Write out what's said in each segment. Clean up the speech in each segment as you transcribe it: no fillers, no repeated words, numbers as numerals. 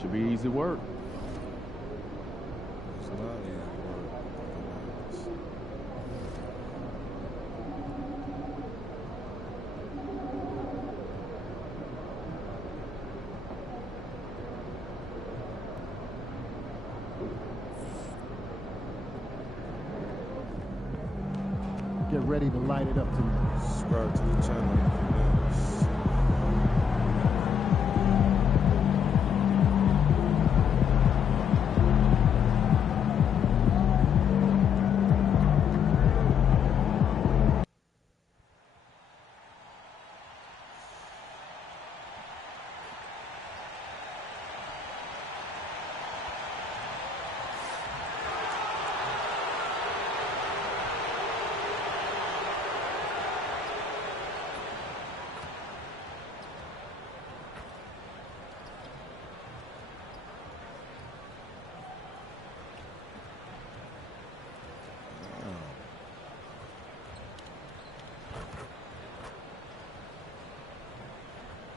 Should be easy work. It's not easy work. Get ready to light it up tonight. Subscribe to the channel if you next.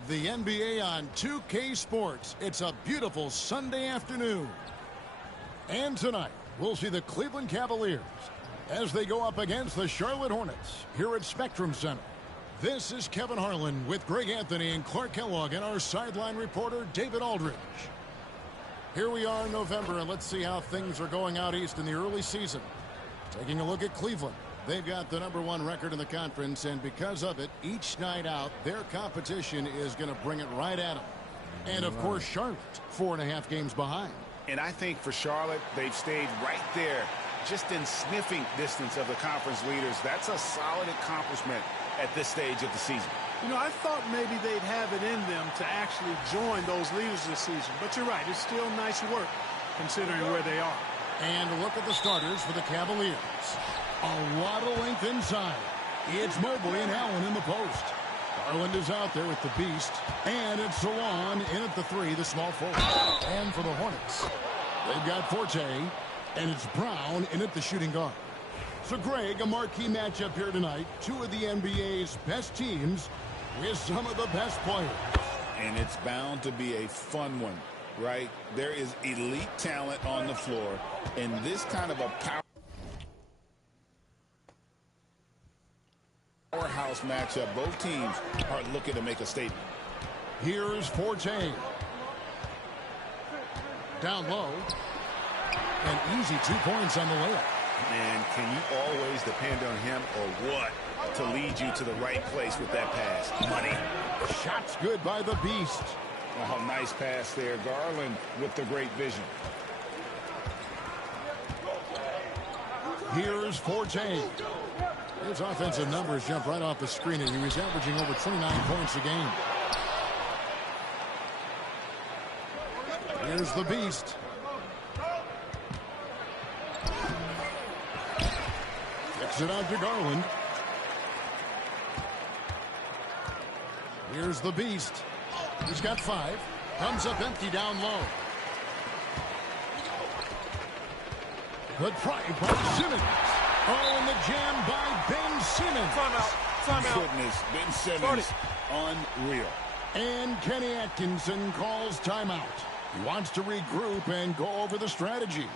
The NBA on 2K Sports. It's a beautiful Sunday afternoon. And tonight, we'll see the Cleveland Cavaliers as they go up against the Charlotte Hornets here at Spectrum Center. This is Kevin Harlan with Greg Anthony and Clark Kellogg and our sideline reporter, David Aldridge. Here we are in November, and let's see how things are going out east in the early season. Taking a look at Cleveland. They've got the #1 record in the conference, and because of it, each night out, their competition is going to bring it right at them. And, of course, Charlotte, 4.5 games behind. And I think for Charlotte, they've stayed right there, just in sniffing distance of the conference leaders. That's a solid accomplishment at this stage of the season. You know, I thought maybe they'd have it in them to actually join those leaders this season. But you're right, it's still nice work considering where they are. And look at the starters for the Cavaliers. A lot of length inside. It's Mobley and Allen in the post. Garland is out there with the beast. And it's Salon in at the 3, the small forward. And for the Hornets, they've got Forte, and it's Brown in at the shooting guard. So, Greg, a marquee matchup here tonight. Two of the NBA's best teams with some of the best players. And it's bound to be a fun one, right? There is elite talent on the floor, and this kind of a powerhouse matchup. Both teams are looking to make a statement. Here's Forte. Down low. An easy 2 points on the layup. And can you always depend on him or what to lead you to the right place with that pass? Money. Shot's good by the beast. Oh, nice pass there. Garland with the great vision. Here's Forte. His offensive numbers jump right off the screen, and he was averaging over 29 points a game. Here's the beast. Kicks it out to Garland. Here's the beast. He's got 5. Comes up empty down low. Good try by Simmons. Oh, and the jam by Ben Simmons. Timeout. Goodness, Ben Simmons, unreal. And Kenny Atkinson calls timeout. He wants to regroup and go over the strategy.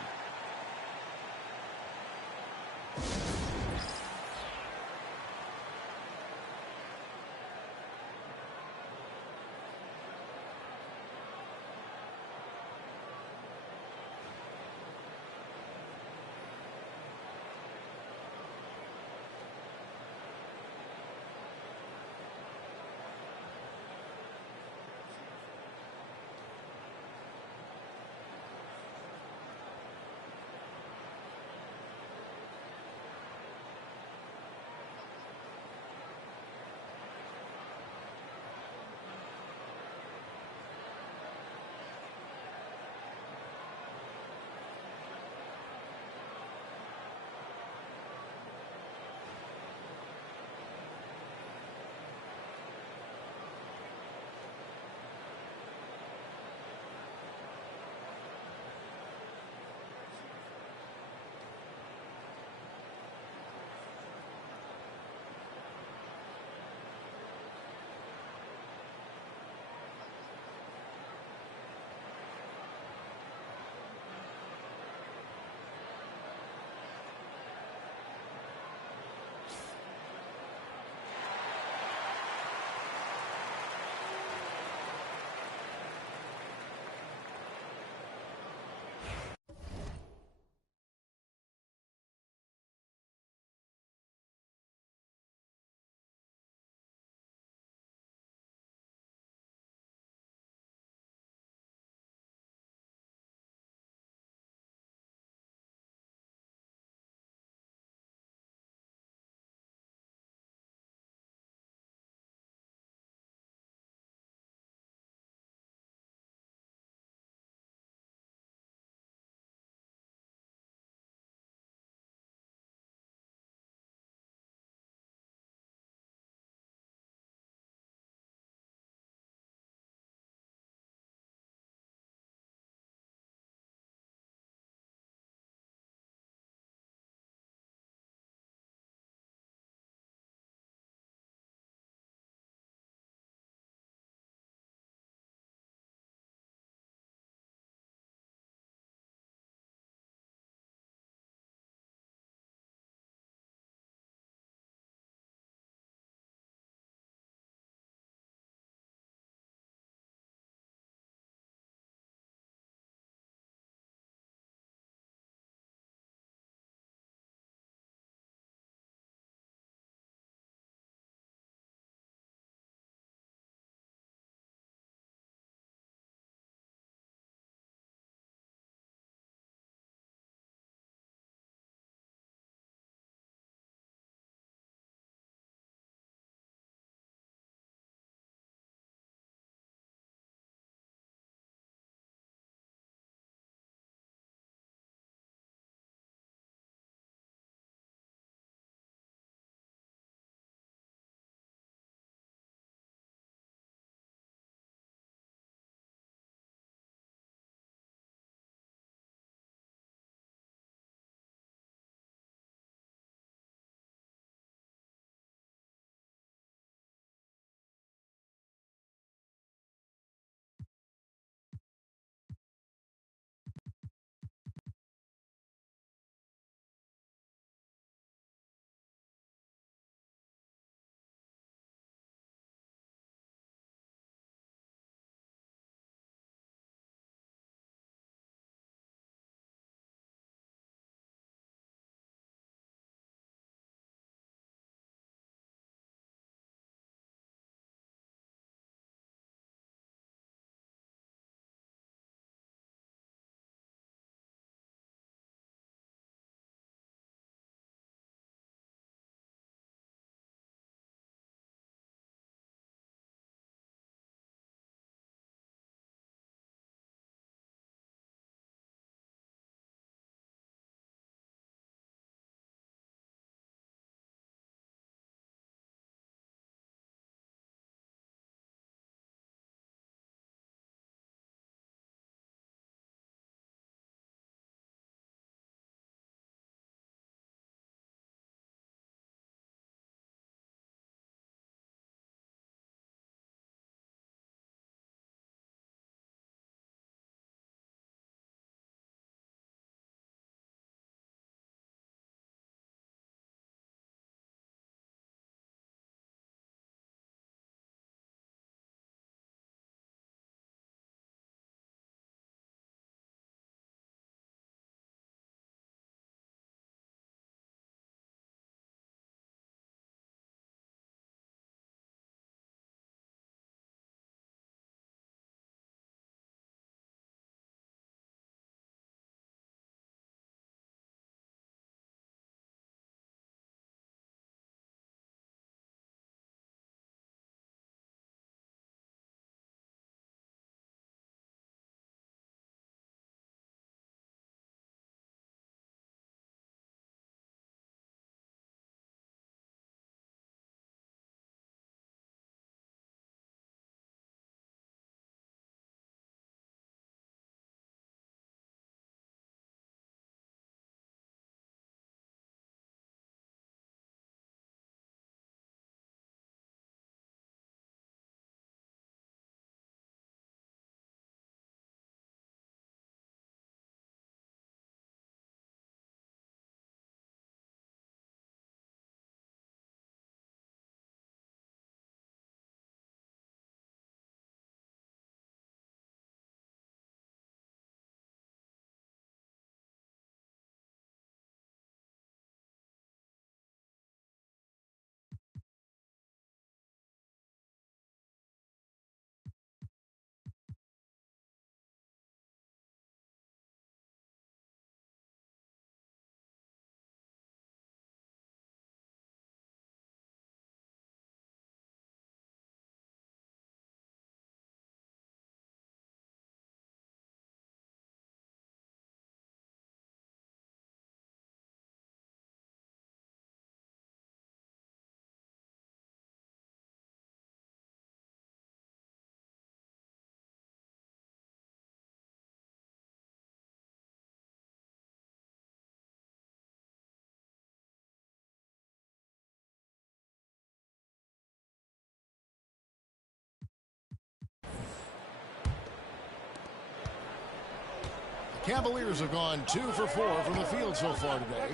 Cavaliers have gone 2 for 4 from the field so far today.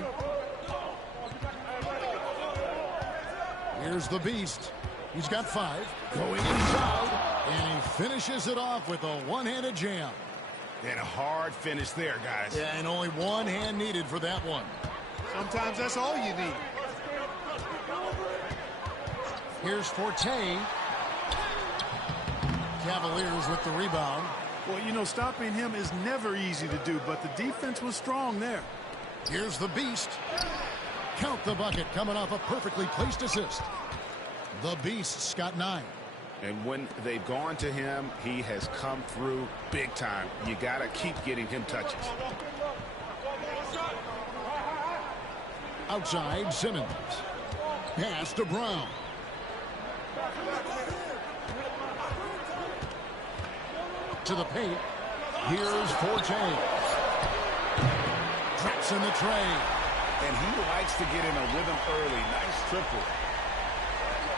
Here's the Beast. He's got 5. Going inside. And he finishes it off with a one-handed jam. And a hard finish there, guys. Yeah, and only one hand needed for that one. Sometimes that's all you need. Here's Forte. Cavaliers with the rebound. Well, you know, stopping him is never easy to do, but the defense was strong there. Here's the Beast. Count the bucket coming off a perfectly placed assist. The Beast's got 9. And when they've gone to him, he has come through big time. You got to keep getting him touches. Outside, Simmons. Pass to Brown. To the paint. Here's Forte. Drops in the tray. And he likes to get in a rhythm early. Nice triple.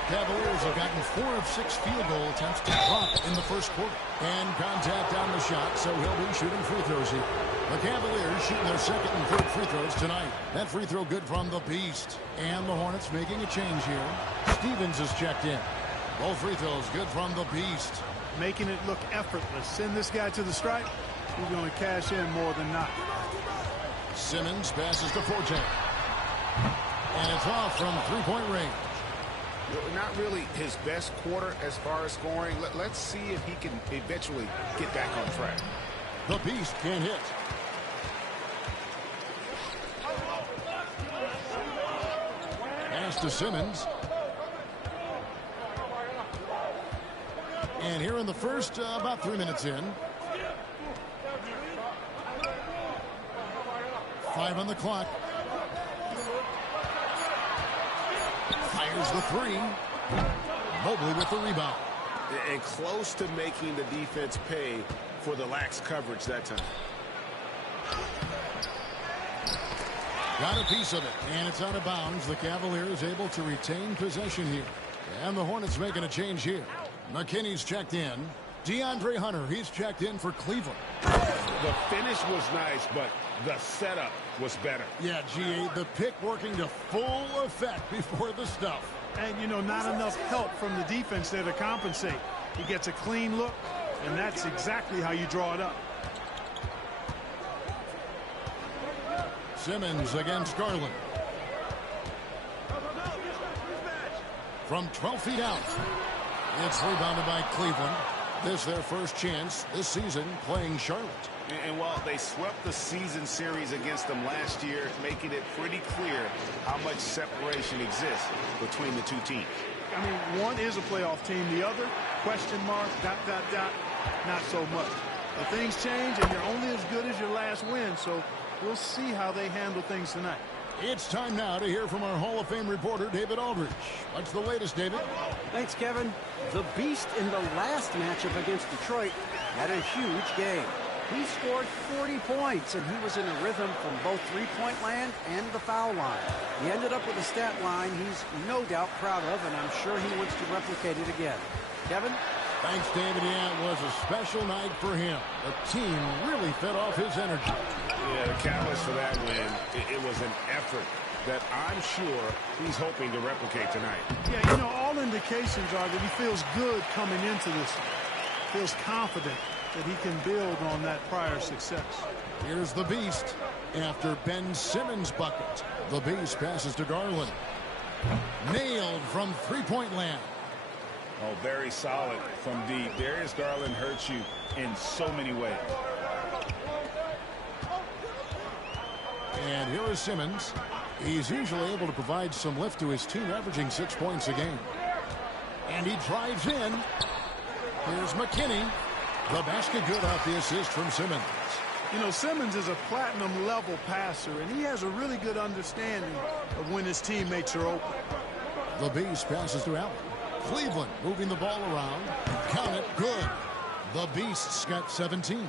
Cavaliers have gotten 4 of 6 field goal attempts to drop in the first quarter. And contact on the shot, so he'll be shooting free throws here. The Cavaliers shooting their second and third free throws tonight. That free throw good from the Beast. And the Hornets making a change here. Stevens is checked in. Both free throws good from the Beast. Making it look effortless. Send this guy to the stripe. He's going to cash in more than not. Simmons passes to Forte. And it's off from three-point range. Not really his best quarter as far as scoring. Let's see if he can eventually get back on track. The Beast can't hit. Pass to Simmons. And here in the first, about 3 minutes in. 5 on the clock. Fires the 3. Mobley with the rebound. And close to making the defense pay for the lax coverage that time. Got a piece of it, and it's out of bounds. The Cavaliers able to retain possession here. And the Hornets making a change here. McKinney's checked in. DeAndre Hunter, he's checked in for Cleveland. The finish was nice, but the setup was better. Yeah, GA, the pick working to full effect before the stuff. And, you know, not enough help from the defense there to compensate. He gets a clean look, and that's exactly how you draw it up. Simmons against Garland. From 12 feet out. It's rebounded by Cleveland. This their first chance this season playing Charlotte. And while they swept the season series against them last year, making it pretty clear how much separation exists between the two teams. I mean, one is a playoff team. The other, question mark, ... not so much. But things change, and you're only as good as your last win, so we'll see how they handle things tonight. It's time now to hear from our Hall of Fame reporter, David Aldridge. What's the latest, David? Thanks, Kevin. The Beast in the last matchup against Detroit had a huge game. He scored 40 points, and he was in a rhythm from both three-point land and the foul line. He ended up with a stat line he's no doubt proud of, and I'm sure he wants to replicate it again. Kevin? Thanks, David. Yeah, it was a special night for him. The team really fed off his energy. Yeah, the catalyst for that win, it was an effort that I'm sure he's hoping to replicate tonight. Yeah, you know, all indications are that he feels good coming into this. Feels confident that he can build on that prior success. Here's the Beast. After Ben Simmons' bucket, the Beast passes to Garland. Nailed from three-point land. Oh, very solid from deep. Darius Garland hurts you in so many ways. And here is Simmons. He's usually able to provide some lift to his team, averaging 6 points a game. And he drives in. Here's McKinney. The basket good off the assist from Simmons. You know, Simmons is a platinum-level passer, and he has a really good understanding of when his teammates are open. The Beast passes to Allen. Cleveland moving the ball around. Count it, good. The Beast's got 17.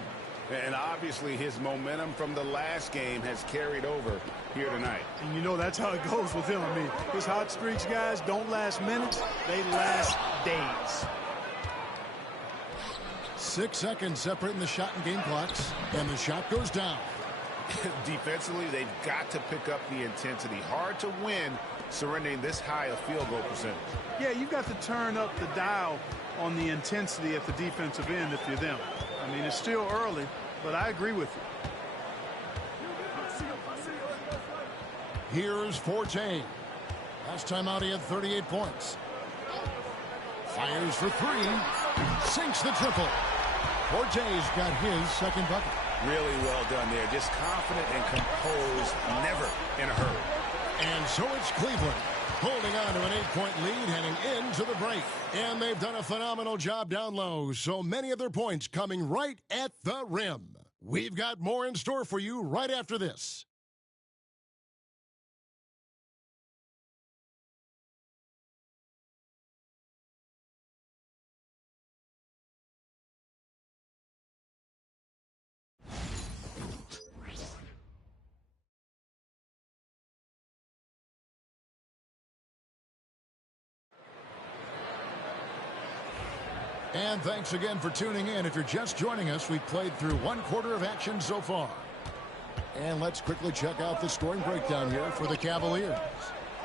And obviously his momentum from the last game has carried over here tonight. And you know that's how it goes with him. I mean, his hot streaks, guys, don't last minutes. They last days. 6 seconds separating the shot and game clocks, and the shot goes down. Defensively, they've got to pick up the intensity. Hard to win surrendering this high a field goal percentage. Yeah, you've got to turn up the dial on the intensity at the defensive end if you're them. I mean, it's still early, but I agree with you. Here's Forte. Last time out, he had 38 points. Fires for three. Sinks the triple. Forte's got his second bucket. Really well done there. Just confident and composed, never in a hurry. And so it's Cleveland holding on to an 8-point lead heading into the break. And they've done a phenomenal job down low, so many of their points coming right at the rim. We've got more in store for you right after this. And thanks again for tuning in. If you're just joining us, we've played through 1/4 of action so far. And let's quickly check out the scoring breakdown here for the Cavaliers.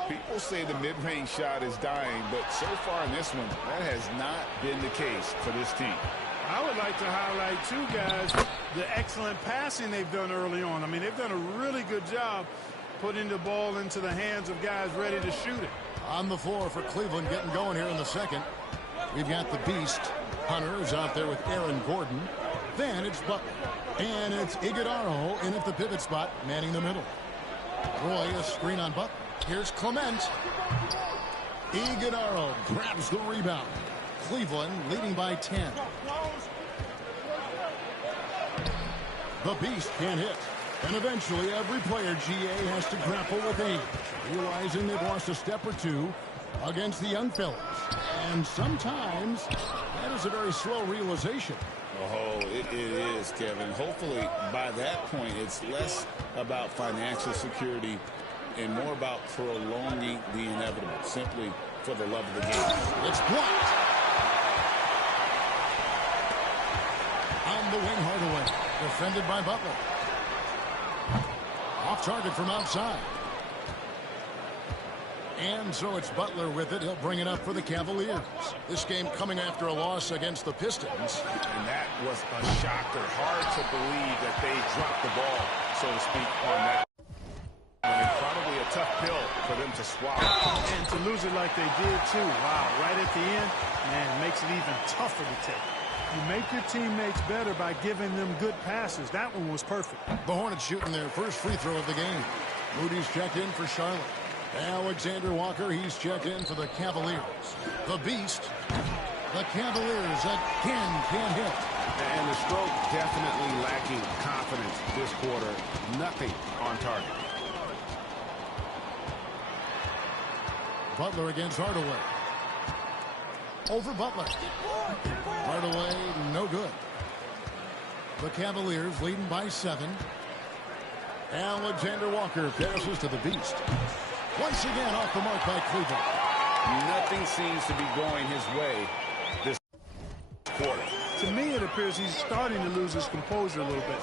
People say the mid-range shot is dying, but so far in this one, that has not been the case for this team. I would like to highlight, too, guys, the excellent passing they've done early on. I mean, they've done a really good job putting the ball into the hands of guys ready to shoot it. On the floor for Cleveland getting going here in the second. We've got the Beast. Hunter is out there with Aaron Gordon. Then it's Butler. And it's Iguodala in at the pivot spot, manning the middle. Roy, a screen on Butler. Here's Clement. Iguodala grabs the rebound. Cleveland leading by 10. The Beast can't hit. And eventually every player GA has to grapple with age, realizing they've lost a step or two against the young fellas. And sometimes that is a very slow realization. Oh, it is, Kevin. Hopefully by that point it's less about financial security and more about prolonging the inevitable, simply for the love of the game. It's blocked. On the wing, Hardaway. Defended by Butler. Off target from outside. And so it's Butler with it. He'll bring it up for the Cavaliers. This game coming after a loss against the Pistons. And that was a shocker. Hard to believe that they dropped the ball, so to speak, on that. And probably a tough pill for them to swallow. And to lose it like they did, too. Wow, right at the end, man, it makes it even tougher to take. You make your teammates better by giving them good passes. That one was perfect. The Hornets shooting their first free throw of the game. Moody's checked in for Charlotte. Alexander Walker, he's checked in for the Cavaliers. The Beast. The Cavaliers again can't hit. And the stroke definitely lacking confidence this quarter. Nothing on target. Butler against Hardaway. Over Butler. Hardaway, no good. The Cavaliers leading by 7. Alexander Walker passes to the Beast. Once again off the mark by Cleveland. Nothing seems to be going his way this quarter. To me, it appears he's starting to lose his composure a little bit.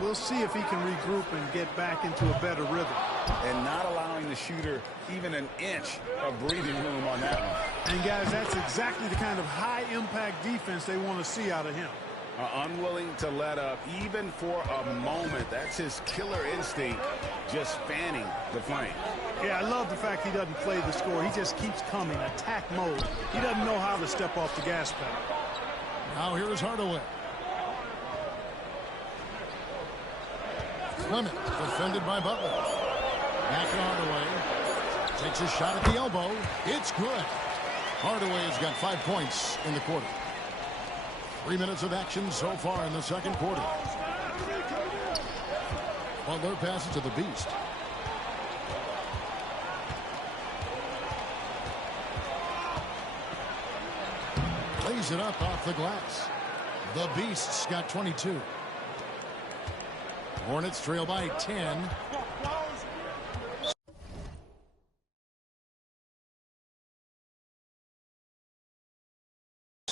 We'll see if he can regroup and get back into a better rhythm. And not allowing the shooter even an inch of breathing room on that one. And, guys, that's exactly the kind of high-impact defense they want to see out of him. Unwilling to let up even for a moment. That's his killer instinct, just fanning the flame. Yeah, I love the fact he doesn't play the score. He just keeps coming, attack mode. He doesn't know how to step off the gas pedal. Now here is Hardaway. Clement defended by Butler. Back to Hardaway. Takes a shot at the elbow. It's good. Hardaway has got 5 points in the quarter. 3 minutes of action so far in the second quarter. Butler passes to the Beast. Lays it up off the glass. The Beast's got 22. Hornets trail by 10.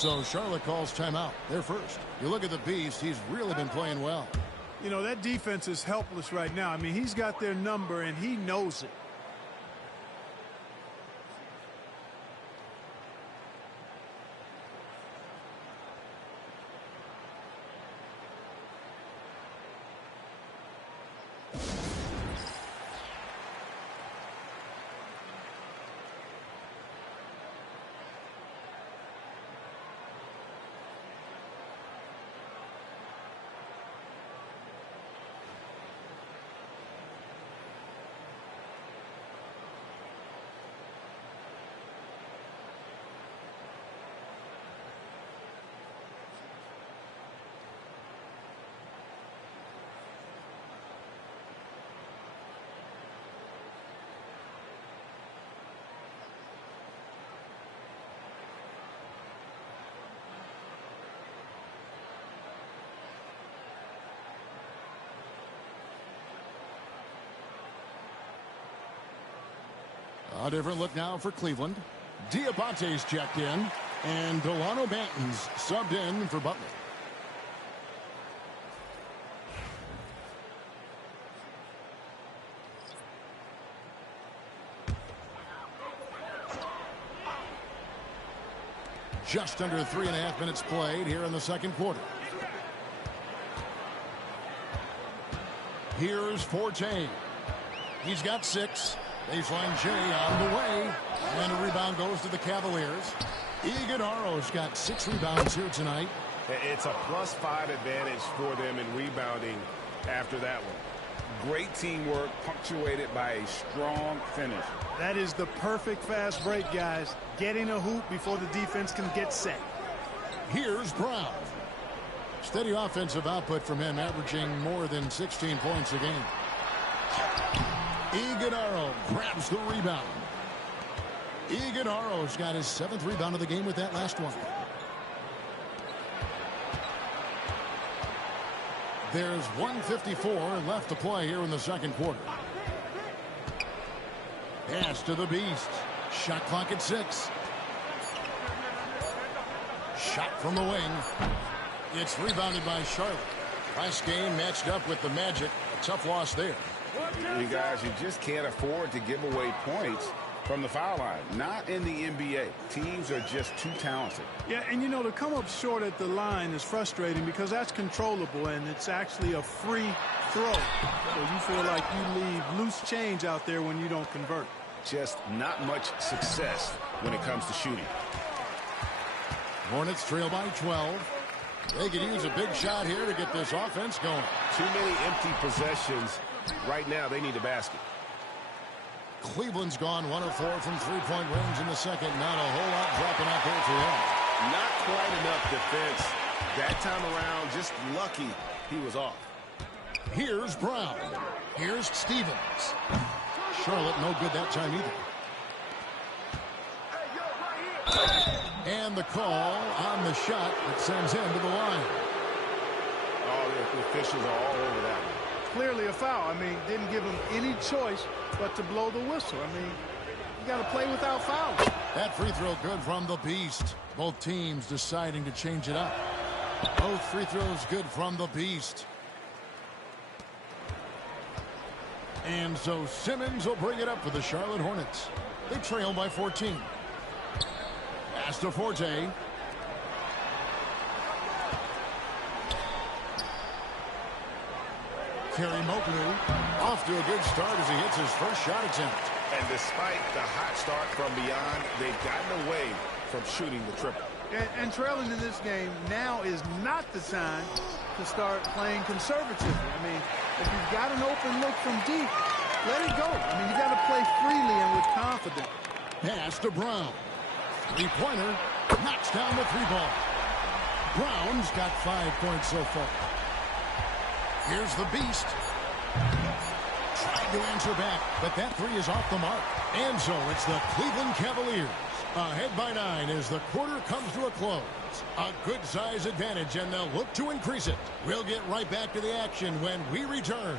So Charlotte calls timeout. They're first. You look at the Beast. He's really been playing well. You know, that defense is helpless right now. I mean, he's got their number, and he knows it. A different look now for Cleveland. Diabate's checked in, and Delano Banton's subbed in for Butler. Just under 3.5 minutes played here in the second quarter. Here's Forte. He's got 6. Baseline J on the way. And a rebound goes to the Cavaliers. Iguodala's got 6 rebounds here tonight. It's a +5 advantage for them in rebounding after that one. Great teamwork punctuated by a strong finish. That is the perfect fast break, guys. Getting a hoop before the defense can get set. Here's Brown. Steady offensive output from him, averaging more than 16 points a game. Iguodala grabs the rebound. Iguodala's got his 7th rebound of the game with that last one. There's 1:54 left to play here in the second quarter. Pass to the Beast. Shot clock at 6. Shot from the wing. It's rebounded by Charlotte. Last game matched up with the Magic. A tough loss there. You guys, you just can't afford to give away points from the foul line. Not in the NBA. Teams are just too talented. Yeah, and you know, to come up short at the line is frustrating because that's controllable, and it's actually a free throw. So you feel like you leave loose change out there when you don't convert. Just not much success when it comes to shooting. Hornets trail by 12. They could use a big shot here to get this offense going. Too many empty possessions. Right now, they need a basket. Cleveland's gone 1 of 4 from three-point range in the second. Not a whole lot dropping out there for him. Not quite enough defense. That time around, just lucky he was off. Here's Brown. Here's Stevens. Charlotte no good that time either. And the call on the shot that sends him to the line. Oh, the officials are all over that one. Clearly a foul. I mean, didn't give him any choice but to blow the whistle. I mean, you got to play without fouls. That free throw good from the Beast. Both teams deciding to change it up. Both free throws good from the Beast. And so Simmons will bring it up for the Charlotte Hornets. They trail by 14. Pass to Forte. Kerry Mobley off to a good start as he hits his first shot attempt. And despite the hot start from beyond, they've gotten away from shooting the triple. And trailing in this game now is not the time to start playing conservatively. I mean, if you've got an open look from deep, let it go. I mean, you got to play freely and with confidence. Pass to Brown. Three-pointer knocks down the 3-ball. Brown's got 5 points so far. Here's the Beast. Tried to answer back, but that 3 is off the mark. And so it's the Cleveland Cavaliers ahead by 9 as the quarter comes to a close. A good size advantage, and they'll look to increase it. We'll get right back to the action when we return.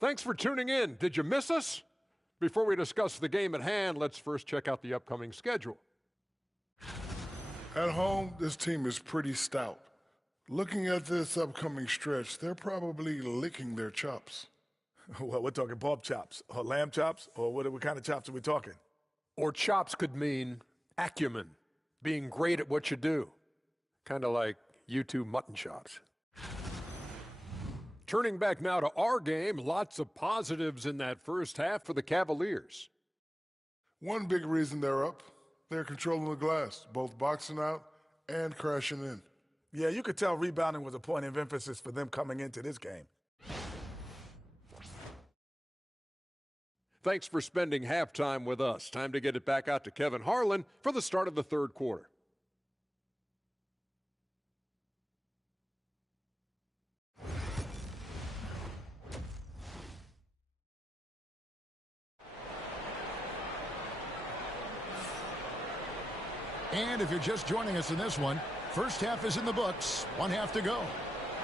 Thanks for tuning in. Did you miss us? Before we discuss the game at hand, let's first check out the upcoming schedule. At home, this team is pretty stout. Looking at this upcoming stretch, they're probably licking their chops. Well, we're talking pork chops or lamb chops, or what kind of chops are we talking? Or chops could mean acumen, being great at what you do. Kind of like you two mutton chops. Turning back now to our game, lots of positives in that first half for the Cavaliers. One big reason they're up, they're controlling the glass, both boxing out and crashing in. Yeah, you could tell rebounding was a point of emphasis for them coming into this game. Thanks for spending halftime with us. Time to get it back out to Kevin Harlan for the start of the third quarter. And if you're just joining us in this one, first half is in the books. 1 half to go.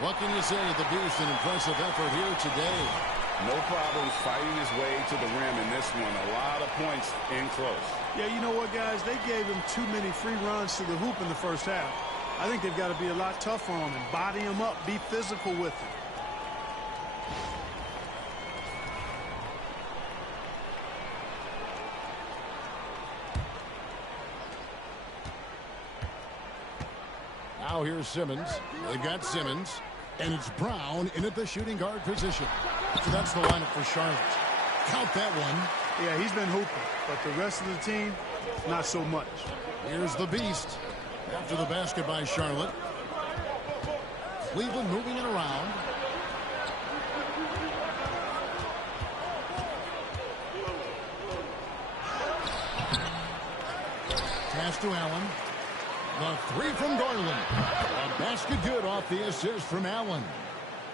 What can you say of the Beast? An impressive effort here today. No problems fighting his way to the rim in this one. A lot of points in close. Yeah, you know what, guys? They gave him too many free runs to the hoop in the first half. I think they've got to be a lot tougher on him. Body him up. Be physical with him. Now here's Simmons. They've got Simmons. And it's Brown in at the shooting guard position. So that's the lineup for Charlotte. Count that one. Yeah, he's been hooping. But the rest of the team, not so much. Here's the Beast. After the basket by Charlotte. Cleveland moving it around. Pass to Allen. The three from Garland. A basket good off the assist from Allen.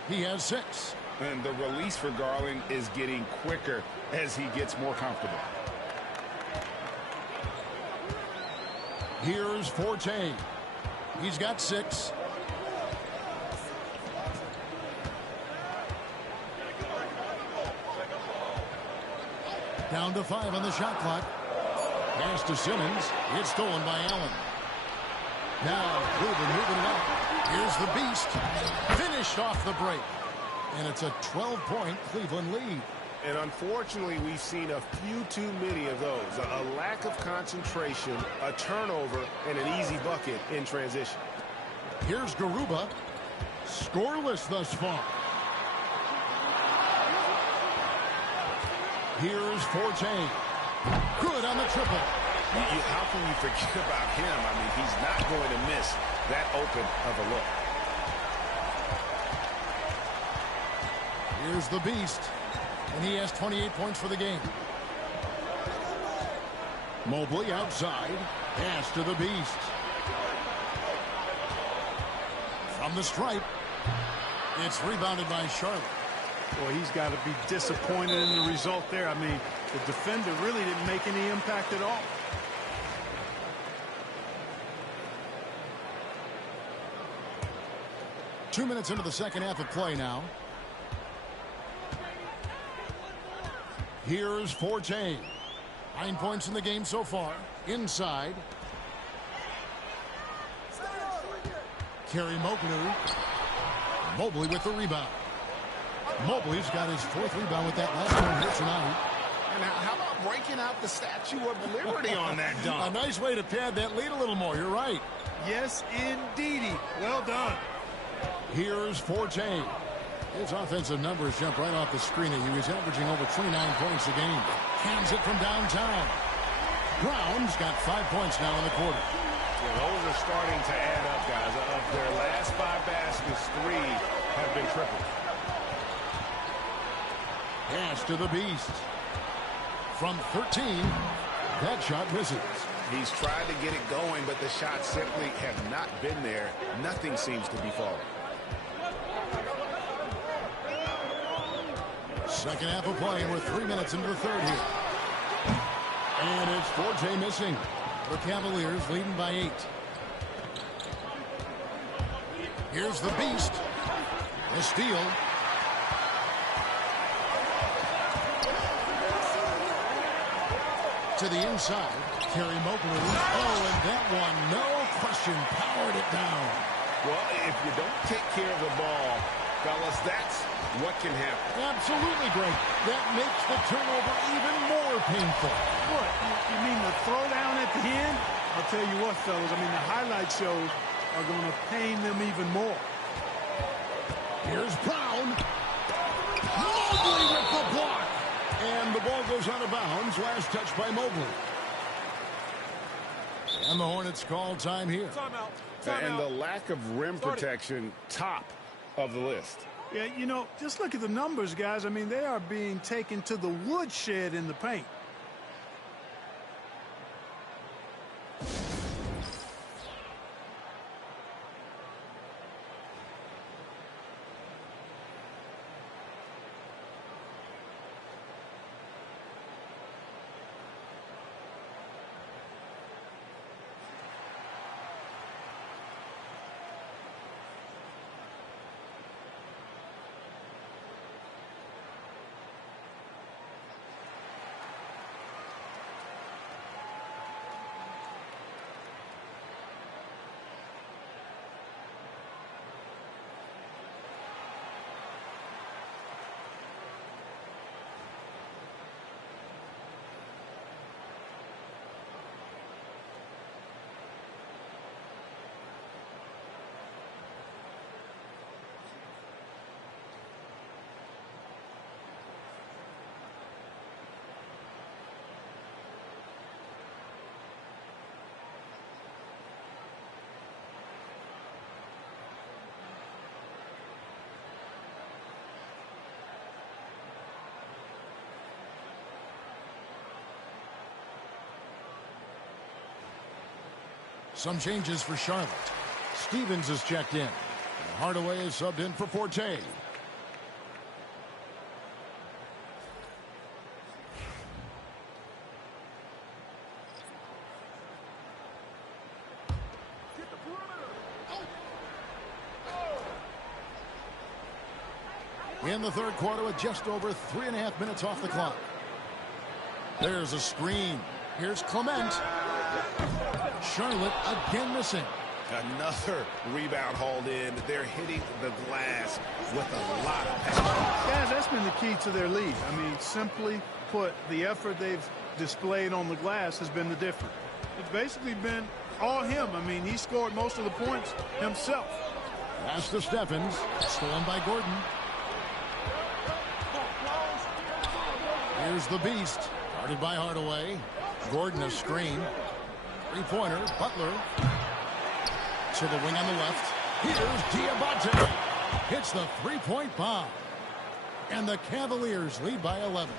He has 6. And the release for Garland is getting quicker as he gets more comfortable. Here's Forte. He's got 6. Down to 5 on the shot clock. Pass to Simmons. It's stolen by Allen. Now Cleveland moving it up. Here's the Beast. Finished off the break. And it's a 12-point Cleveland lead. And unfortunately, we've seen a few too many of those. A lack of concentration, a turnover, and an easy bucket in transition. Here's Garuba. Scoreless thus far. Here's Forte. Good on the triple. How can you forget about him? I mean, he's not going to miss that open of a look. Here's the Beast. And he has 28 points for the game. Mobley outside. Pass to the Beast. From the stripe. It's rebounded by Charlotte. Boy, he's got to be disappointed in the result there. I mean, the defender really didn't make any impact at all. Two minutes into the second half of play now. Here's Forte. 9 points in the game so far. Inside. Kerry Mobley. Mobley with the rebound. Mobley's got his 4th rebound with that last one here tonight. And how about breaking out the Statue of Liberty on that dunk? A nice way to pad that lead a little more. You're right. Yes, indeedy. Well done. Here's Forte. His offensive numbers jump right off the screen. He was averaging over 29 points a game. Cans it from downtown. Brown's got 5 points now in the quarter. Well, those are starting to add up, guys. Of their last 5 baskets, 3 have been tripled. Pass to the Beast. From 13, that shot misses. He's tried to get it going, but the shots simply have not been there. Nothing seems to be falling. Second half of play, and we're 3 minutes into the third here. And it's Forte missing. The Cavaliers leading by 8. Here's the Beast. The steal. to the inside. Kerry Mobley. Oh, and that one, no question, powered it down. Well, if you don't take care of the ball, fellas, that's what can happen. Absolutely great. That makes the turnover even more painful. What? You mean the throwdown at the end? I'll tell you what, fellas. I mean, the highlight shows are going to pain them even more. Here's Brown. Mobley with the block. And the ball goes out of bounds. Last touch by Mobley. And the Hornets call time here. And the lack of rim protection, top of the list. Yeah, you know, just look at the numbers, guys. I mean, they are being taken to the woodshed in the paint. Some changes for Charlotte. Stevens is checked in. And Hardaway is subbed in for Forte. In the third quarter with just over 3.5 minutes off the clock. There's a screen. Here's Clement. Charlotte again missing. Another rebound hauled in. They're hitting the glass with a lot of power. Guys, that's been the key to their lead. I mean, simply put, the effort they've displayed on the glass has been the difference. It's basically been all him. I mean, he scored most of the points himself. Pass to Stephens. Stolen by Gordon. Here's the beast. Guarded by Hardaway. Gordon a screen. Three-pointer. Butler. To the wing on the left. Here's Diabate. Hits the three-point bomb. And the Cavaliers lead by 11.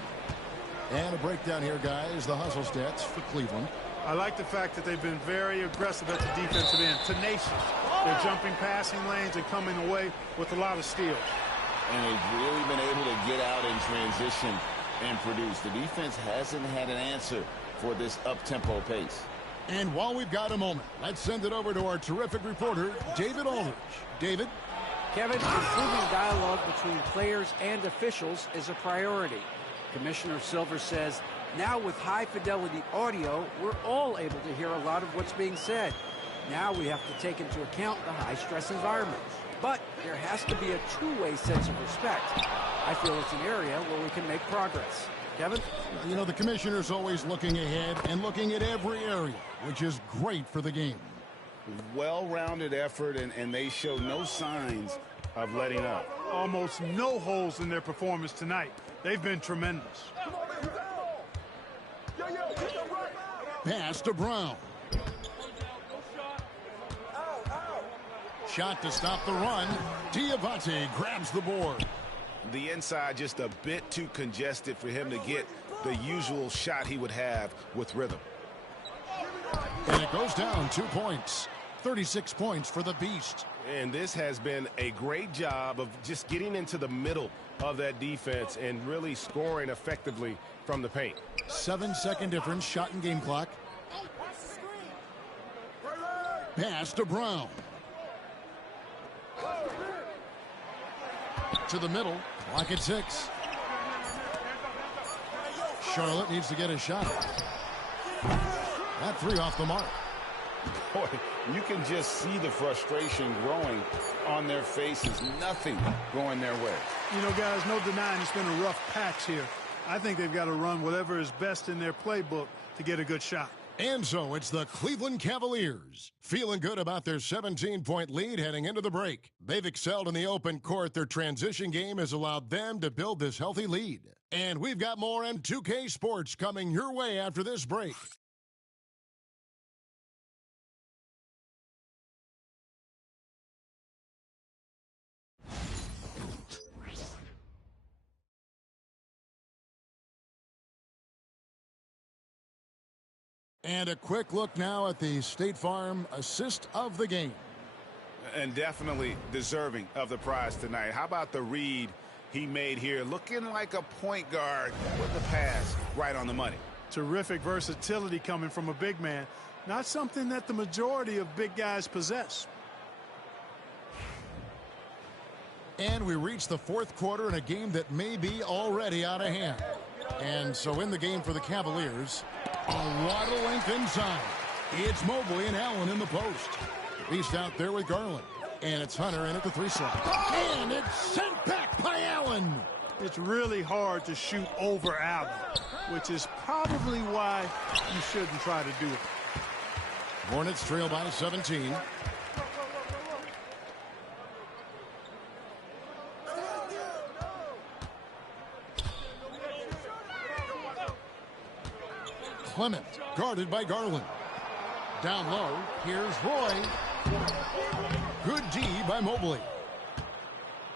And a breakdown here, guys. The hustle stats for Cleveland. I like the fact that they've been very aggressive at the defensive end. Tenacious. They're jumping passing lanes and coming away with a lot of steals. And they've really been able to get out in transition and produce. The defense hasn't had an answer for this up-tempo pace. And while we've got a moment, let's send it over to our terrific reporter, David Aldridge. David? Kevin, improving dialogue between players and officials is a priority. Commissioner Silver says, now with high-fidelity audio, we're all able to hear a lot of what's being said. Now we have to take into account the high-stress environment. But there has to be a two-way sense of respect. I feel it's an area where we can make progress. Kevin? You know, the commissioner's always looking ahead and looking at every area, which is great for the game. Well-rounded effort, and they show no signs of letting up. Almost no holes in their performance tonight. They've been tremendous. Pass to Brown. Shot to stop the run. Diabate grabs the board. The inside just a bit too congested for him to get the usual shot he would have with rhythm. And it goes down 2 points. 36 points for the Beast. And this has been a great job of just getting into the middle of that defense and really scoring effectively from the paint. 7-second difference, shot and game clock. Pass to Brown. To the middle, clock at 6. Charlotte needs to get a shot. That three off the mark. Boy, you can just see the frustration growing on their faces. Nothing going their way. You know, guys, no denying it's been a rough patch here. I think they've got to run whatever is best in their playbook to get a good shot. And so it's the Cleveland Cavaliers feeling good about their 17-point lead heading into the break. They've excelled in the open court. Their transition game has allowed them to build this healthy lead. And we've got more M2K Sports coming your way after this break. And a quick look now at the State Farm assist of the game. And definitely deserving of the prize tonight. How about the read he made here? Looking like a point guard with the pass right on the money. Terrific versatility coming from a big man. Not something that the majority of big guys possess. And we reach the fourth quarter in a game that may be already out of hand. And so in the game for the Cavaliers, a lot of length inside. It's Mobley and Allen in the post. Beast out there with Garland. And it's Hunter in at the three slot. And it's sent back by Allen. It's really hard to shoot over Allen, which is probably why you shouldn't try to do it. Hornets trail by 17. Clement, guarded by Garland. Down low, here's Roy. Good D by Mobley.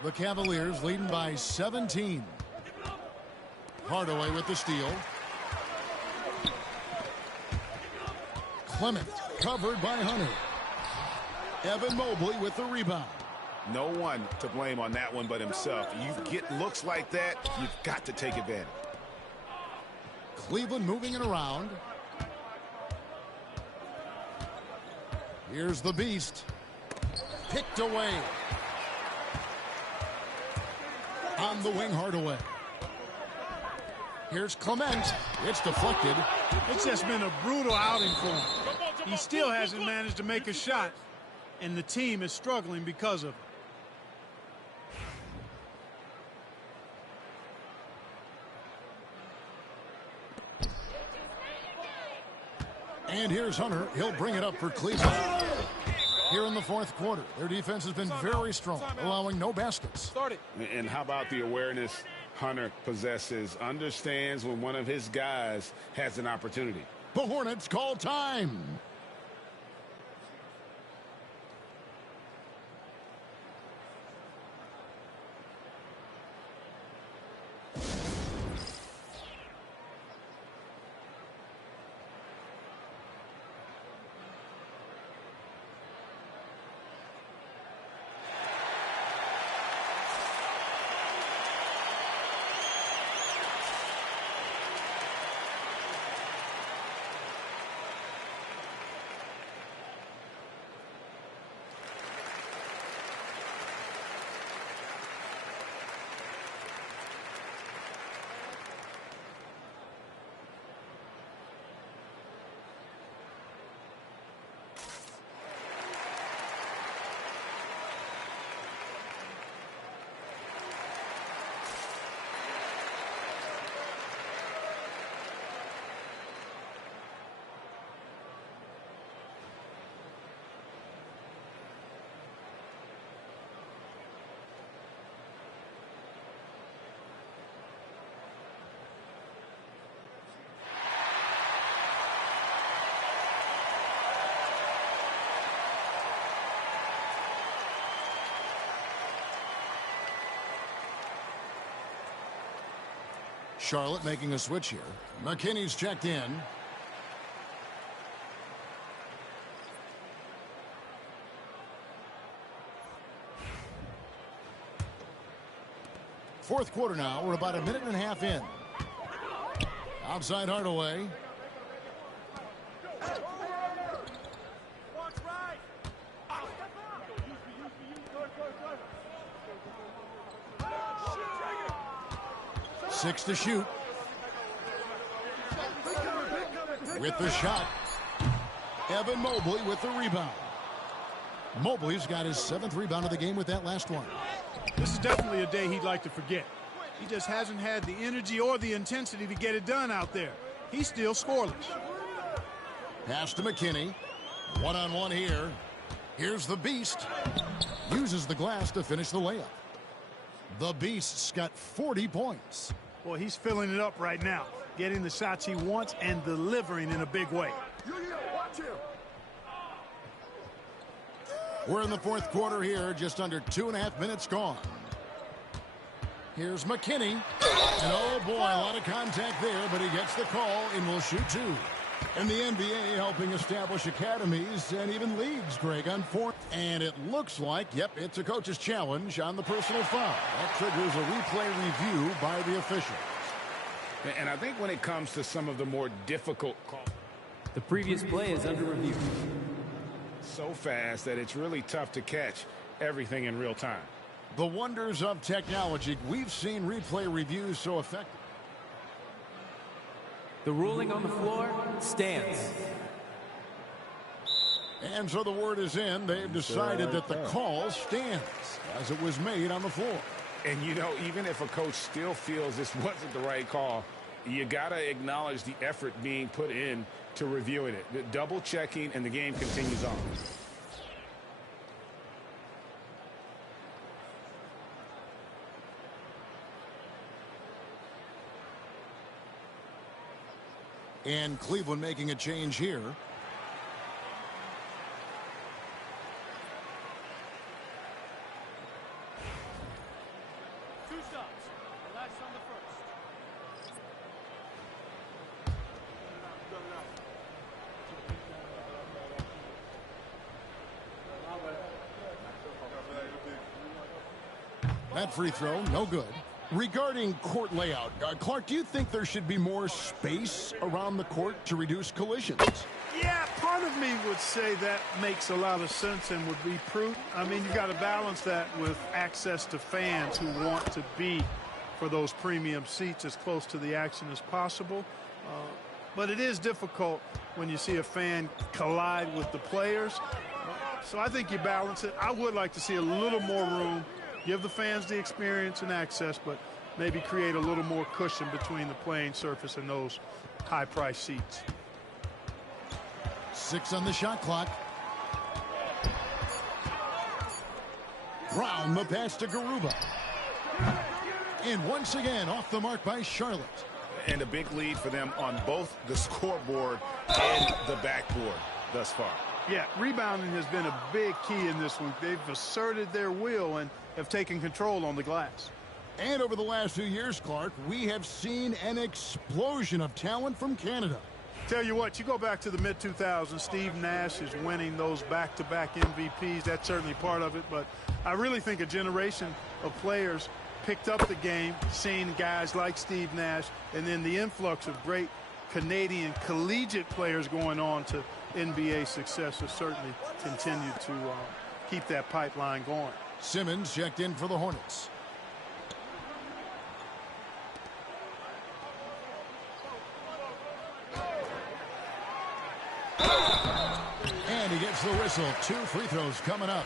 The Cavaliers leading by 17. Hardaway with the steal. Clement, covered by Hunter. Evan Mobley with the rebound. No one to blame on that one but himself. You get looks like that, you've got to take advantage. Cleveland moving it around. Here's the Beast. Picked away. On the wing, Hardaway. Here's Clement. It's deflected. It's just been a brutal outing for him. He still hasn't managed to make a shot, and the team is struggling because of it. And here's Hunter. He'll bring it up for Cleveland. Here in the fourth quarter, their defense has been very strong, allowing no baskets. And how about the awareness Hunter possesses? Understands when one of his guys has an opportunity. The Hornets call time. Charlotte making a switch here. McKinney's checked in. Fourth quarter now. We're about a minute and a half in. Outside Hardaway. Six to shoot. With the shot. Evan Mobley with the rebound. Mobley's got his 7th rebound of the game with that last one. This is definitely a day he'd like to forget. He just hasn't had the energy or the intensity to get it done out there. He's still scoreless. Pass to McKinney. One-on-one here. Here's the Beast. Uses the glass to finish the layup. The Beast's got 40 points. Boy, he's filling it up right now, getting the shots he wants and delivering in a big way. We're in the 4th quarter here, just under 2.5 minutes gone. Here's McKinney. And oh boy, a lot of contact there, but he gets the call and will shoot 2. And the NBA helping establish academies and even leagues, Greg, on 4th. And it looks like, yep, it's a coach's challenge on the personal foul. That triggers a replay review by the officials. And I think when it comes to some of the more difficult calls, the previous play is under review. So fast that it's really tough to catch everything in real time. The wonders of technology. We've seen replay reviews so effective. The ruling on the floor stands. And so the word is in. They've decided that the call stands as it was made on the floor. And, you know, even if a coach still feels this wasn't the right call, you got to acknowledge the effort being put in to reviewing it. The double checking, and the game continues on. And Cleveland making a change here. Two shots. Relax on the first. That free throw, no good. Regarding court layout, Clark, do you think there should be more space around the court to reduce collisions? Yeah, part of me would say that makes a lot of sense and would be prudent. I mean, you got to balance that with access to fans who want to be for those premium seats as close to the action as possible. But it is difficult when you see a fan collide with the players. So I think you balance it. I would like to see a little more room. Give the fans the experience and access, but maybe create a little more cushion between the playing surface and those high-priced seats. 6 on the shot clock. Brown, the pass to Garuba. And once again, off the mark by Charlotte. And a big lead for them on both the scoreboard and the backboard thus far. Yeah, rebounding has been a big key in this one. They've asserted their will and have taken control on the glass. And over the last few years, Clark, we have seen an explosion of talent from Canada. Tell you what, you go back to the mid-2000s, Steve Nash is winning those back-to-back MVPs. That's certainly part of it, but I really think a generation of players picked up the game, seeing guys like Steve Nash, and then the influx of great Canadian collegiate players going on to NBA success has certainly continued to keep that pipeline going. Simmons checked in for the Hornets. And he gets the whistle. 2 free throws coming up.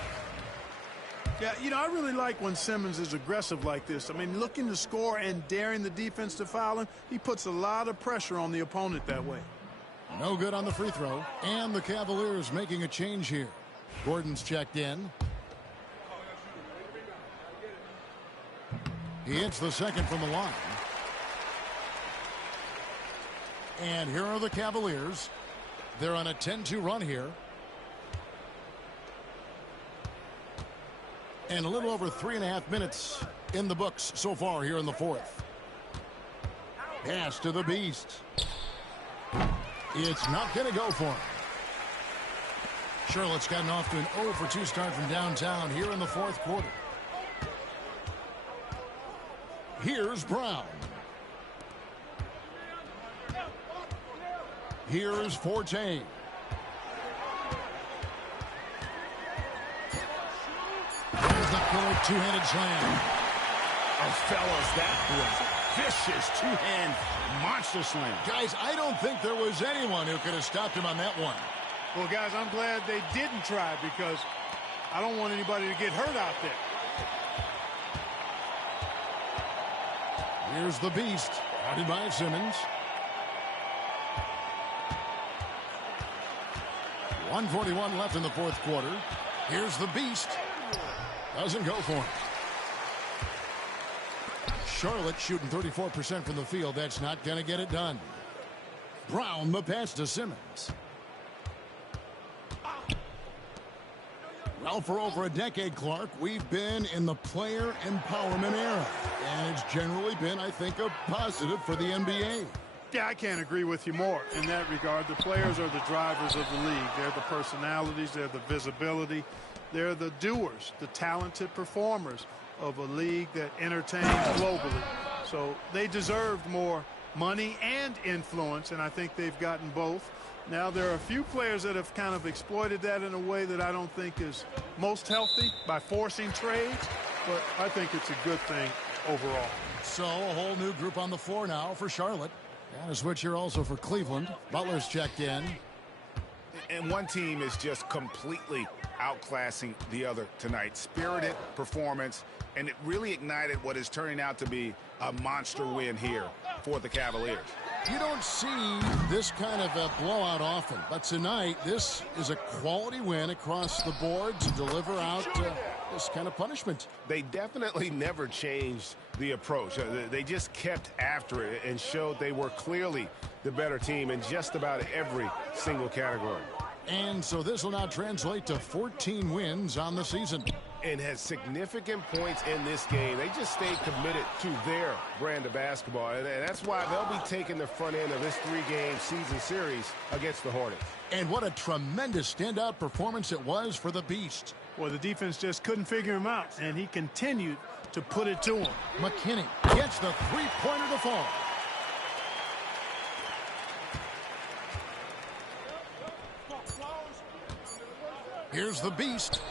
Yeah, you know, I really like when Simmons is aggressive like this. I mean, looking to score and daring the defense to foul him, he puts a lot of pressure on the opponent that way. No good on the free throw. And the Cavaliers making a change here. Gordon's checked in. He hits the second from the line. And here are the Cavaliers. They're on a 10-2 run here. And a little over 3.5 minutes in the books so far here in the 4th. Pass to the Beast. It's not going to go for him. Charlotte's gotten off to an 0-for-2 start from downtown here in the 4th quarter. Here's Brown. Here's Forte. There's the killer two-handed slam. Oh, fellas, that was vicious two-hand monster slam. Guys, I don't think there was anyone who could have stopped him on that one. Well, guys, I'm glad they didn't try because I don't want anybody to get hurt out there. Here's the beast, guarded by Simmons. 1:41 left in the fourth quarter. Here's the beast. Doesn't go for him. Charlotte shooting 34% from the field. That's not going to get it done. Brown the pass to Simmons. Well, for over a decade, Clark, we've been in the player empowerment era. And it's generally been, I think, a positive for the NBA. Yeah, I can't agree with you more in that regard. The players are the drivers of the league. They're the personalities. They're the visibility. They're the doers, the talented performers of a league that entertains globally. So they deserved more money and influence, and I think they've gotten both. Now, there are a few players that have kind of exploited that in a way that I don't think is most healthy by forcing trades, but I think it's a good thing overall. So a whole new group on the floor now for Charlotte. And a switch here also for Cleveland. Butler's checked in. And one team is just completely outclassing the other tonight. Spirited performance, and it really ignited what is turning out to be a monster win here for the Cavaliers. You don't see this kind of a blowout often, but tonight this is a quality win across the board to deliver out this kind of punishment. They definitely never changed the approach. They just kept after it and showed they were clearly the better team in just about every single category. And so this will now translate to 14 wins on the season. And has significant points in this game. They just stayed committed to their brand of basketball. And that's why they'll be taking the front end of this three-game season series against the Hornets. And what a tremendous standout performance it was for the Beast. Well, the defense just couldn't figure him out, and he continued to put it to him. McKinney gets the three-pointer to fall. Here's the Beast.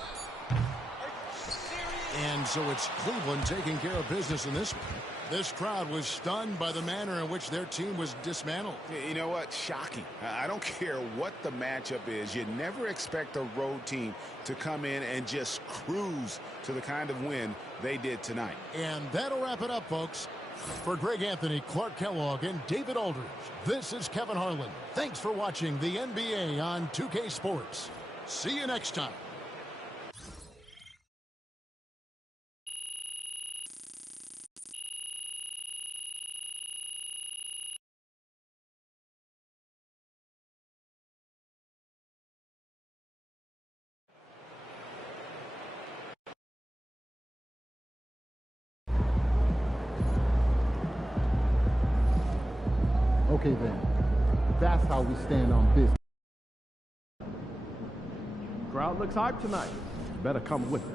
And so it's Cleveland taking care of business in this one. This crowd was stunned by the manner in which their team was dismantled. You know what? Shocking. I don't care what the matchup is. You never expect a road team to come in and just cruise to the kind of win they did tonight. And that'll wrap it up, folks. For Greg Anthony, Clark Kellogg, and David Aldridge, this is Kevin Harlan. Thanks for watching the NBA on 2K Sports. See you next time. Okay then, that's how we stand on business. Crowd looks hyped tonight. Better come with it.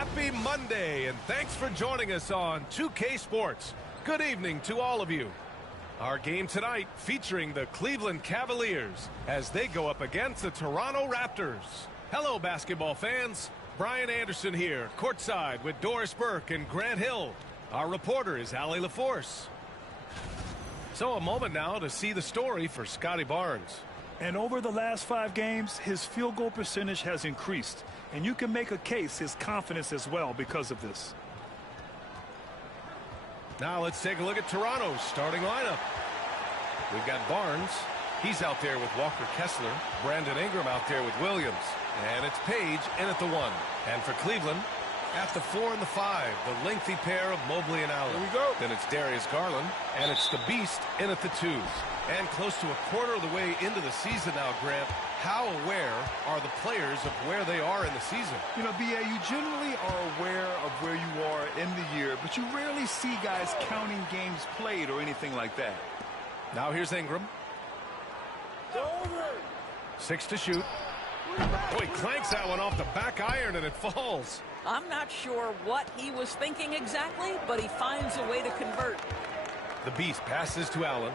Happy Monday, and thanks for joining us on 2K Sports. Good evening to all of you. Our game tonight featuring the Cleveland Cavaliers as they go up against the Toronto Raptors. Hello, basketball fans. Brian Anderson here, courtside with Doris Burke and Grant Hill. Our reporter is Allie LaForce. So a moment now to see the story for Scotty Barnes. And over the last 5 games, his field goal percentage has increased. And you can make a case his confidence as well because of this. Now let's take a look at Toronto's starting lineup. We've got Barnes. He's out there with Walker Kessler. Brandon Ingram out there with Williams. And it's Page in at the 1. And for Cleveland, at the 4 and the 5, the lengthy pair of Mobley and Allen. Here we go. Then it's Darius Garland. And it's the Beast in at the 2. And close to a quarter of the way into the season now, Grant, how aware are the players of where they are in the season? You know, B.A., you generally are aware of where you are in the year, but you rarely see guys counting games played or anything like that. Now here's Ingram. 6 to shoot. Boy, clanks that one off the back iron and it falls. I'm not sure what he was thinking exactly, but he finds a way to convert. The Beast passes to Allen.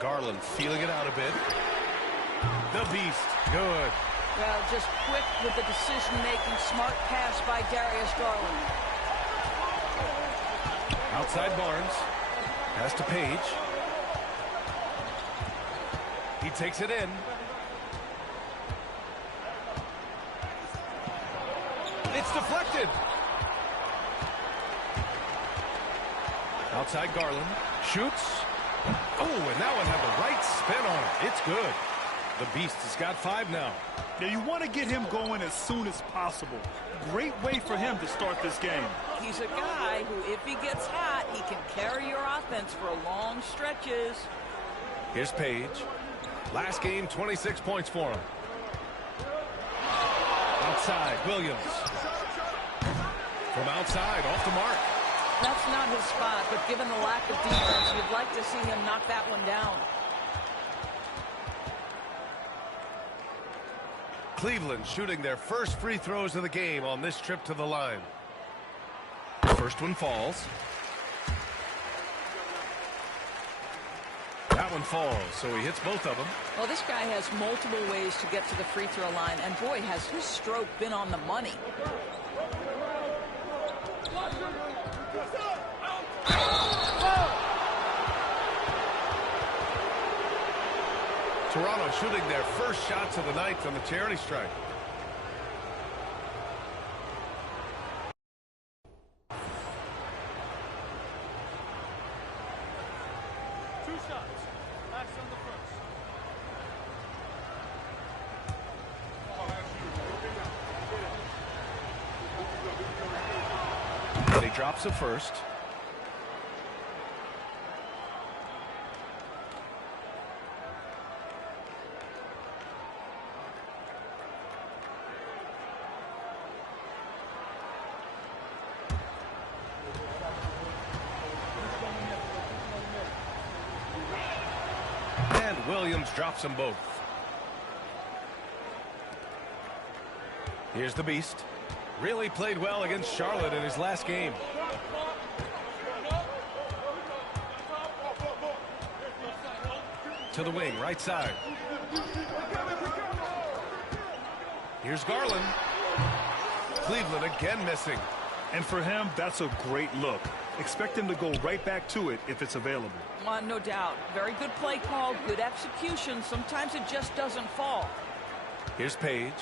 Garland feeling it out a bit. The Beast, good. Well, just quick with the decision-making, smart pass by Darius Garland. Outside Barnes. Pass to Page. He takes it in. It's deflected. Outside Garland. Shoots. Oh, and that one had the right spin on it. It's good. The Beast has got 5 now. Now, you want to get him going as soon as possible. Great way for him to start this game. He's a guy who, if he gets hot, he can carry your offense for long stretches. Here's Page. Last game, 26 points for him. Outside, Williams. From outside, off the mark. That's not his spot, but given the lack of defense, you'd like to see him knock that one down. Cleveland shooting their first free throws of the game on this trip to the line. First one falls. That one falls, so he hits both of them. Well, this guy has multiple ways to get to the free throw line, and boy, has his stroke been on the money. Toronto shooting their first shots of the night from the charity stripe. And he drops a first. Williams drops them both. Here's the Beast. Really played well against Charlotte in his last game. To the wing, right side. Here's Garland. Cleveland again missing. And for him, that's a great look. Expect him to go right back to it if it's available. No doubt. Very good play call, good execution. Sometimes it just doesn't fall. Here's Page.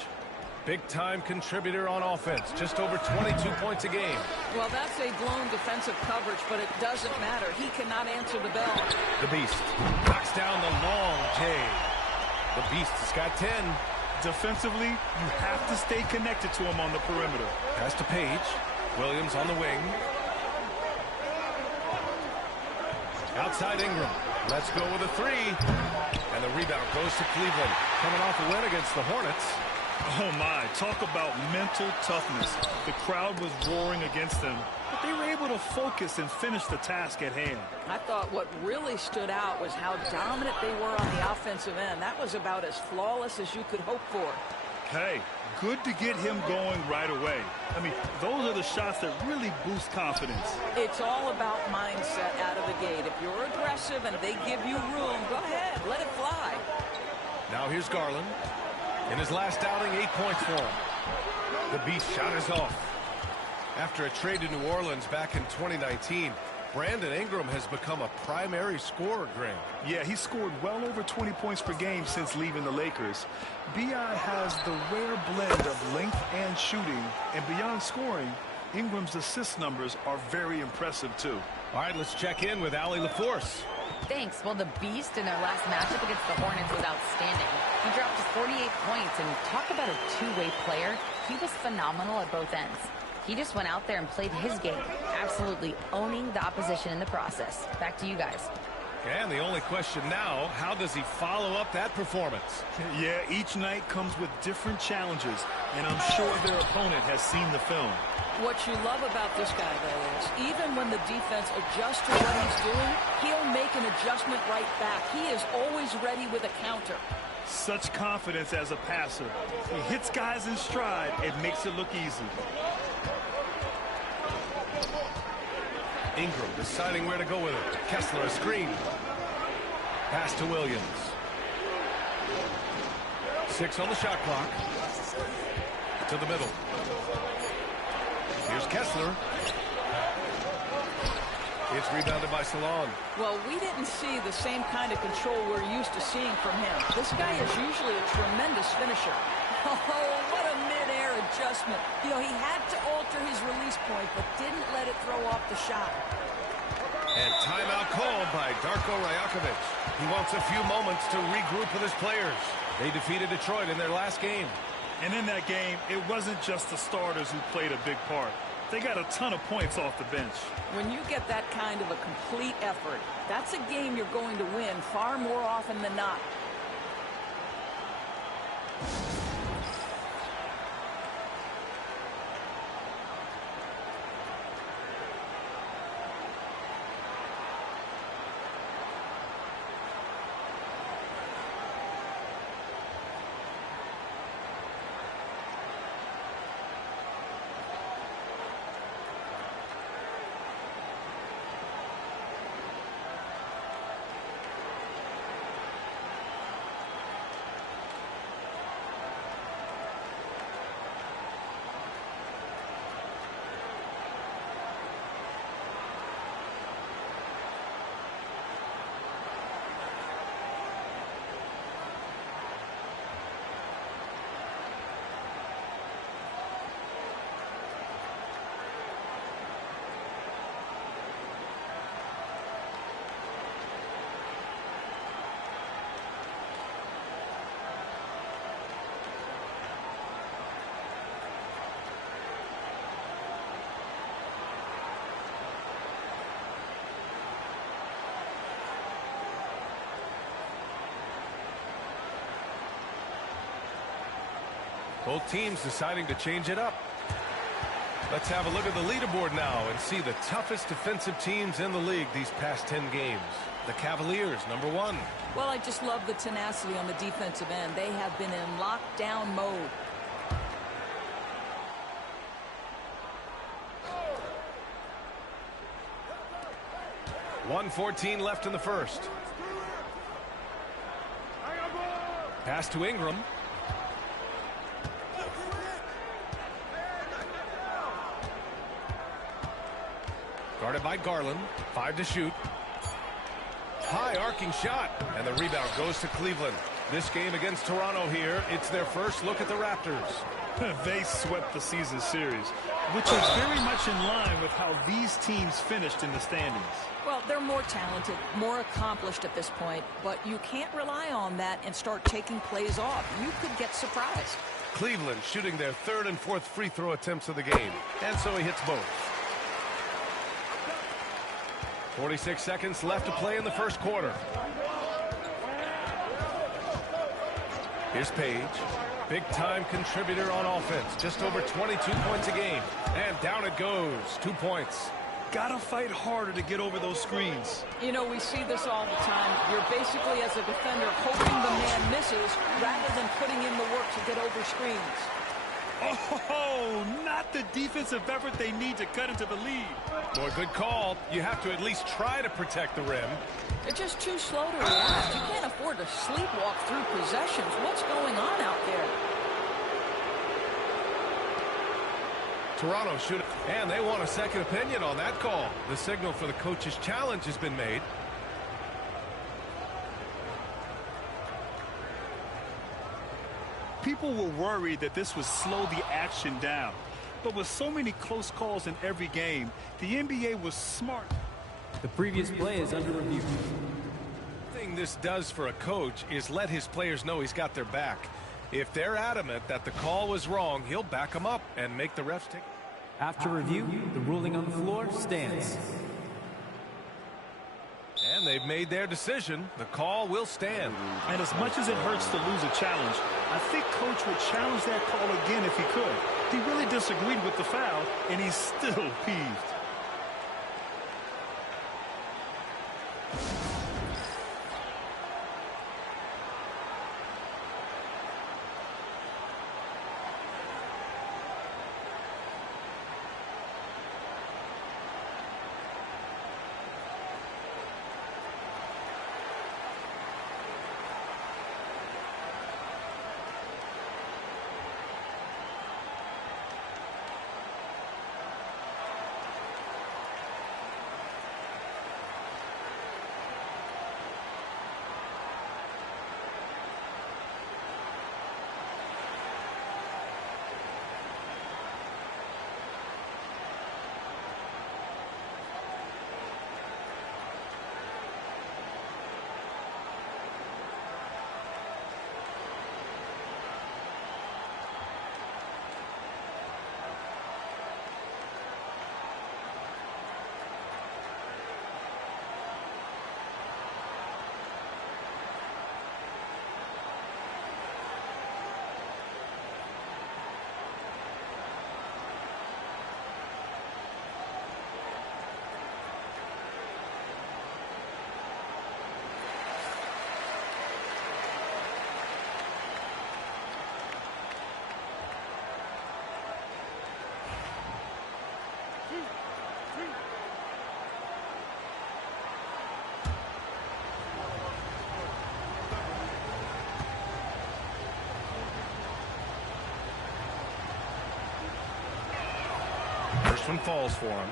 Big-time contributor on offense. Just over 22 points a game. Well, that's a blown defensive coverage, but it doesn't matter. He cannot answer the bell. The Beast knocks down the long J. The Beast has got 10. Defensively, you have to stay connected to him on the perimeter. Pass to Page. Williams on the wing. Outside Ingram. Let's go with a 3. And the rebound goes to Cleveland. Coming off a win against the Hornets. Oh, my. Talk about mental toughness. The crowd was roaring against them, but they were able to focus and finish the task at hand. I thought what really stood out was how dominant they were on the offensive end. That was about as flawless as you could hope for. Hey, Good to get him going right away. I mean, those are the shots that really boost confidence. It's all about mindset out of the gate. If you're aggressive and they give you room, go ahead, let it fly. Now here's Garland. In his last outing, 8 points for him. The Beast shot is off. After a trade to New Orleans back in 2019, Brandon Ingram has become a primary scorer, Grant. Yeah, he scored well over 20 points per game since leaving the Lakers. B.I. has the rare blend of length and shooting, and beyond scoring, Ingram's assist numbers are very impressive, too. All right, let's check in with Allie LaForce. Thanks. Well, the Beast in their last matchup against the Hornets was outstanding. He dropped 48 points, and talk about a two-way player. He was phenomenal at both ends. He just went out there and played his game, absolutely owning the opposition in the process. Back to you guys. And the only question now, how does he follow up that performance? Yeah, each night comes with different challenges, and I'm sure their opponent has seen the film. What you love about this guy, though, is even when the defense adjusts to what he's doing, he'll make an adjustment right back. He is always ready with a counter. Such confidence as a passer. He hits guys in stride and makes it look easy. Ingram deciding where to go with it. Kessler a screen. Pass to Williams. 6 on the shot clock. To the middle. Here's Kessler. It's rebounded by Salon. Well, we didn't see the same kind of control we're used to seeing from him. This guy is usually a tremendous finisher. Oh, what a mid-air adjustment. You know, he had to alter his release point, but didn't let it throw off the shot. And timeout called by Darko Rajakovic. He wants a few moments to regroup with his players. They defeated Detroit in their last game. And in that game, it wasn't just the starters who played a big part. They got a ton of points off the bench. When you get that kind of a complete effort, that's a game you're going to win far more often than not. Both teams deciding to change it up. Let's have a look at the leaderboard now and see the toughest defensive teams in the league these past 10 games. The Cavaliers, number 1. Well, I just love the tenacity on the defensive end. They have been in lockdown mode. .114 left in the first. Pass to Ingram. Guarded by Garland. 5 to shoot. High arcing shot. And the rebound goes to Cleveland. This game against Toronto here, it's their first look at the Raptors. They swept the season series, which is very much in line with how these teams finished in the standings. Well, they're more talented, more accomplished at this point, but you can't rely on that and start taking plays off. You could get surprised. Cleveland shooting their 3rd and 4th free throw attempts of the game, and so he hits both. 46 seconds left to play in the first quarter. Here's Page. Big-time contributor on offense. Just over 22 points a game. And down it goes. 2 points. Gotta fight harder to get over those screens. You know, we see this all the time. You're basically, as a defender, hoping the man misses rather than putting in the work to get over screens. Oh, not the defensive effort they need to cut into the lead. Boy, good call. You have to at least try to protect the rim. They're just too slow to react. You can't afford to sleepwalk through possessions. What's going on out there? Toronto should, and they want a second opinion on that call. The signal for the coach's challenge has been made. People were worried that this would slow the action down. But with so many close calls in every game, the NBA was smart. The previous play is under review. The thing this does for a coach is let his players know he's got their back. If they're adamant that the call was wrong, he'll back them up and make the refs take. After review, the ruling on the floor stands. And they've made their decision. The call will stand. And as much as it hurts to lose a challenge, I think Coach would challenge that call again if he could. He really disagreed with the foul, and he's still peeved. First one falls for him.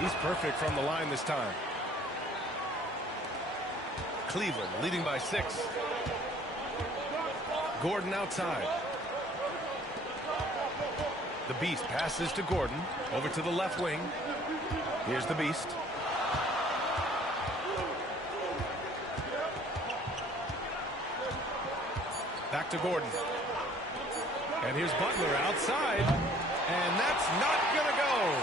He's perfect from the line this time. Cleveland leading by 6. Gordon outside. The Beast passes to Gordon. Over to the left wing. Here's the Beast. Back to Gordon. And here's Butler outside. And that's not going to go.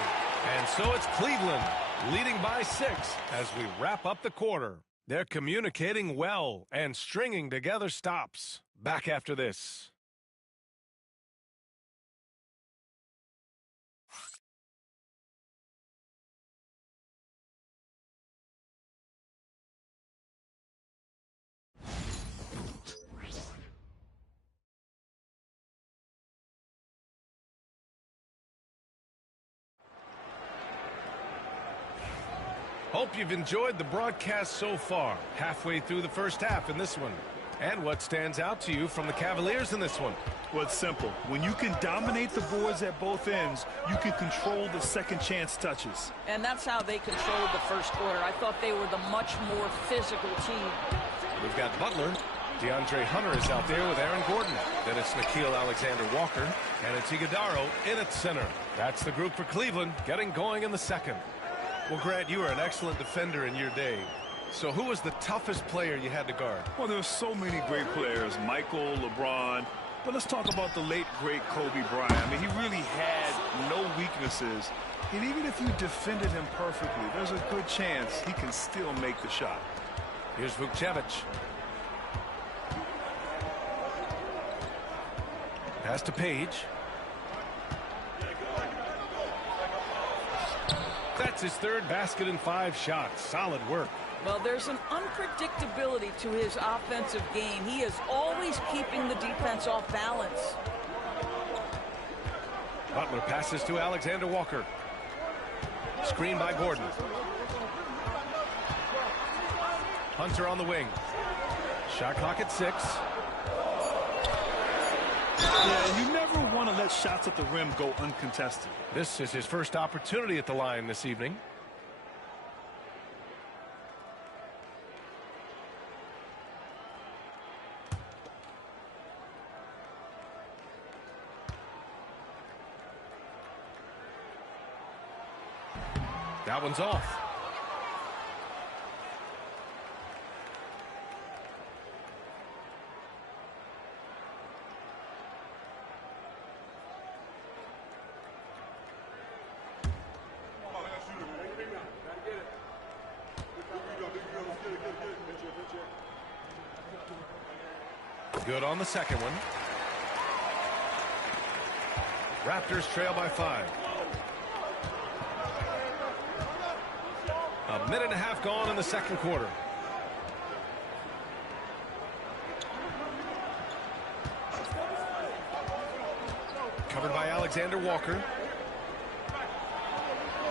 And so it's Cleveland leading by 6 as we wrap up the quarter. They're communicating well and stringing together stops. Back after this. Hope you've enjoyed the broadcast so far. Halfway through the first half in this one. And what stands out to you from the Cavaliers in this one? Well, it's simple. When you can dominate the boards at both ends, you can control the second chance touches. And that's how they controlled the first quarter. I thought they were the much more physical team. We've got Butler. DeAndre Hunter is out there with Aaron Gordon. Then it's Nickeil Alexander-Walker. And it's Iguodaro in at center. That's the group for Cleveland getting going in the second. Well, Grant, you were an excellent defender in your day. So who was the toughest player you had to guard? Well, there's so many great players. Michael, LeBron. But let's talk about the late, great Kobe Bryant. I mean, he really had no weaknesses. And even if you defended him perfectly, there's a good chance he can still make the shot. Here's Vukcevic. Pass to Page. That's his third basket in 5 shots. Solid work. Well, there's an unpredictability to his offensive game. He is always keeping the defense off balance. Butler passes to Alexander Walker. Screen by Gordon. Hunter on the wing. Shot clock at 6. Yeah, you never want to let shots at the rim go uncontested. This is his first opportunity at the line this evening. That one's off. Good on the second one. Raptors trail by 5. A minute and a half gone in the second quarter. Covered by Alexander Walker.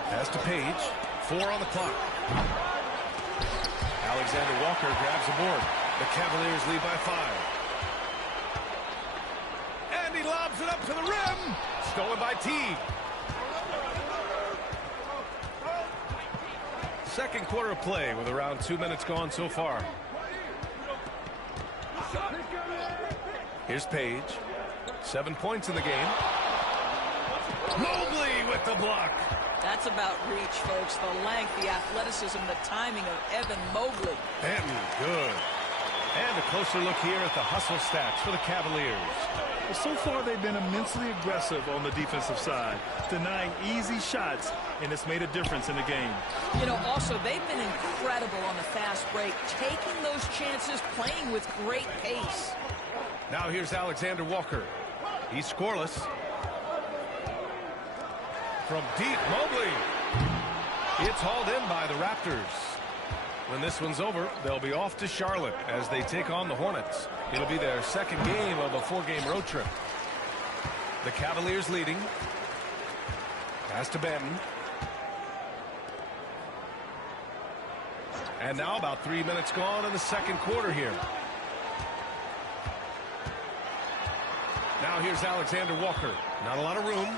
Pass to Page. 4 on the clock. Alexander Walker grabs the board. The Cavaliers lead by 5. And he lobs it up to the rim. Stolen by Teague. Second quarter of play with around 2 minutes gone so far. Here's Page. 7 points in the game. Mobley with the block. That's about reach, folks. The length, the athleticism, the timing of Evan Mobley. Benton, good. And a closer look here at the hustle stats for the Cavaliers. Well, so far they've been immensely aggressive on the defensive side, denying easy shots, and it's made a difference in the game. You know, also, they've been incredible on the fast break, taking those chances, playing with great pace. Now here's Alexander Walker. He's scoreless. From deep, Mobley. It's hauled in by the Raptors. When this one's over, they'll be off to Charlotte as they take on the Hornets. It'll be their second game of a 4-game road trip. The Cavaliers leading. Pass to Benton. And now about 3 minutes gone in the second quarter here. Now here's Alexander Walker. Not a lot of room.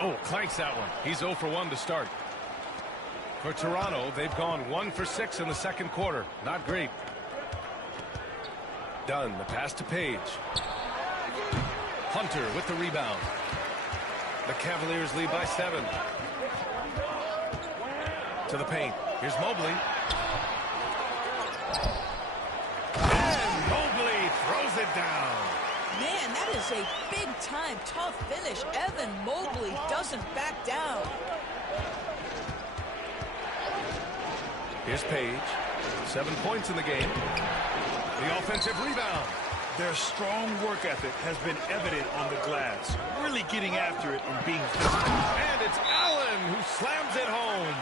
Oh, clanks that one. He's 0 for 1 to start. For Toronto, they've gone 1 for 6 in the second quarter. Not great. Dunn, the pass to Page. Hunter with the rebound. The Cavaliers lead by 7. To the paint. Here's Mobley. And Mobley throws it down. Man, that is a big-time, tough finish. Evan Mobley doesn't back down. Here's Page. 7 points in the game. The offensive rebound. Their strong work ethic has been evident on the glass, really getting after it and being physical. And it's Allen who slams it home.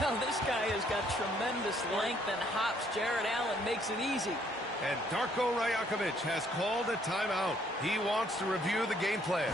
Well, this guy has got tremendous length and hops. Jared Allen makes it easy. And Darko Rajakovic has called a timeout. He wants to review the game plan.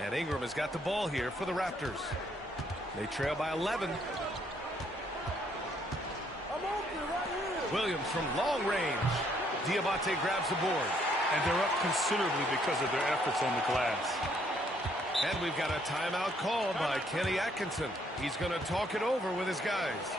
And Ingram has got the ball here for the Raptors. They trail by 11. Williams from long range. Diabate grabs the board. And they're up considerably because of their efforts on the glass. And we've got a timeout called by Kenny Atkinson. He's going to talk it over with his guys.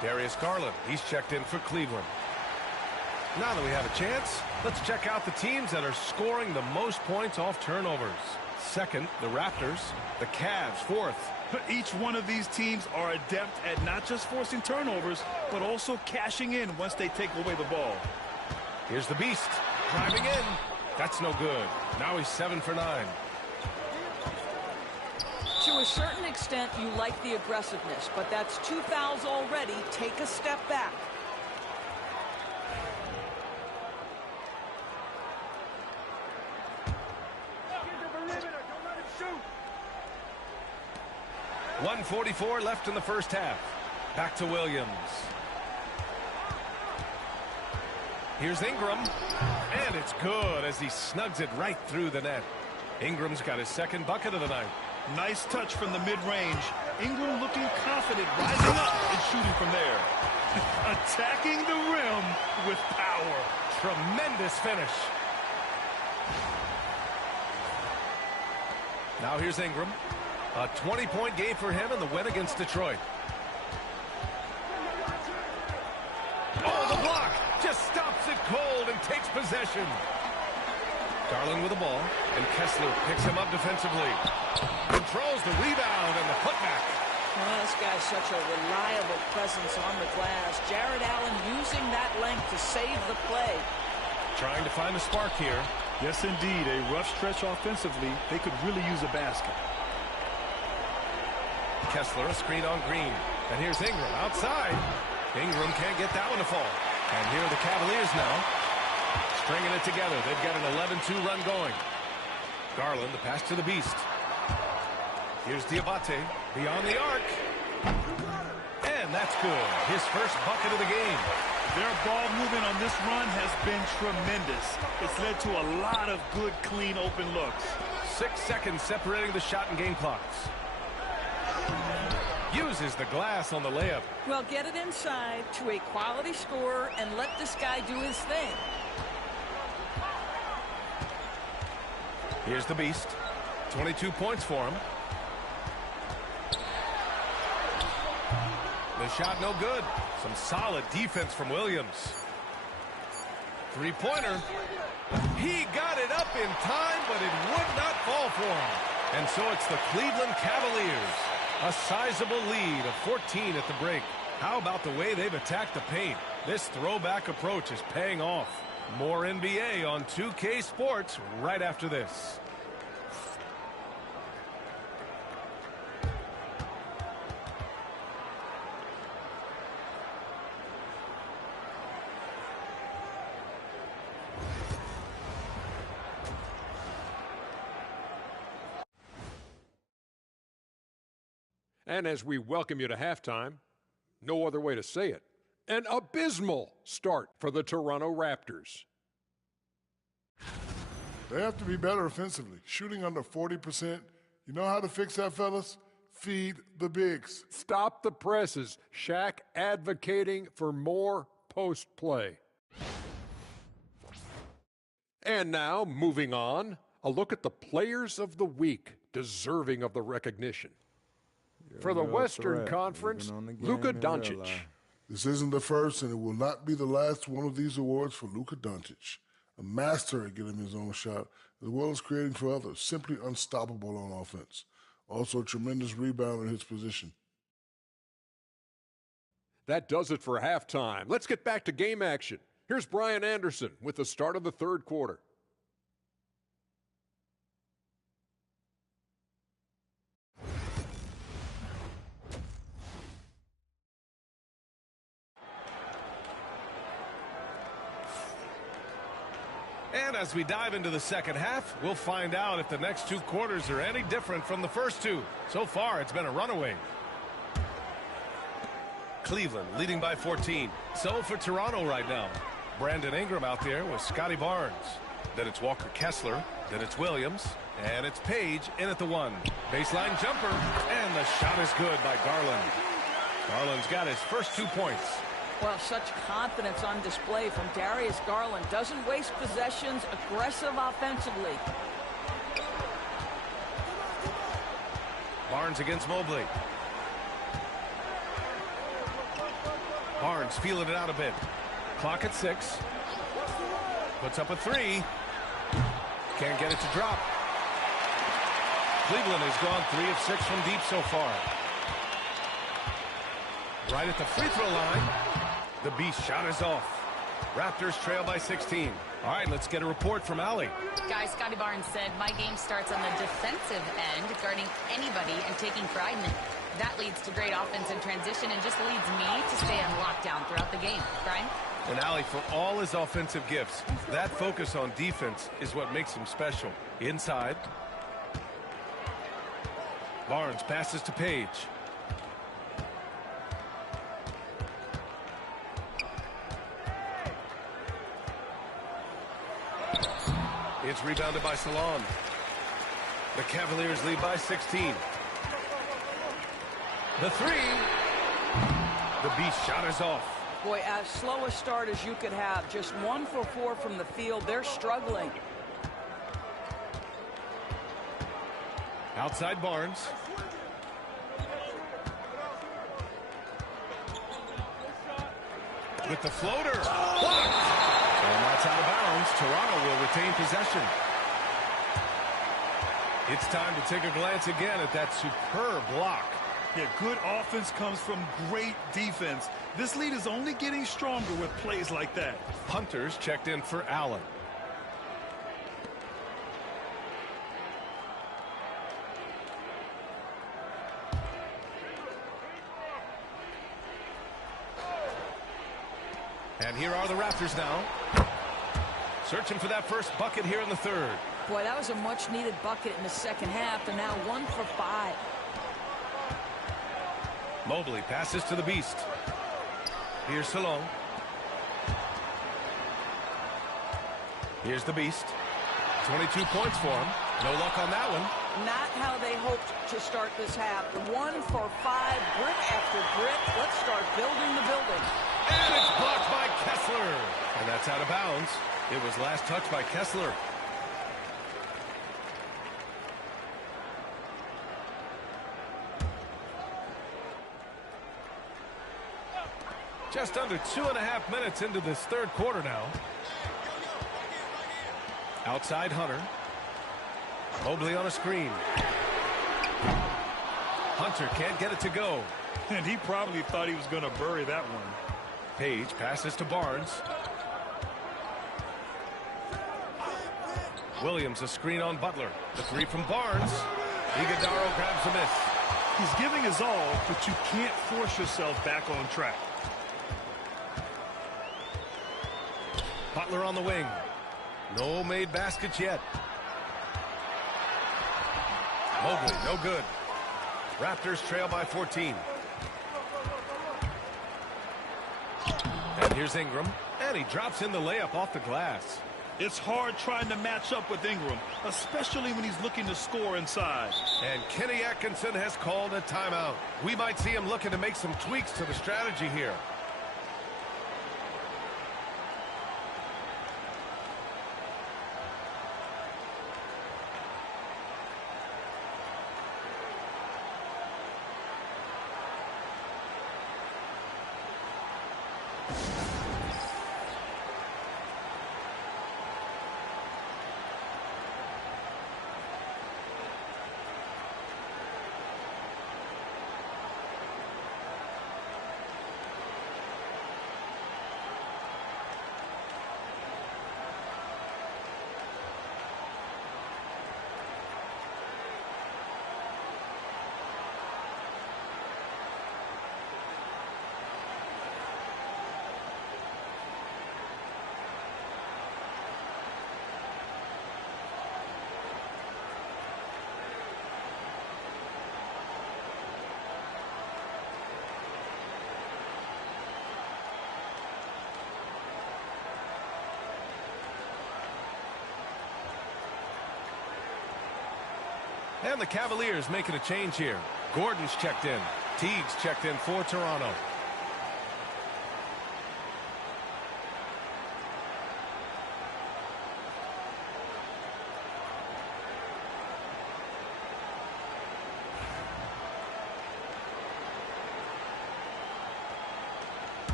Darius Garland, he's checked in for Cleveland. Now that we have a chance, let's check out the teams that are scoring the most points off turnovers. Second, the Raptors. The Cavs, fourth. Each one of these teams are adept at not just forcing turnovers, but also cashing in once they take away the ball. Here's the Beast, driving in. That's no good. Now he's 7 for 9. To a certain extent, you like the aggressiveness, but that's 2 fouls already. Take a step back. .144 left in the first half. Back to Williams. Here's Ingram. And it's good as he snugs it right through the net. Ingram's got his second bucket of the night. Nice touch from the mid-range. Ingram looking confident, rising up and shooting from there. Attacking the rim with power. Tremendous finish. Now here's Ingram. A 20-point game for him in the win against Detroit. Oh, the block just stops it cold and takes possession. Garland with the ball, and Kessler picks him up defensively. Controls the rebound and the putback. Well, this guy's such a reliable presence on the glass. Jared Allen using that length to save the play. Trying to find a spark here. Yes, indeed. A rough stretch offensively. They could really use a basket. Kessler, a screen on Green. And here's Ingram outside. Ingram can't get that one to fall. And here are the Cavaliers now. Stringing it together. They've got an 11-2 run going. Garland, the pass to the Beast. Here's Diabate beyond the arc. And that's good. His first bucket of the game. Their ball movement on this run has been tremendous. It's led to a lot of good, clean, open looks. 6 seconds separating the shot and game clocks. Uses the glass on the layup. Well, get it inside to a quality scorer and let this guy do his thing. Here's the Beast. 22 points for him. The shot no good. Some solid defense from Williams. Three-pointer. He got it up in time, but it would not fall for him. And so it's the Cleveland Cavaliers. A sizable lead of 14 at the break. How about the way they've attacked the paint? This throwback approach is paying off. More NBA on 2K Sports right after this. And as we welcome you to halftime, no other way to say it, an abysmal start for the Toronto Raptors. They have to be better offensively. Shooting under 40%. You know how to fix that, fellas? Feed the bigs. Stop the presses. Shaq advocating for more post play. And now, moving on, a look at the players of the week deserving of the recognition. For the Western Conference, Luka Doncic. This isn't the first, and it will not be the last one of these awards for Luka Doncic. A master at getting his own shot, as well as creating for others. Simply unstoppable on offense. Also a tremendous rebounder in his position. That does it for halftime. Let's get back to game action. Here's Brian Anderson with the start of the third quarter. And as we dive into the second half, we'll find out if the next two quarters are any different from the first two. So far, it's been a runaway. Cleveland leading by 14. So for Toronto right now, Brandon Ingram out there with Scotty Barnes. Then it's Walker Kessler. Then it's Williams. And it's Page in at the one. Baseline jumper. And the shot is good by Garland. Garland's got his first 2 points. Well, such confidence on display from Darius Garland. Doesn't waste possessions, aggressive offensively. Barnes against Mobley. Barnes feeling it out a bit. Clock at 6. Puts up a 3. Can't get it to drop. Cleveland has gone 3 of 6 from deep so far. Right at the free throw line. The Beast shot is off. Raptors trail by 16. All right, let's get a report from Allie. Guys, Scotty Barnes said, my game starts on the defensive end, guarding anybody and taking pride in it. That leads to great offense in transition and just leads me to stay on lockdown throughout the game. Brian? And Allie, for all his offensive gifts, that focus on defense is what makes him special. Inside. Barnes passes to Page. It's rebounded by Salon. The Cavaliers lead by 16. The 3. The Beast shot is off. Boy, as slow a start as you could have. Just 1 for 4 from the field. They're struggling. Outside Barnes. With the floater. Blocked. And that's out of bounds. Toronto will retain possession. It's time to take a glance again at that superb block. Yeah, good offense comes from great defense. This lead is only getting stronger with plays like that. Hunters checked in for Allen. And here are the Raptors now. Searching for that first bucket here in the third. Boy, that was a much-needed bucket in the second half. They're now 1 for 5. Mobley passes to the Beast. Here's Salon. Here's the Beast. 22 points for him. No luck on that one. Not how they hoped to start this half. 1 for 5, brick after brick. Let's start building the building. And it's blocked by Kessler. And that's out of bounds. It was last touched by Kessler. Just under 2.5 minutes into this third quarter now. Outside Hunter. Mobley on a screen. Hunter can't get it to go. And he probably thought he was going to bury that one. Page passes to Barnes. Williams a screen on Butler. The 3 from Barnes. Iguodala grabs a miss. He's giving his all, but you can't force yourself back on track. Butler on the wing. No made baskets yet. Mobley, no good. Raptors trail by 14. And here's Ingram. And he drops in the layup off the glass. It's hard trying to match up with Ingram, especially when he's looking to score inside. And Kenny Atkinson has called a timeout. We might see him looking to make some tweaks to the strategy here. And the Cavaliers making a change here. Gordon's checked in. Teague's checked in for Toronto.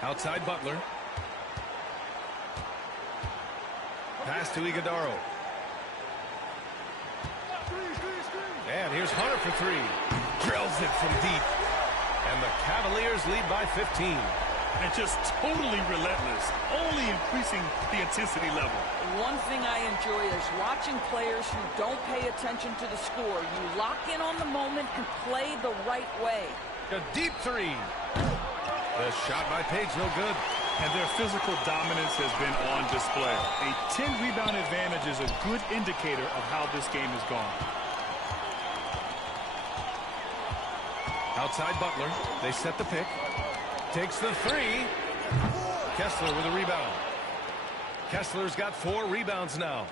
Outside Butler. Pass to Iguodaro. And here's Hunter for three. Drills it from deep. And the Cavaliers lead by 15. And just totally relentless, only increasing the intensity level. One thing I enjoy is watching players who don't pay attention to the score. You lock in on the moment and play the right way. A deep three. The shot by Page, no good. And their physical dominance has been on display. A 10-rebound advantage is a good indicator of how this game has gone. Outside Butler. They set the pick. Takes the three. Kessler with a rebound. Kessler's got 4 rebounds now.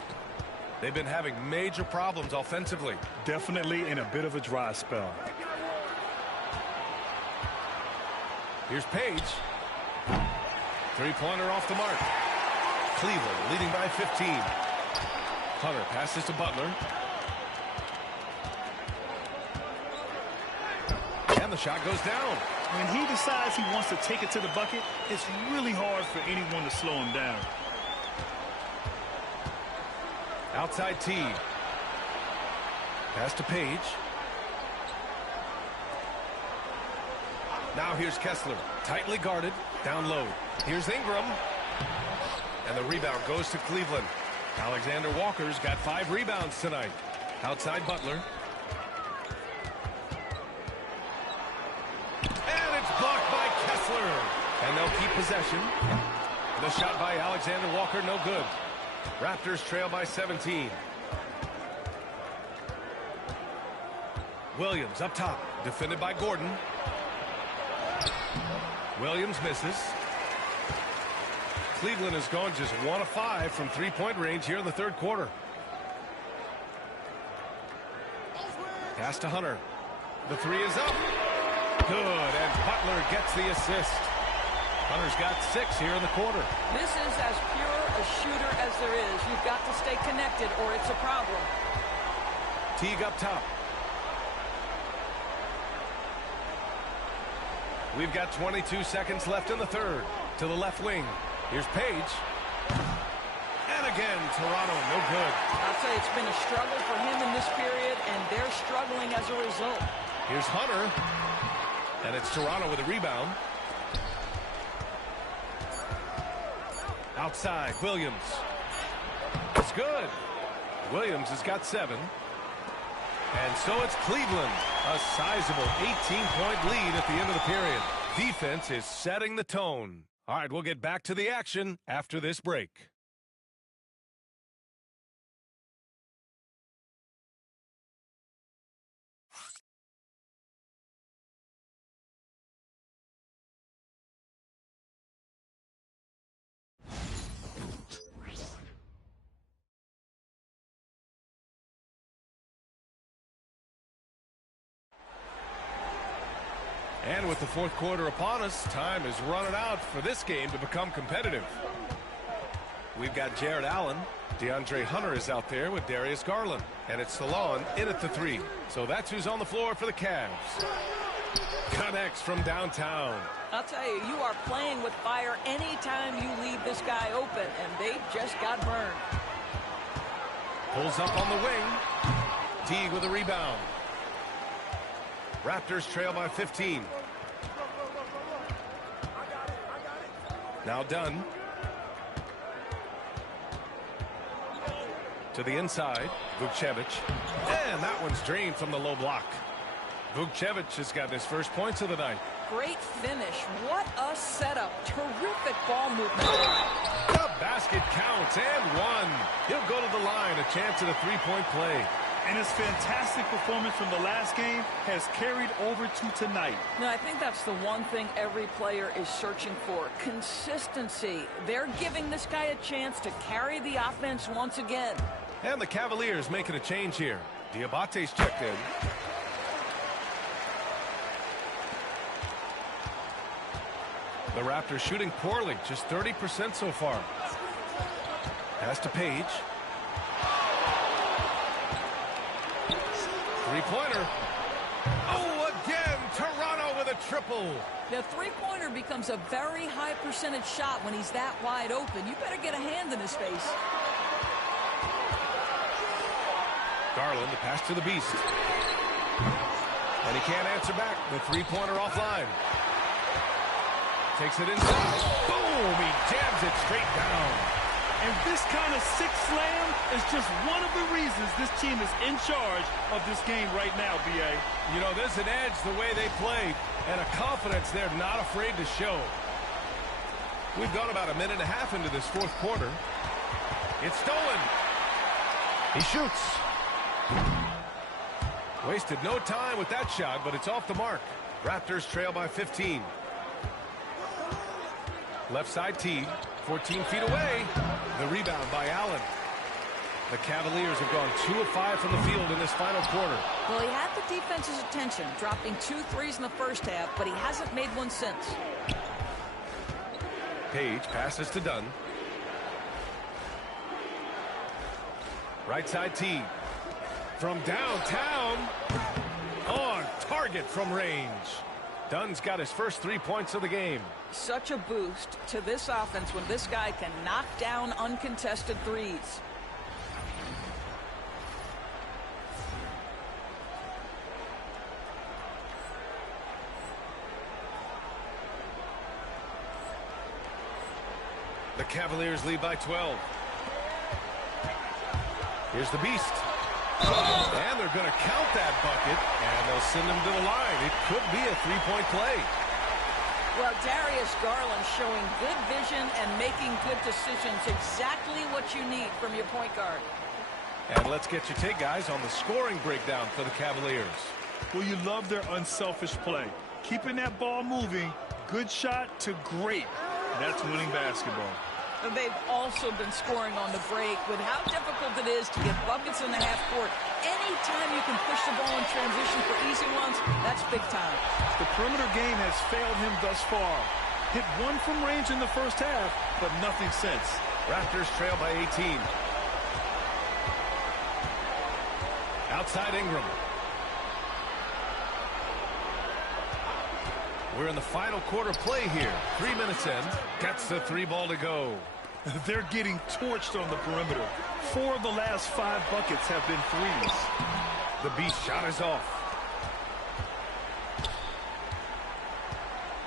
They've been having major problems offensively. Definitely in a bit of a dry spell. Here's Page. Three-pointer off the mark. Cleveland leading by 15. Hunter passes to Butler. And the shot goes down. When he decides he wants to take it to the bucket, it's really hard for anyone to slow him down. Outside Teague. Pass to Page. Now here's Kessler. Tightly guarded. Down low. Here's Ingram. And the rebound goes to Cleveland. Alexander Walker's got 5 rebounds tonight. Outside Butler. And it's blocked by Kessler. And they'll keep possession. The shot by Alexander Walker, no good. Raptors trail by 17. Williams up top. Defended by Gordon. Williams misses. Cleveland has gone just 1 of 5 from three-point range here in the third quarter. Pass to Hunter. The three is up. Good, and Butler gets the assist. Hunter's got 6 here in the quarter. This is as pure a shooter as there is. You've got to stay connected or it's a problem. Teague up top. We've got 22 seconds left in the third. To the left wing. Here's Page. And again, Toronto, no good. I'll tell you, it's been a struggle for him in this period, and they're struggling as a result. Here's Hunter. And it's Toronto with a rebound. Outside, Williams. It's good. Williams has got 7. And so it's Cleveland. A sizable 18-point lead at the end of the period. Defense is setting the tone. All right, we'll get back to the action after this break. And with the fourth quarter upon us, time is running out for this game to become competitive. We've got Jared Allen. DeAndre Hunter is out there with Darius Garland. And it's Salon in at the 3. So that's who's on the floor for the Cavs. Connects from downtown. I'll tell you, you are playing with fire anytime you leave this guy open, and they just got burned. Pulls up on the wing. Teague with a rebound. Raptors trail by 15. Now Dunn. To the inside, Vukcevic. And that one's drained from the low block. Vukcevic has got his first points of the night. Great finish. What a setup. Terrific ball movement. The basket counts and one. He'll go to the line, a chance at a three-point play. And his fantastic performance from the last game has carried over to tonight. Now, I think that's the one thing every player is searching for. Consistency. They're giving this guy a chance to carry the offense once again. And the Cavaliers making a change here. Diabate's checked in. The Raptors shooting poorly, just 30% so far. Pass to Page. Three-pointer. Oh, again, Toronto with a triple. The three-pointer becomes a very high percentage shot when he's that wide open. You better get a hand in his face. Garland, the pass to the Beast. And he can't answer back. The three-pointer offline. Takes it inside. Boom! He jams it straight down. And this kind of sick slam is just one of the reasons this team is in charge of this game right now, B.A. You know, there's an edge the way they played and a confidence they're not afraid to show. We've gone about a minute and a half into this fourth quarter. It's stolen. He shoots. Wasted no time with that shot, but it's off the mark. Raptors trail by 15. Left side Teague, 14 feet away. The rebound by Allen. The Cavaliers have gone 2 of 5 from the field in this final quarter. Well, he had the defense's attention, dropping 2 threes in the first half, but he hasn't made one since. Page passes to Dunn. Right side Teague. From downtown. On target from range. Dunn's got his first 3 points of the game. Such a boost to this offense when this guy can knock down uncontested threes. The Cavaliers lead by 12. Here's the Beast. And they're going to count that bucket, and they'll send him to the line. It could be a three-point play. Well, Darius Garland showing good vision and making good decisions. Exactly what you need from your point guard. And let's get your take, guys, on the scoring breakdown for the Cavaliers. Well, you love their unselfish play. Keeping that ball moving, good shot to great. That's winning basketball. And they've also been scoring on the break. With how difficult it is to get buckets in the half court, anytime you can push the ball in transition for easy ones, that's big time. The perimeter game has failed him thus far. Hit one from range in the first half, but nothing since. Raptors trail by 18. Outside Ingram. We're in the final quarter play here. 3 minutes in. Gets the 3 ball to go. They're getting torched on the perimeter. 4 of the last 5 buckets have been threes. The Beast shot is off.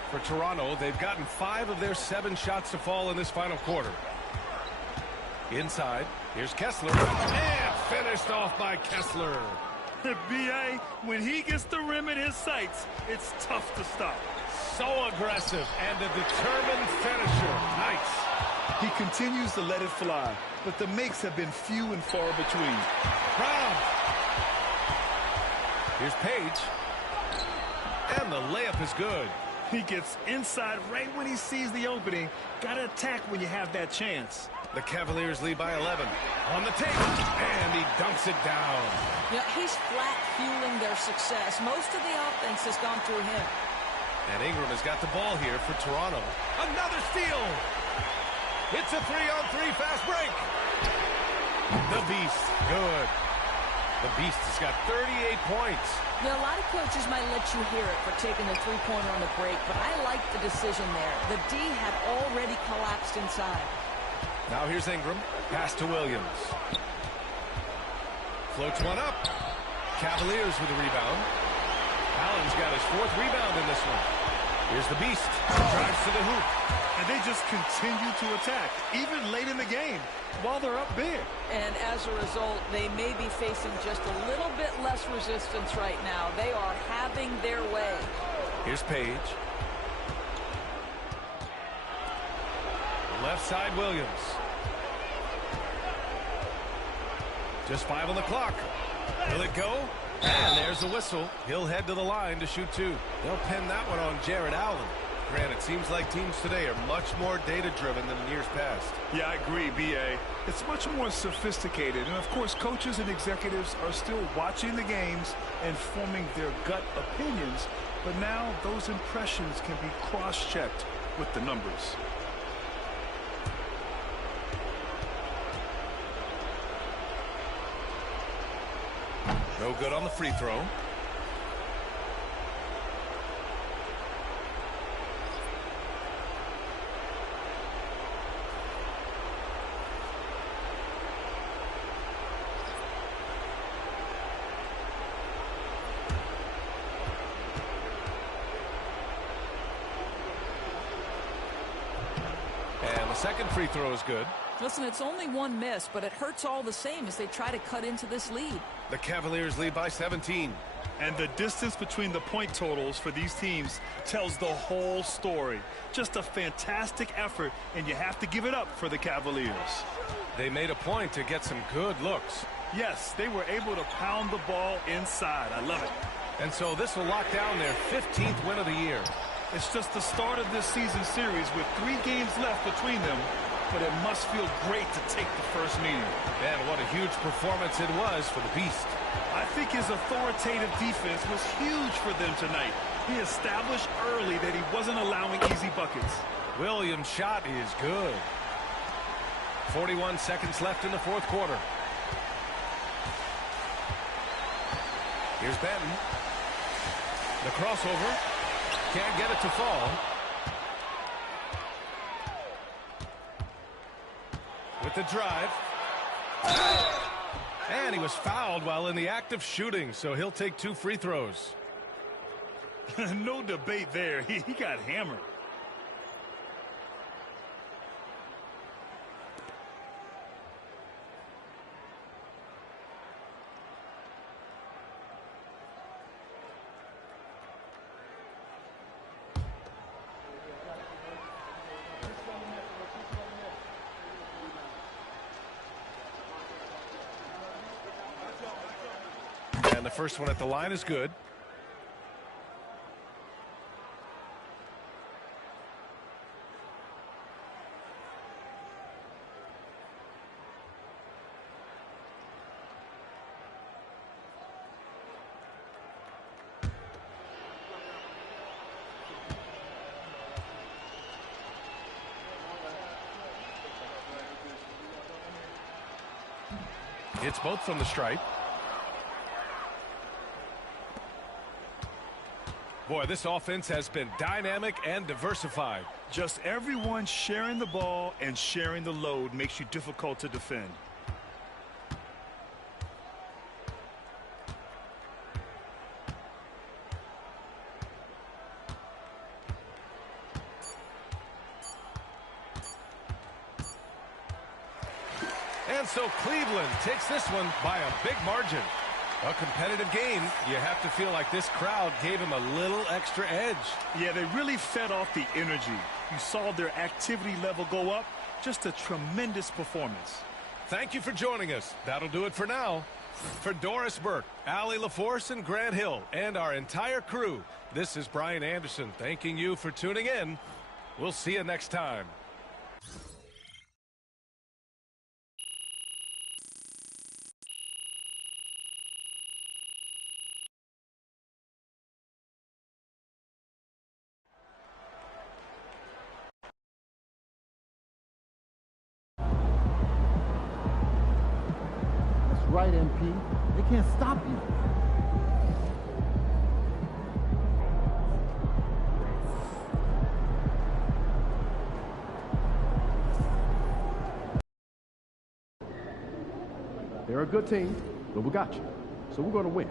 For Toronto, they've gotten 5 of their 7 shots to fall in this final quarter. Inside, here's Kessler. And finished off by Kessler. B.A., when he gets the rim in his sights, it's tough to stop. So aggressive and a determined finisher. Nice. He continues to let it fly, but the makes have been few and far between. Brown. Here's Page. And the layup is good. He gets inside right when he sees the opening. Got to attack when you have that chance. The Cavaliers lead by 11. On the take. And he dunks it down. Yeah, he's flat fueling their success. Most of the offense has gone through him. And Ingram has got the ball here for Toronto. Another steal. It's a 3-on-3 fast break. The Beast, good. The Beast has got 38 points. Now, a lot of coaches might let you hear it for taking the three-pointer on the break, but I like the decision there. The D had already collapsed inside. Now here's Ingram. Pass to Williams. Floats one up. Cavaliers with a rebound. Allen's got his 4th rebound in this one. Here's the Beast. Drives to the hoop. And they just continue to attack, even late in the game, while they're up big. And as a result, they may be facing just a little bit less resistance right now. They are having their way. Here's Page. Left side, Williams. Just 5 on the clock. Will it go? And there's the whistle. He'll head to the line to shoot 2. They'll pin that one on Jared Allen. Granted, it seems like teams today are much more data-driven than in years past. Yeah, I agree, B.A. It's much more sophisticated. And, of course, coaches and executives are still watching the games and forming their gut opinions. But now those impressions can be cross-checked with the numbers. No good on the free throw. And the second free throw is good. Listen, it's only one miss, but it hurts all the same as they try to cut into this lead. The Cavaliers lead by 17. And the distance between the point totals for these teams tells the whole story. Just a fantastic effort, and you have to give it up for the Cavaliers. They made a point to get some good looks. Yes, they were able to pound the ball inside. I love it. And so this will lock down their 15th win of the year. It's just the start of this season series with 3 games left between them, but it must feel great to take the first meeting. And what a huge performance it was for the Beast. I think his authoritative defense was huge for them tonight. He established early that he wasn't allowing easy buckets. Williams' shot is good. 41 seconds left in the 4th quarter. Here's Benton. The crossover. Can't get it to fall. With the drive. And he was fouled while in the act of shooting, so he'll take 2 free throws. No debate there. He got hammered. And the first one at the line is good. It's both from the stripe. Boy, this offense has been dynamic and diversified. Just everyone sharing the ball and sharing the load makes you difficult to defend. And so Cleveland takes this one by a big margin. A competitive game. You have to feel like this crowd gave him a little extra edge. Yeah, they really fed off the energy. You saw their activity level go up. Just a tremendous performance. Thank you for joining us. That'll do it for now. For Doris Burke, Allie LaForce, and Grant Hill, and our entire crew, this is Brian Anderson thanking you for tuning in. We'll see you next time. right, MP. They can't stop you. They're a good team, but we got you. So we're going to win.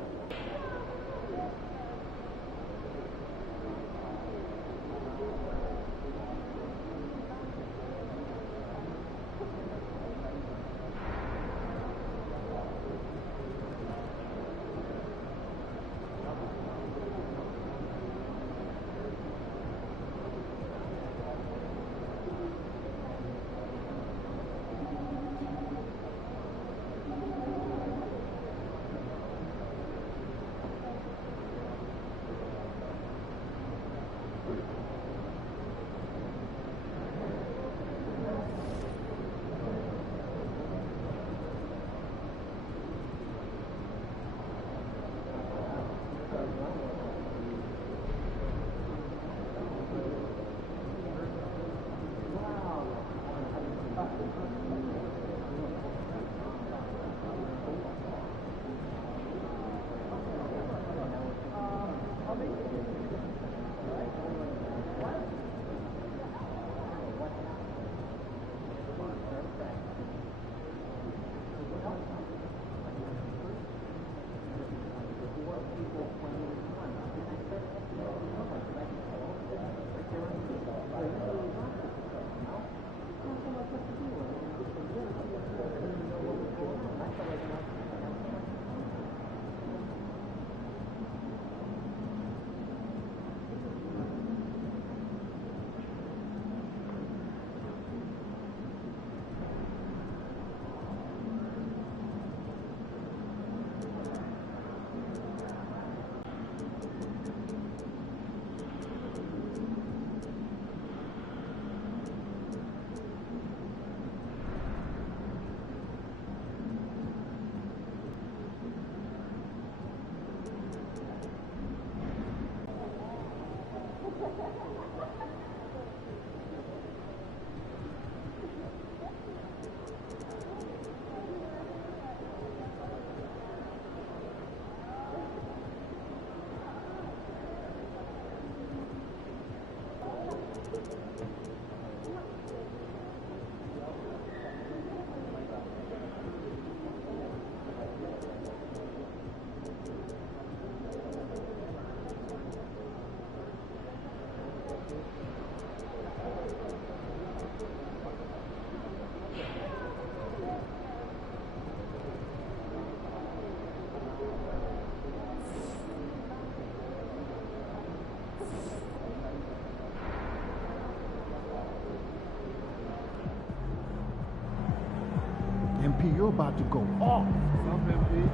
MP, you're about to go off. What's up, MP?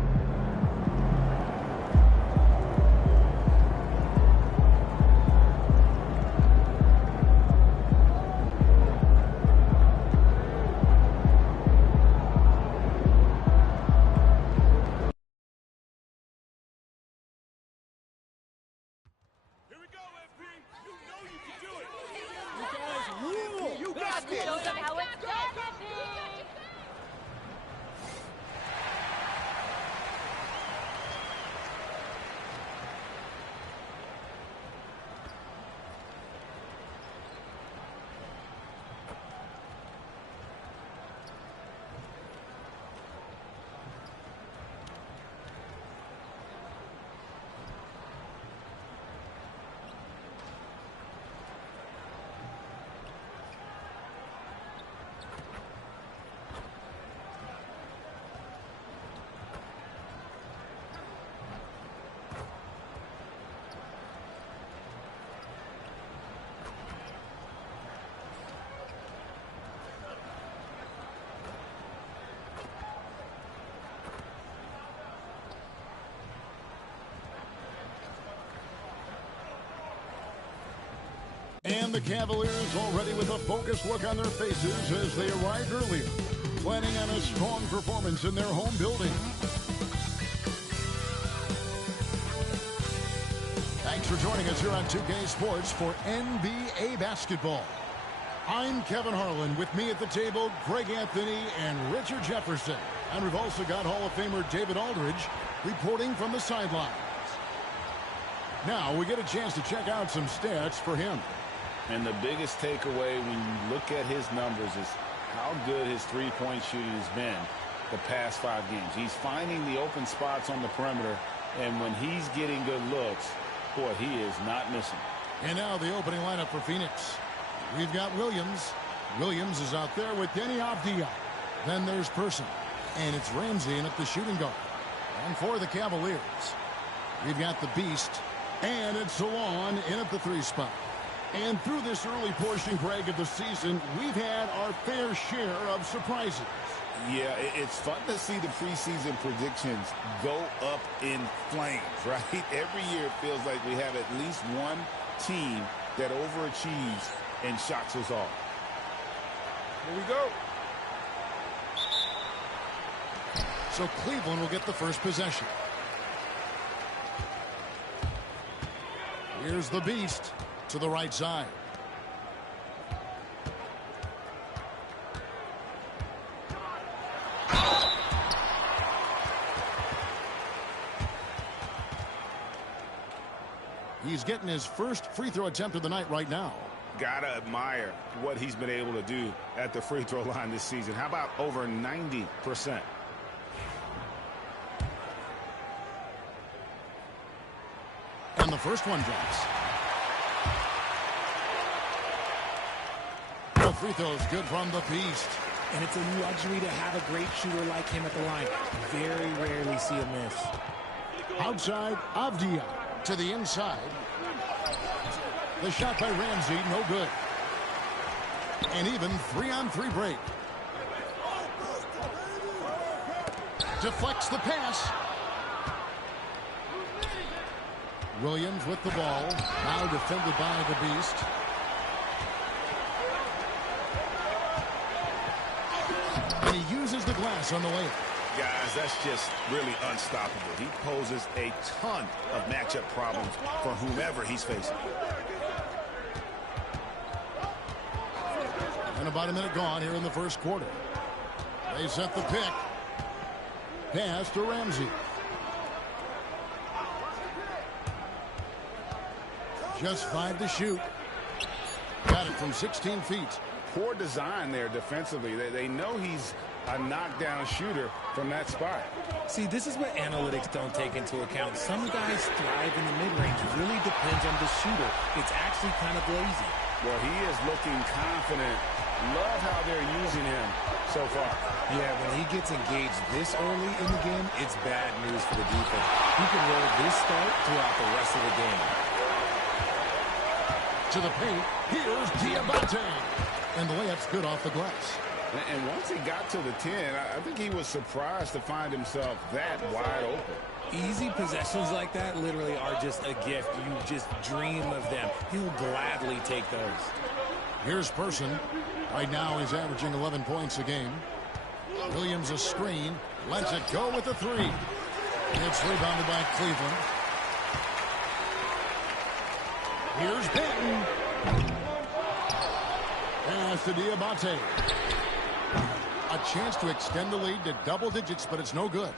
And the Cavaliers already with a focused look on their faces as they arrived earlier, planning on a strong performance in their home building. Thanks for joining us here on 2K Sports for NBA basketball. I'm Kevin Harlan. With me at the table, Greg Anthony and Richard Jefferson. And we've also got Hall of Famer David Aldridge reporting from the sidelines. Now we get a chance to check out some stats for him. And the biggest takeaway when you look at his numbers is how good his three-point shooting has been the past 5 games. He's finding the open spots on the perimeter, and when he's getting good looks, boy, he is not missing. And now the opening lineup for Phoenix. We've got Williams. Williams is out there with Denny Avdia. Then there's Person. And it's Ramsey in at the shooting guard. And for the Cavaliers, we've got the Beast. And it's Salon in at the 3 spot. And through this early portion, Greg, of the season, we've had our fair share of surprises. Yeah, it's fun to see the preseason predictions go up in flames, right? Every year it feels like we have at least one team that overachieves and shocks us all. Here we go. So Cleveland will get the first possession. Here's the Beast to the right side. He's getting his first free throw attempt of the night right now. Gotta admire what he's been able to do at the free throw line this season. How about over 90%? And the first one drops. The free throw is good from the Beast. And it's a luxury to have a great shooter like him at the line. Very rarely see a miss. Outside, Avdia to the inside. The shot by Ramsey, no good. And even 3-on-3 break. Deflects the pass. Williams with the ball. Now defended by the Beast. And he uses the glass on the layup. Guys, that's just really unstoppable. He poses a ton of matchup problems for whomever he's facing. And about a minute gone here in the first quarter. They set the pick. Pass to Ramsey. Just 5 to shoot. Got it from 16 feet. Poor design there defensively. They know he's a knockdown shooter from that spot. See, this is what analytics don't take into account. Some guys thrive in the mid-range. It really depends on the shooter. It's actually kind of lazy. Well, he is looking confident. Love how they're using him so far. Yeah, when he gets engaged this early in the game, it's bad news for the defense. He can roll this start throughout the rest of the game. To the paint, here's Diabate. And the layup's good off the glass. And once he got to the 10, I think he was surprised to find himself that wide open. Easy possessions like that literally are just a gift. You just dream of them. He'll gladly take those. Here's Person. Right now he's averaging 11 points a game. Williams a screen. Lets it go with the 3. It's rebounded by Cleveland. Here's Benton. Pass to Diabate. A chance to extend the lead to double digits, but it's no good.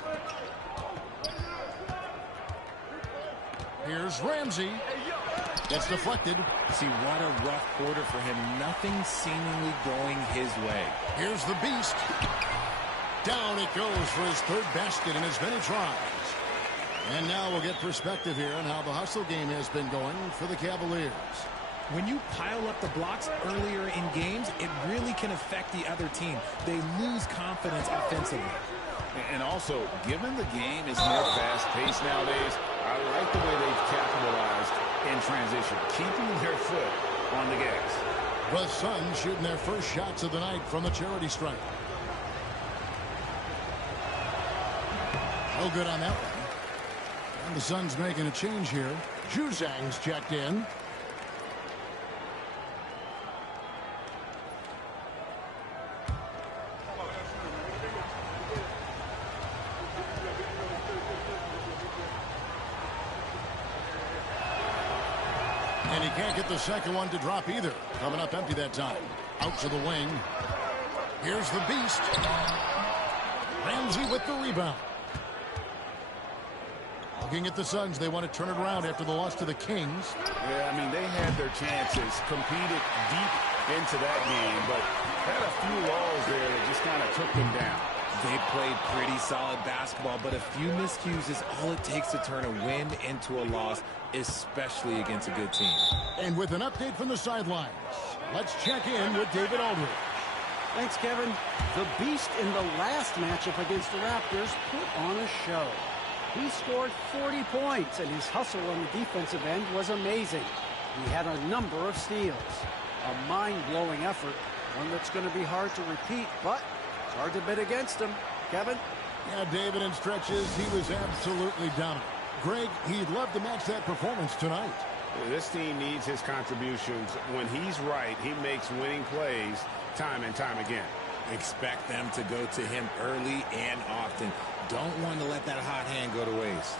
Here's Ramsey. It's deflected. See, what a rough quarter for him. Nothing seemingly going his way. Here's the Beast. Down it goes for his 3rd basket in as many tries. And now we'll get perspective here on how the hustle game has been going for the Cavaliers. When you pile up the blocks earlier in games, it really can affect the other team. They lose confidence offensively. And also, given the game is more fast-paced nowadays, I like the way they've capitalized in transition, keeping their foot on the gas. The Suns shooting their first shots of the night from the charity stripe. No good on that one. And the Suns making a change here. Juzang's checked in. And he can't get the second one to drop either. Coming up empty that time. Out to the wing. Here's the Beast. Ramsey with the rebound. Looking at the Suns, they want to turn it around after the loss to the Kings. Yeah, I mean, they had their chances, competed deep into that game, but had a few lulls there that just kind of took them down. They played pretty solid basketball, but a few miscues is all it takes to turn a win into a loss, especially against a good team. And with an update from the sidelines, let's check in with David Aldridge. Thanks, Kevin. The Beast in the last matchup against the Raptors put on a show. He scored 40 points, and his hustle on the defensive end was amazing. He had a number of steals. A mind-blowing effort, one that's going to be hard to repeat, but it's hard to bet against him. Kevin? Yeah, David, in stretches, he was absolutely dominant. Greg, he'd love to match that performance tonight. This team needs his contributions. When he's right, he makes winning plays time and time again. Expect them to go to him early and often. Don't want to let that hot hand go to waste.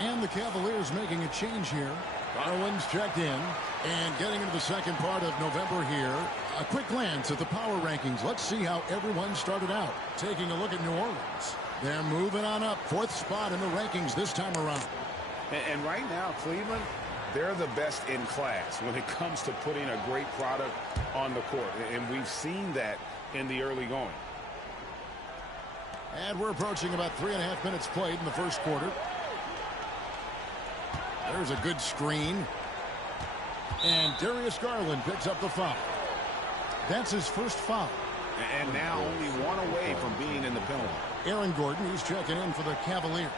And the Cavaliers making a change here. Garland's checked in. And getting into the second part of November here, a quick glance at the power rankings. Let's see how everyone started out. Taking a look at New Orleans. They're moving on up. 4th spot in the rankings this time around. And right now, Cleveland, they're the best in class when it comes to putting a great product on the court. And we've seen that in the early going. And we're approaching about 3.5 minutes played in the first quarter. There's a good screen. And Darius Garland picks up the foul. That's his first foul. And now only one away from being in the penalty. Aaron Gordon, who's checking in for the Cavaliers.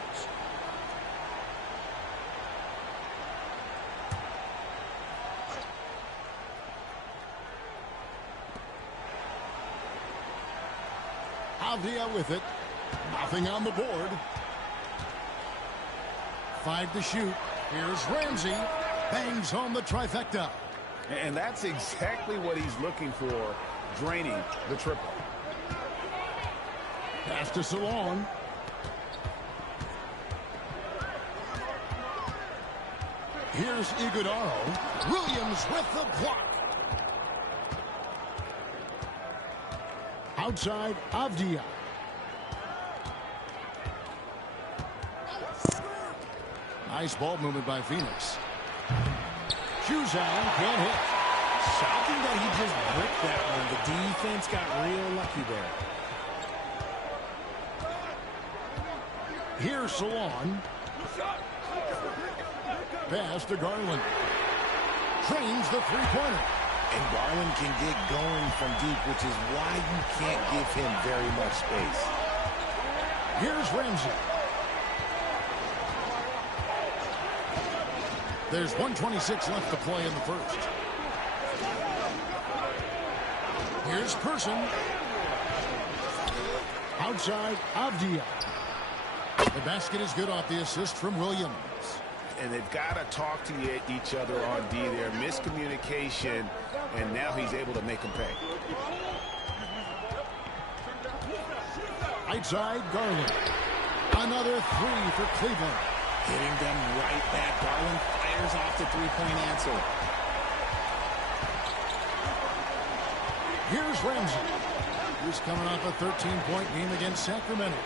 Avdia with it. Nothing on the board. 5 to shoot. Here's Ramsey. Bangs home the trifecta. And that's exactly what he's looking for, draining the triple. Pass to Salon. Here's Iguodaro. Williams with the block. Outside, Avdia. Nice ball movement by Phoenix. Juzang can't hit. Shocking that he just bricked that one. The defense got real lucky there. Here's Salon. Pass to Garland. Trains the three-pointer. And Garland can get going from deep, which is why you can't give him very much space. Here's Ramsey. There's 1:26 left to play in the first. Here's Person. Outside, Avdia. The basket is good off the assist from Williams. And they've got to talk to each other on D there. Miscommunication, and now he's able to make them pay. Outside, Garland. Another 3 for Cleveland. Hitting them right back. Garland fires off the three-point answer. Here's Ramsey. He's coming off a 13-point game against Sacramento.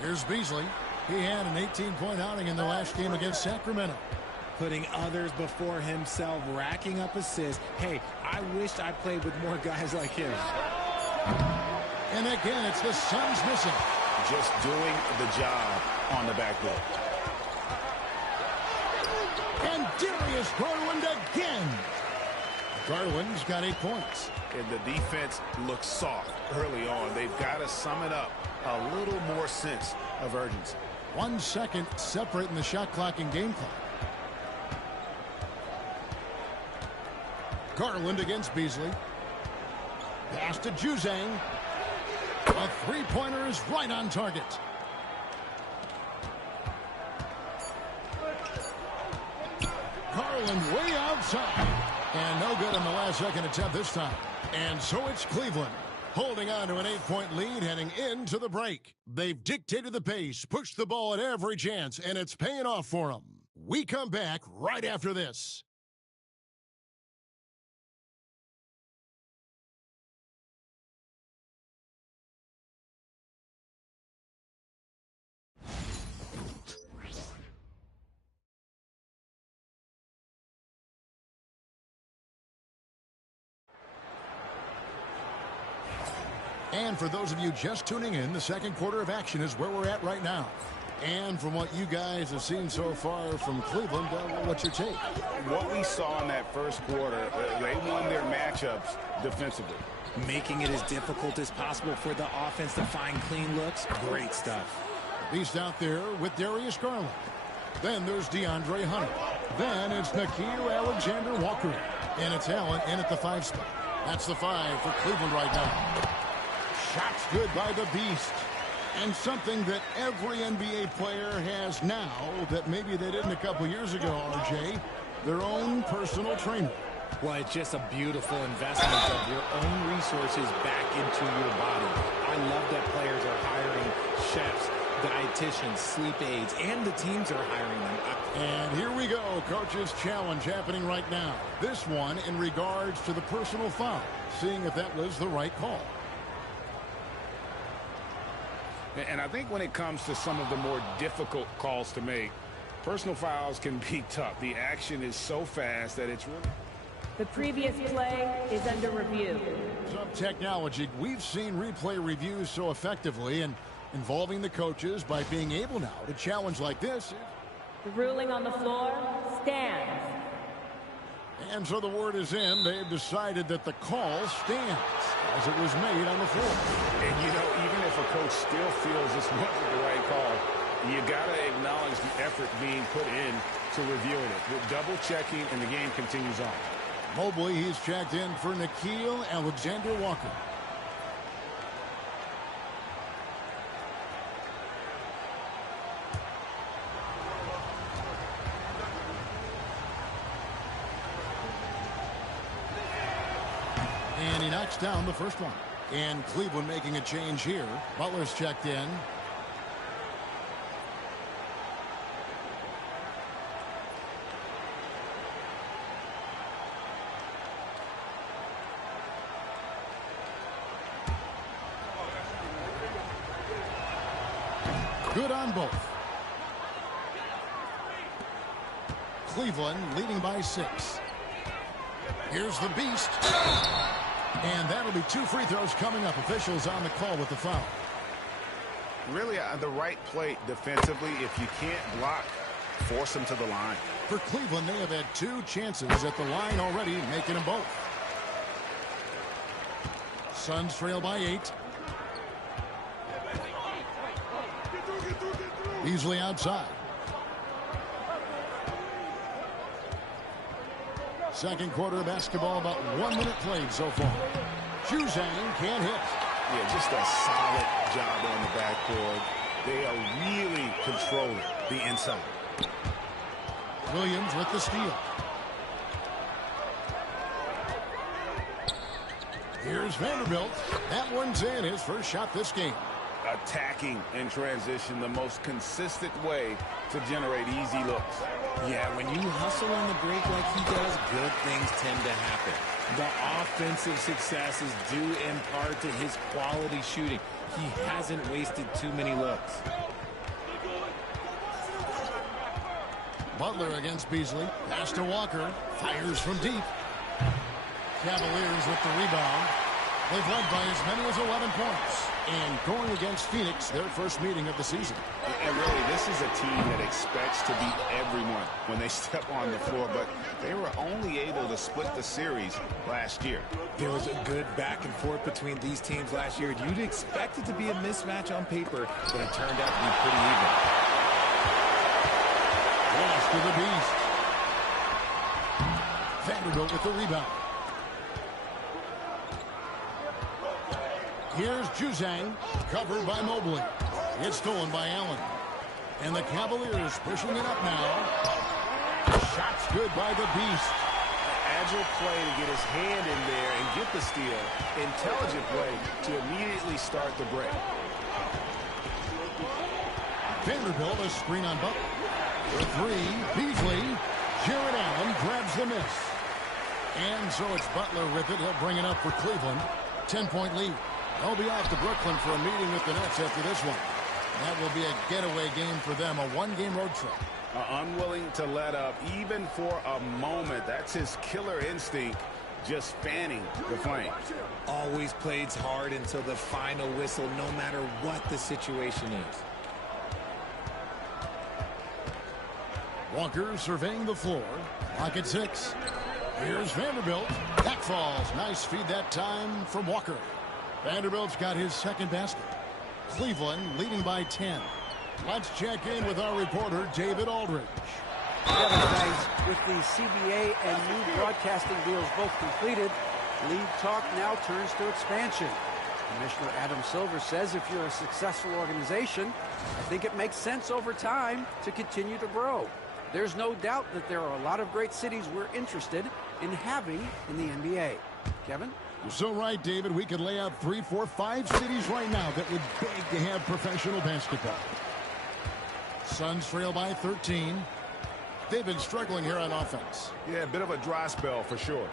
Here's Beasley. He had an 18-point outing in the last game against Sacramento. Putting others before himself, racking up assists. Hey, I wished I played with more guys like him. And again, it's the Suns missing. Just doing the job on the backboard. And Darius Garland again. Garland's got 8 points. And the defense looks soft early on. They've got to sum it up. A little more sense of urgency. 1 second separating the shot clock and game clock. Garland against Beasley. Pass to Juzang. A three-pointer is right on target. Garland way outside. And no good on the last second attempt this time. And so it's Cleveland holding on to an 8-point lead heading into the break. They've dictated the pace, pushed the ball at every chance, and it's paying off for them. We come back right after this. And for those of you just tuning in, the second quarter of action is where we're at right now. And from what you guys have seen so far from Cleveland, what's your take? What we saw in that first quarter, they won their matchups defensively. Making it as difficult as possible for the offense to find clean looks. Great stuff. Beast out there with Darius Garland. Then there's DeAndre Hunter. Then it's Nickeil Alexander-Walker. And it's Allen in at the 5 spot. That's the 5 for Cleveland right now. Shots good by the Beast. And something that every NBA player has now that maybe they didn't a couple years ago, RJ, their own personal trainer. Well, it's just a beautiful investment of your own resources back into your body. I love that players are hiring chefs, dietitians, sleep aides, and the teams are hiring them. And here we go, coach's challenge happening right now. This one in regards to the personal foul, seeing if that was the right call. And I think when it comes to some of the more difficult calls to make, personal fouls can be tough. The action is so fast that it's really... The previous play is under review. Some technology. We've seen replay reviews so effectively and involving the coaches by being able now to challenge like this. The ruling on the floor stands. And so the word is in. They've decided that the call stands as it was made on the floor. And, you know, even if a coach still feels this wasn't the right call, you got to acknowledge the effort being put in to reviewing it. With double-checking, and the game continues on. Mobley, he's checked in for Nickeil Alexander-Walker. And he knocks down the first one. And Cleveland making a change here. Butler's checked in. Good on both. Cleveland leading by 6. Here's the Beast. And that'll be 2 free throws coming up. Officials on the call with the foul. Really, the right play defensively. If you can't block, force them to the line. For Cleveland, they have had 2 chances at the line already, making them both. Suns trail by 8. Beasley outside. Second quarter of basketball, about 1 minute played so far. Juzang can't hit. Yeah, just a solid job on the backboard. They are really controlling the inside. Williams with the steal. Here's Vanderbilt. That one's in, his first shot this game. Attacking in transition, the most consistent way to generate easy looks. Yeah, when you hustle on the break like he does, good things tend to happen. The offensive success is due in part to his quality shooting. He hasn't wasted too many looks. Butler against Beasley. Pass to Walker. Fires from deep. Cavaliers with the rebound. They've led by as many as 11 points. And going against Phoenix, their first meeting of the season. And really, this is a team that expects to beat everyone when they step on the floor, but they were only able to split the series last year. There was a good back and forth between these teams last year. You'd expect it to be a mismatch on paper, but it turned out to be pretty even. Pass to the Beast. Vanderbilt with the rebound. Here's Juzang, covered by Mobley. It's stolen by Allen. And the Cavaliers pushing it up now. Shots good by the Beast. Agile play to get his hand in there and get the steal. Intelligent play to immediately start the break. Vanderbilt, a screen on Butler. For three, Beasley. Jared Allen grabs the miss. And so it's Butler with it. He'll bring it up for Cleveland. 10-point lead. They'll be off to Brooklyn for a meeting with the Nets after this one. That will be a getaway game for them, a one-game road trip. Unwilling to let up even for a moment. That's his killer instinct, just fanning the flames. Always plays hard until the final whistle, no matter what the situation is. Walker surveying the floor. Lock at 6. Here's Vanderbilt. That falls. Nice feed that time from Walker. Vanderbilt's got his second basket. Cleveland leading by 10. Let's check in with our reporter, David Aldridge. Kevin, guys, with the CBA and new broadcasting deals both completed, league talk now turns to expansion. Commissioner Adam Silver says if you're a successful organization, I think it makes sense over time to continue to grow. There's no doubt that there are a lot of great cities we're interested in having in the NBA. Kevin? You're so right, David. We could lay out 3, 4, 5 cities right now that would beg to have professional basketball. Suns trail by 13. They've been struggling here on offense. Yeah, a bit of a dry spell for sure.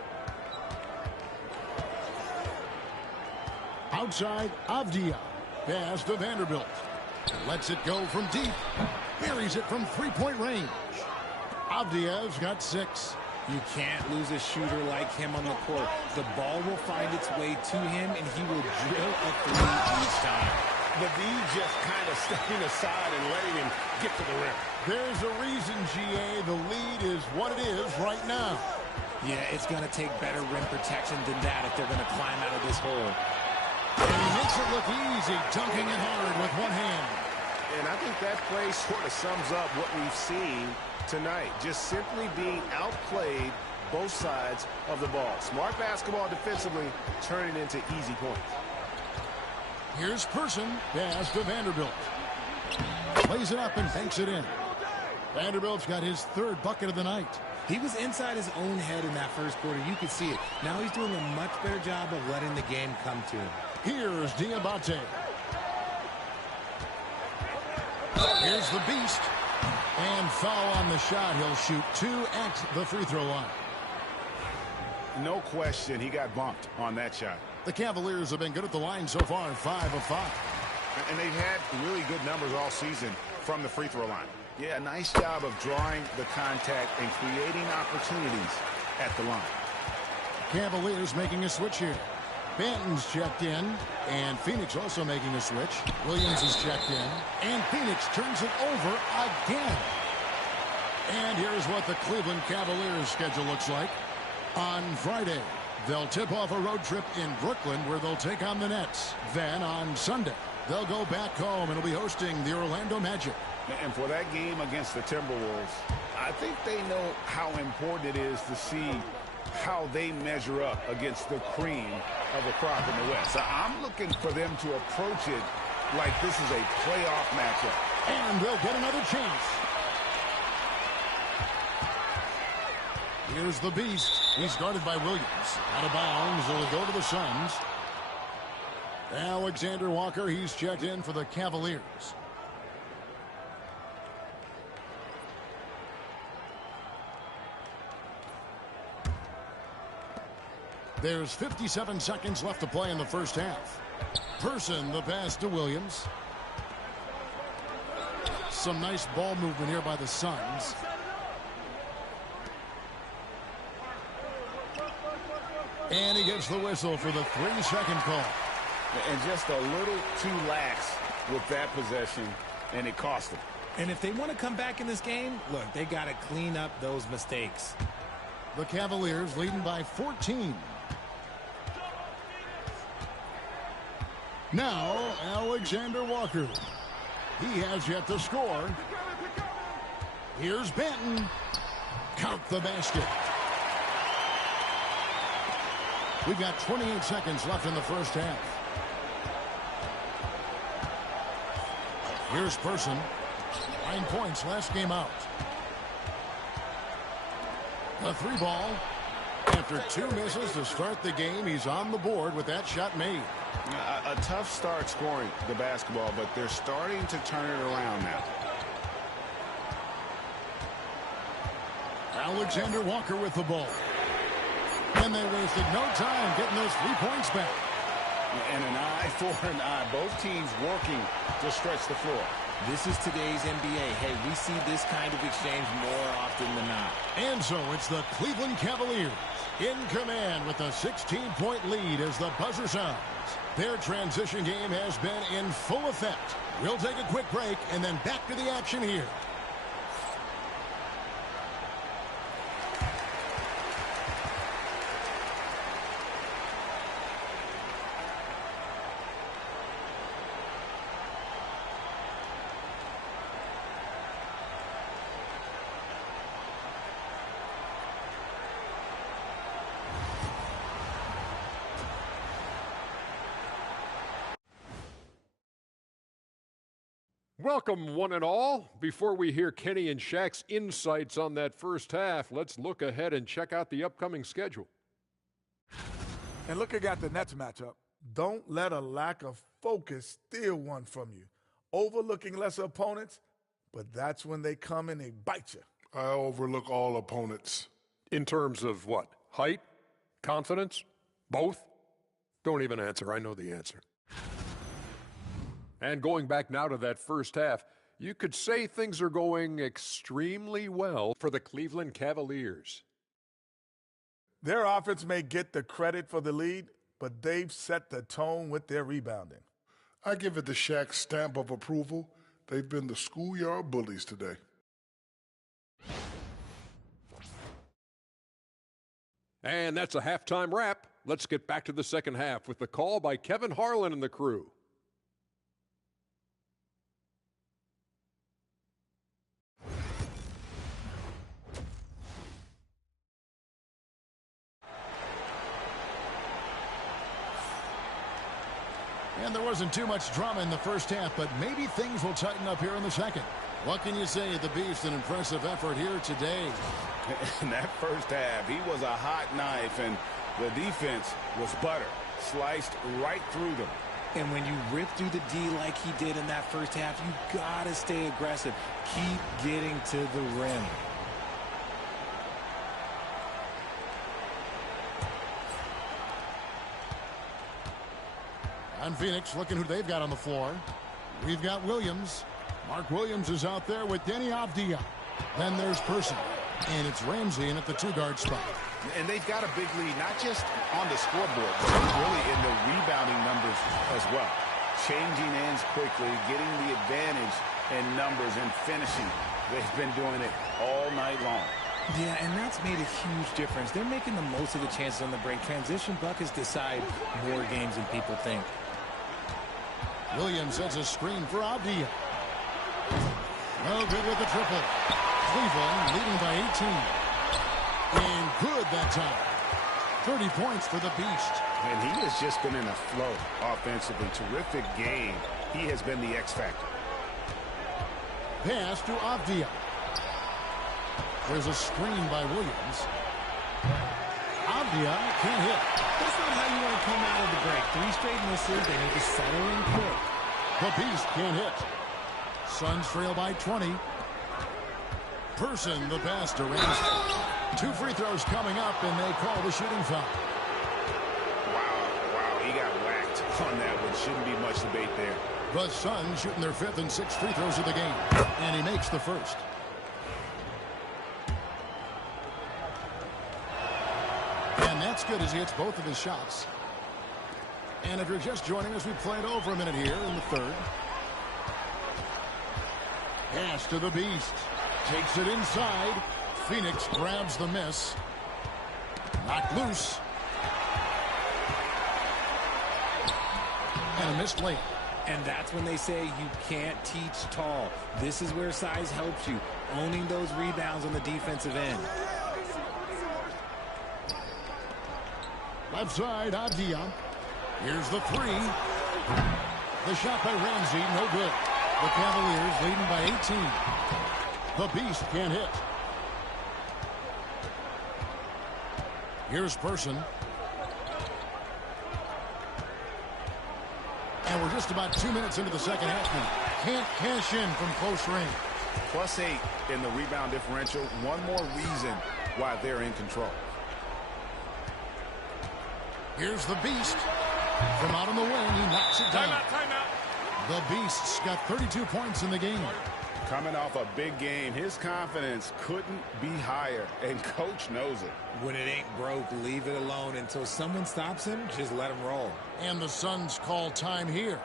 Outside, Avdia. Pass to Vanderbilt. Lets it go from deep. Buries it from three-point range. Avdia's got 6. You can't lose a shooter like him on the court. The ball will find its way to him, and he will drill a three each time. The D just kind of stepping aside and letting him get to the rim. There's a reason, GA, the lead is what it is right now. Yeah, it's going to take better rim protection than that if they're going to climb out of this hole. And he makes it look easy, dunking it hard with one hand. And I think that play sort of sums up what we've seen tonight. Just simply being outplayed both sides of the ball. Smart basketball defensively, turning into easy points. Here's Person. Pass to Vanderbilt. Plays it up and banks it in. Vanderbilt's got his third bucket of the night. He was inside his own head in that first quarter. You could see it. Now he's doing a much better job of letting the game come to him. Here's Diabate. Here's the Beast. And foul on the shot. He'll shoot 2 at the free throw line. No question, he got bumped on that shot. The Cavaliers have been good at the line so far, 5 of 5. And they've had really good numbers all season from the free throw line. Yeah, a nice job of drawing the contact and creating opportunities at the line. Cavaliers making a switch here. Banton's checked in, and Phoenix also making a switch. Williams is checked in, and Phoenix turns it over again. And here's what the Cleveland Cavaliers schedule looks like. On Friday, they'll tip off a road trip in Brooklyn where they'll take on the Nets. Then on Sunday, they'll go back home and will be hosting the Orlando Magic. And for that game against the Timberwolves, I think they know how important it is to see how they measure up against the cream of the crop in the West. So I'm looking for them to approach it like this is a playoff matchup. And they'll get another chance. Here's the Beast. He's guarded by Williams. Out of bounds. It'll go to the Suns. Alexander Walker, he's checked in for the Cavaliers. There's 57 seconds left to play in the first half. Person, the pass to Williams. Some nice ball movement here by the Suns. And he gets the whistle for the 3-second call. And just a little too lax with that possession, and it cost them. And if they want to come back in this game, look, they got to clean up those mistakes. The Cavaliers leading by 14. Now, Alexander Walker. He has yet to score. Here's Benton. Count the basket. We've got 28 seconds left in the first half. Here's Person. 9 points last game out. The 3 ball. After 2 misses to start the game, he's on the board with that shot made. A tough start scoring the basketball, but they're starting to turn it around now. Alexander Walker with the ball. And they wasted no time getting those 3 points back. And an eye for an eye. Both teams working to stretch the floor. This is today's NBA. Hey, we see this kind of exchange more often than not. And so it's the Cleveland Cavaliers in command with a 16-point lead as the buzzer sounds. Their transition game has been in full effect. We'll take a quick break and then back to the action here. Welcome, one and all. Before we hear Kenny and Shaq's insights on that first half, let's look ahead and check out the upcoming schedule. And looking at the Nets matchup, don't let a lack of focus steal one from you. Overlooking lesser opponents, but that's when they come and they bite you. I overlook all opponents. In terms of what? Height? Confidence? Both? Don't even answer. I know the answer. And going back now to that first half, you could say things are going extremely well for the Cleveland Cavaliers. Their offense may get the credit for the lead, but they've set the tone with their rebounding. I give it the Shaq stamp of approval. They've been the schoolyard bullies today. And that's a halftime wrap. Let's get back to the second half with the call by Kevin Harlan and the crew. And there wasn't too much drama in the first half, but maybe things will tighten up here in the second. What can you say of the Beast? An impressive effort here today. In that first half, he was a hot knife, and the defense was butter. Sliced right through them. And when you rip through the D like he did in that first half, you got to stay aggressive. Keep getting to the rim. And Phoenix looking who they've got on the floor. We've got Williams. Mark Williams is out there with Denny Avdia. Then there's Person. And it's Ramsey in at the 2-guard spot. And they've got a big lead, not just on the scoreboard, but really in the rebounding numbers as well. Changing ends quickly, getting the advantage in numbers and finishing. They've been doing it all night long. Yeah, and that's made a huge difference. They're making the most of the chances on the break. Transition buckets decide more games than people think. Williams sets a screen for Avdia. No good with the triple. Cleveland leading by 18. And good that time. 30 points for the Beast. And he has just been in a flow offensively. Terrific game. He has been the X factor. Pass to Avdia. There's a screen by Williams. Avdia can't hit. That's not how you want to come out of the break. 3 straight misses. They need to settle in quick. The Beast can't hit. Suns trail by 20. Person the pass to Ramsey. 2 free throws coming up, and they call the shooting foul. on that one. Shouldn't be much debate there. The Suns shooting their 5th and 6th free throws of the game. And he makes the first. And that's good as he hits both of his shots. And if you're just joining us, we played over a minute here in the 3rd. Pass to the Beast. Takes it inside. Phoenix grabs the miss. Knocked loose. And a missed layup. And that's when they say you can't teach tall. This is where size helps you. Owning those rebounds on the defensive end. Left side, Avdia. Here's the 3. The shot by Ramsey, no good. The Cavaliers leading by 18. The Beast can't hit. Here's Person. And we're just about 2 minutes into the second half now. Can't cash in from close range. +8 in the rebound differential. One more reason why they're in control. Here's the Beast. From out on the wing, he knocks it down. Timeout. The Beast's got 32 points in the game. Coming off a big game, his confidence couldn't be higher, and coach knows it. When it ain't broke, leave it alone until someone stops him. Just let him roll. And the Suns call time here.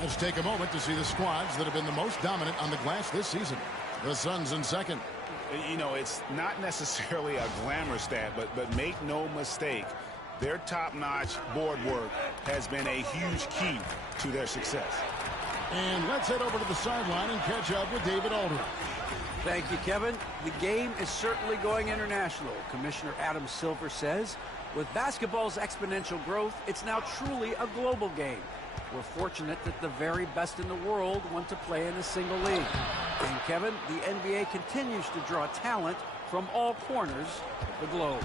Let's take a moment to see the squads that have been the most dominant on the glass this season. The Suns in second. You know, it's not necessarily a glamour stat, but make no mistake, their top-notch board work has been a huge key to their success. And let's head over to the sideline and catch up with David Aldridge. Thank you, Kevin. The game is certainly going international. Commissioner Adam Silver says, with basketball's exponential growth, it's now truly a global game. We're fortunate that the very best in the world want to play in a single league. And Kevin, the NBA continues to draw talent from all corners of the globe.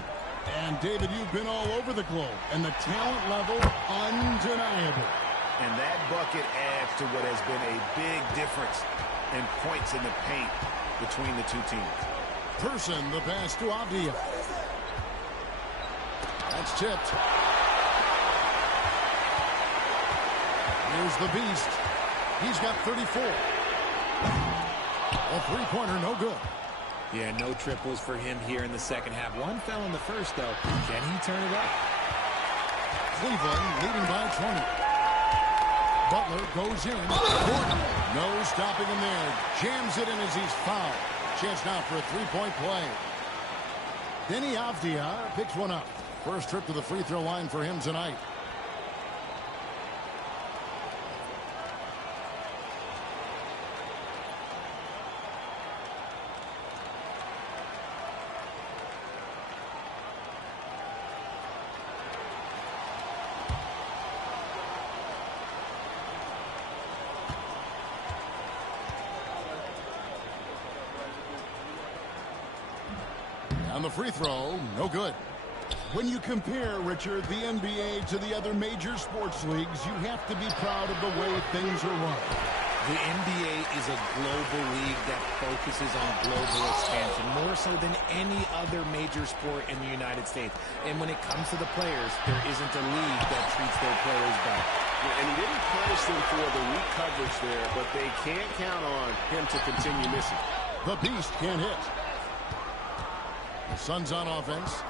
And David, you've been all over the globe, and the talent level undeniable. And that bucket adds to what has been a big difference in points in the paint between the two teams. Person, the pass to Avdia. That's tipped. Here's the Beast. He's got 34. A three-pointer, no good. Yeah, no triples for him here in the second half. One fell in the first, though. Can he turn it up? Cleveland leading by 20. Butler goes in. Gordon, no stopping him there. Jams it in as he's fouled. Chance now for a three-point play. Denny Avdia picks one up. First trip to the free throw line for him tonight. On the free throw, no good. When you compare, Richard, the NBA to the other major sports leagues, you have to be proud of the way things are run. The NBA is a global league that focuses on global expansion, more so than any other major sport in the United States. And when it comes to the players, there isn't a league that treats their players better. And he didn't punish them for the weak coverage there, but they can't count on him to continue missing. The Beast can't hit. The Suns on offense.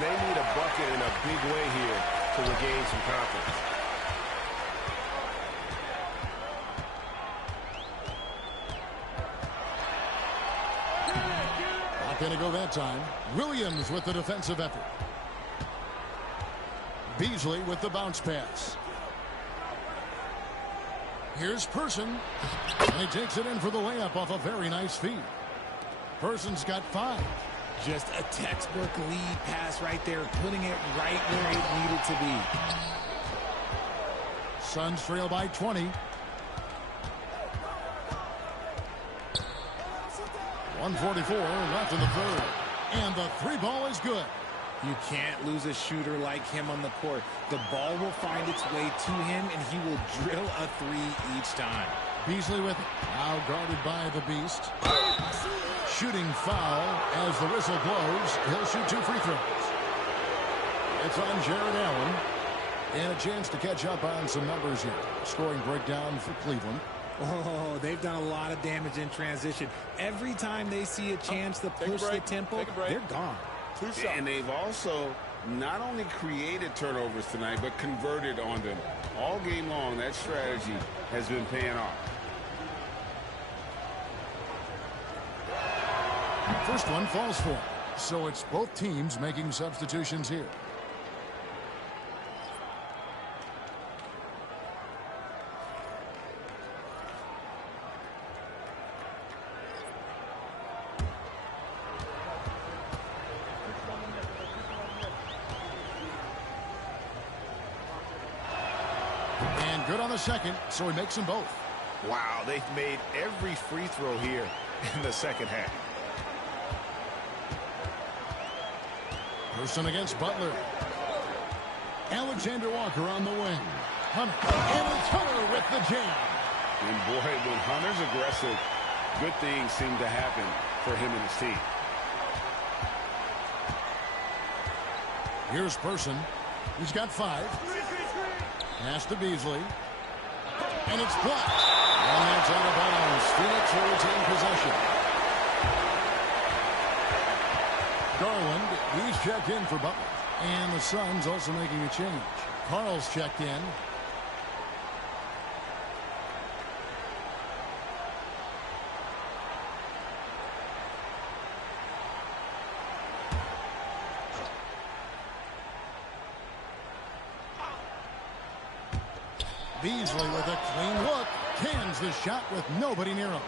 They need a bucket in a big way here to regain some confidence. Not going to go that time. Williams with the defensive effort. Beasley with the bounce pass. Here's Person. And he takes it in for the layup off a very nice feed. Person's got 5. Just a textbook lead pass right there, putting it right where it needed to be. Suns trail by 20. 1:44 left in the third. And the 3-ball is good. You can't lose a shooter like him on the court. The ball will find its way to him, and he will drill a 3 each time. Beasley with it. Now guarded by the Beast. Shooting foul as the whistle blows. He'll shoot 2 free throws. It's on Jared Allen. And a chance to catch up on some numbers here. Scoring breakdown for Cleveland. Oh, they've done a lot of damage in transition. Every time they see a chance to push the tempo, they're gone. And they've also not only created turnovers tonight, but converted on them. All game long, that strategy has been paying off. First one falls for him. So it's both teams making substitutions here. And good on the second, so he makes them both. Wow, they've made every free throw here in the second half. Person against Butler. Alexander Walker on the wing. Hunter. And it's Hunter with the jam. And boy, when Hunter's aggressive, good things seem to happen for him and his team. Here's Person. He's got 5. Pass to Beasley. And it's blocked. And that's out of bounds. Phoenix will retain possession. Garland, he's checked in for Butler. And the Suns also making a change. Carl's checked in. Beasley with a clean look. Cans the shot with nobody near him.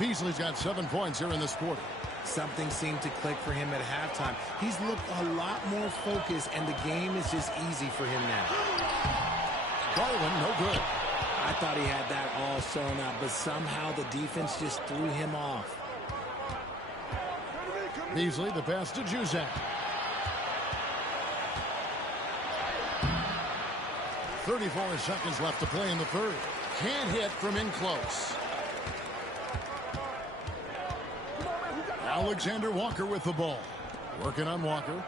Beasley's got 7 points here in this quarter. Something seemed to click for him at halftime. He's looked a lot more focused, and the game is just easy for him now. Garland, no good. I thought he had that all sewn up, but somehow the defense just threw him off. Beasley, the pass to Juzak. 34 seconds left to play in the third. Can't hit from in close. Alexander Walker with the ball. Working on Walker.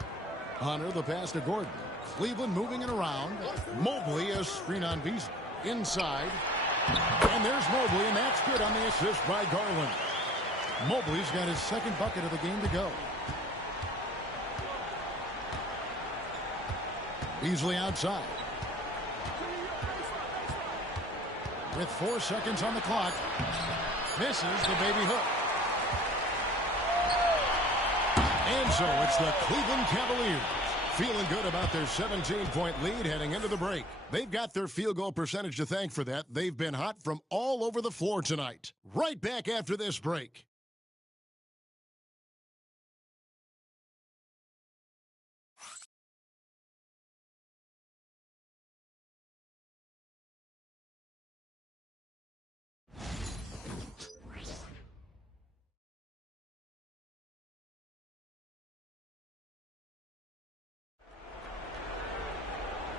Hunter, the pass to Gordon. Cleveland moving it around. Mobley a screen on Beasley. Inside. And there's Mobley, and that's good on the assist by Garland. Mobley's got his second bucket of the game to go. Beasley outside. With 4 seconds on the clock. Misses the baby hook. And so it's the Cleveland Cavaliers feeling good about their 17-point lead heading into the break. They've got their field goal percentage to thank for that. They've been hot from all over the floor tonight. Right back after this break.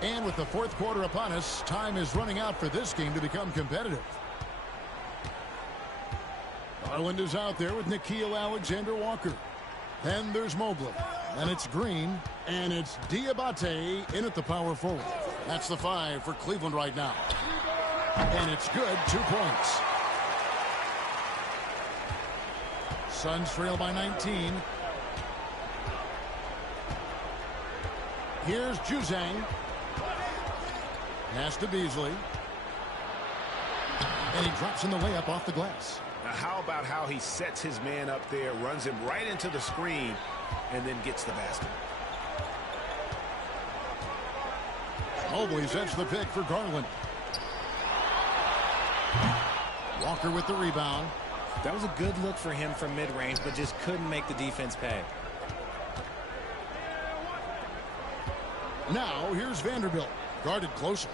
And with the fourth quarter upon us, time is running out for this game to become competitive. Garland is out there with Nickeil Alexander-Walker. Then there's Mobley. And it's Green. And it's Diabate in at the power forward. That's the 5 for Cleveland right now. And it's good. 2 points. Suns trail by 19. Here's Juzang. Pass to Beasley. And he drops in the layup off the glass. Now how about how he sets his man up there, runs him right into the screen, and then gets the basket. Mobley sets the pick for Garland. Walker with the rebound. That was a good look for him from mid-range, but just couldn't make the defense pay. Now here's Vanderbilt, guarded closely.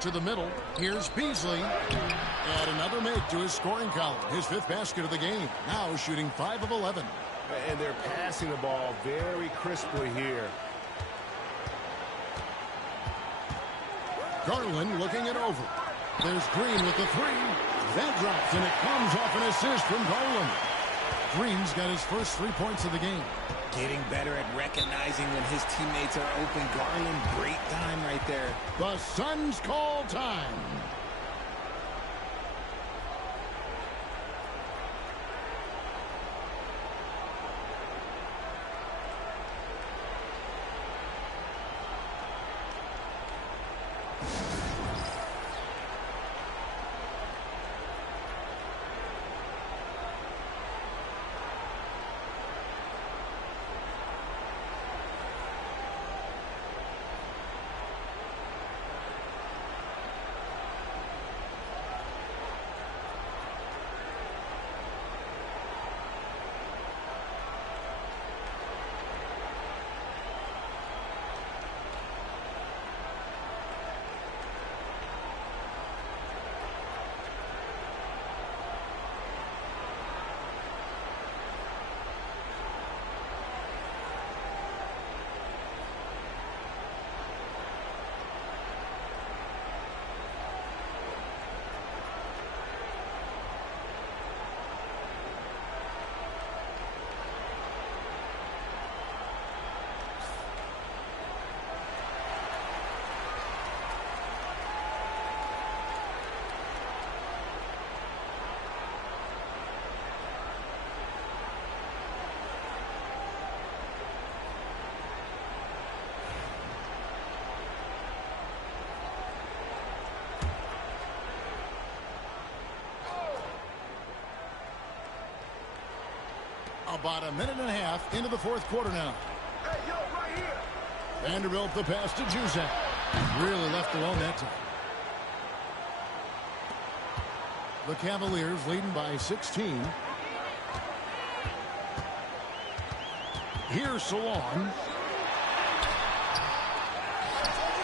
To the middle, here's Beasley. And another make to his scoring column. His 5th basket of the game. Now shooting 5 of 11. And they're passing the ball very crisply here. Garland looking it over. There's Green with the 3. That drops, and it comes off an assist from Garland. Green's got his first 3 points of the game. Getting better at recognizing when his teammates are open. Garland, great time right there. The Suns call time. About a minute and a half into the 4th quarter now. Hey, yo, right here. Vanderbilt the pass to Juzang. Really left alone that time. The Cavaliers leading by 16. Here's Salon.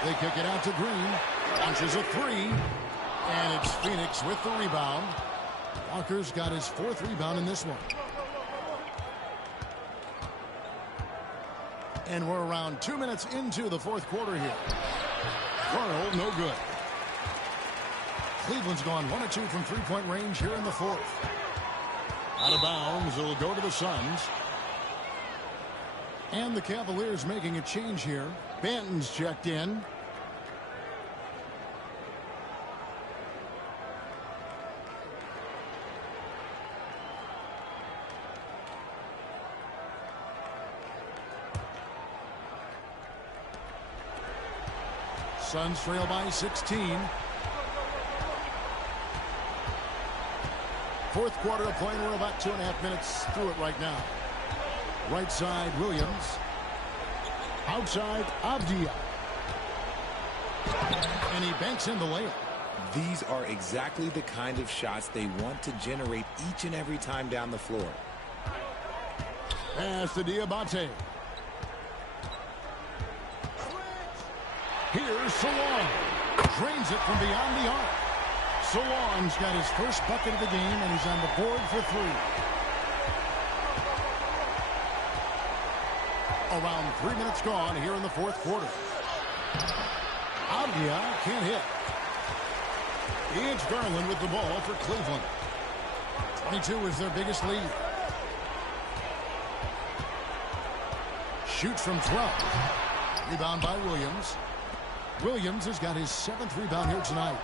They kick it out to Green. Launches a 3. And it's Phoenix with the rebound. Walker's got his 4th rebound in this one. And we're around 2 minutes into the 4th quarter here. Carl, no good. Cleveland's gone 1 of 2 from 3-point range here in the 4th. Out of bounds, it'll go to the Suns. And the Cavaliers making a change here. Banton's checked in. Suns trail by 16. 4th quarter of play. We're about 2.5 minutes through it right now. Right side, Williams. Outside, Avdia. And he banks in the layup. These are exactly the kind of shots they want to generate each and every time down the floor. Pass to Diabate. Here's Salon. Drains it from beyond the arc. Salon's got his first bucket of the game, and he's on the board for 3. Around 3 minutes gone here in the 4th quarter. Avdia can't hit. It's Garland with the ball for Cleveland. 22 is their biggest lead. Shoots from 12. Rebound by Williams. Williams has got his 7th rebound here tonight.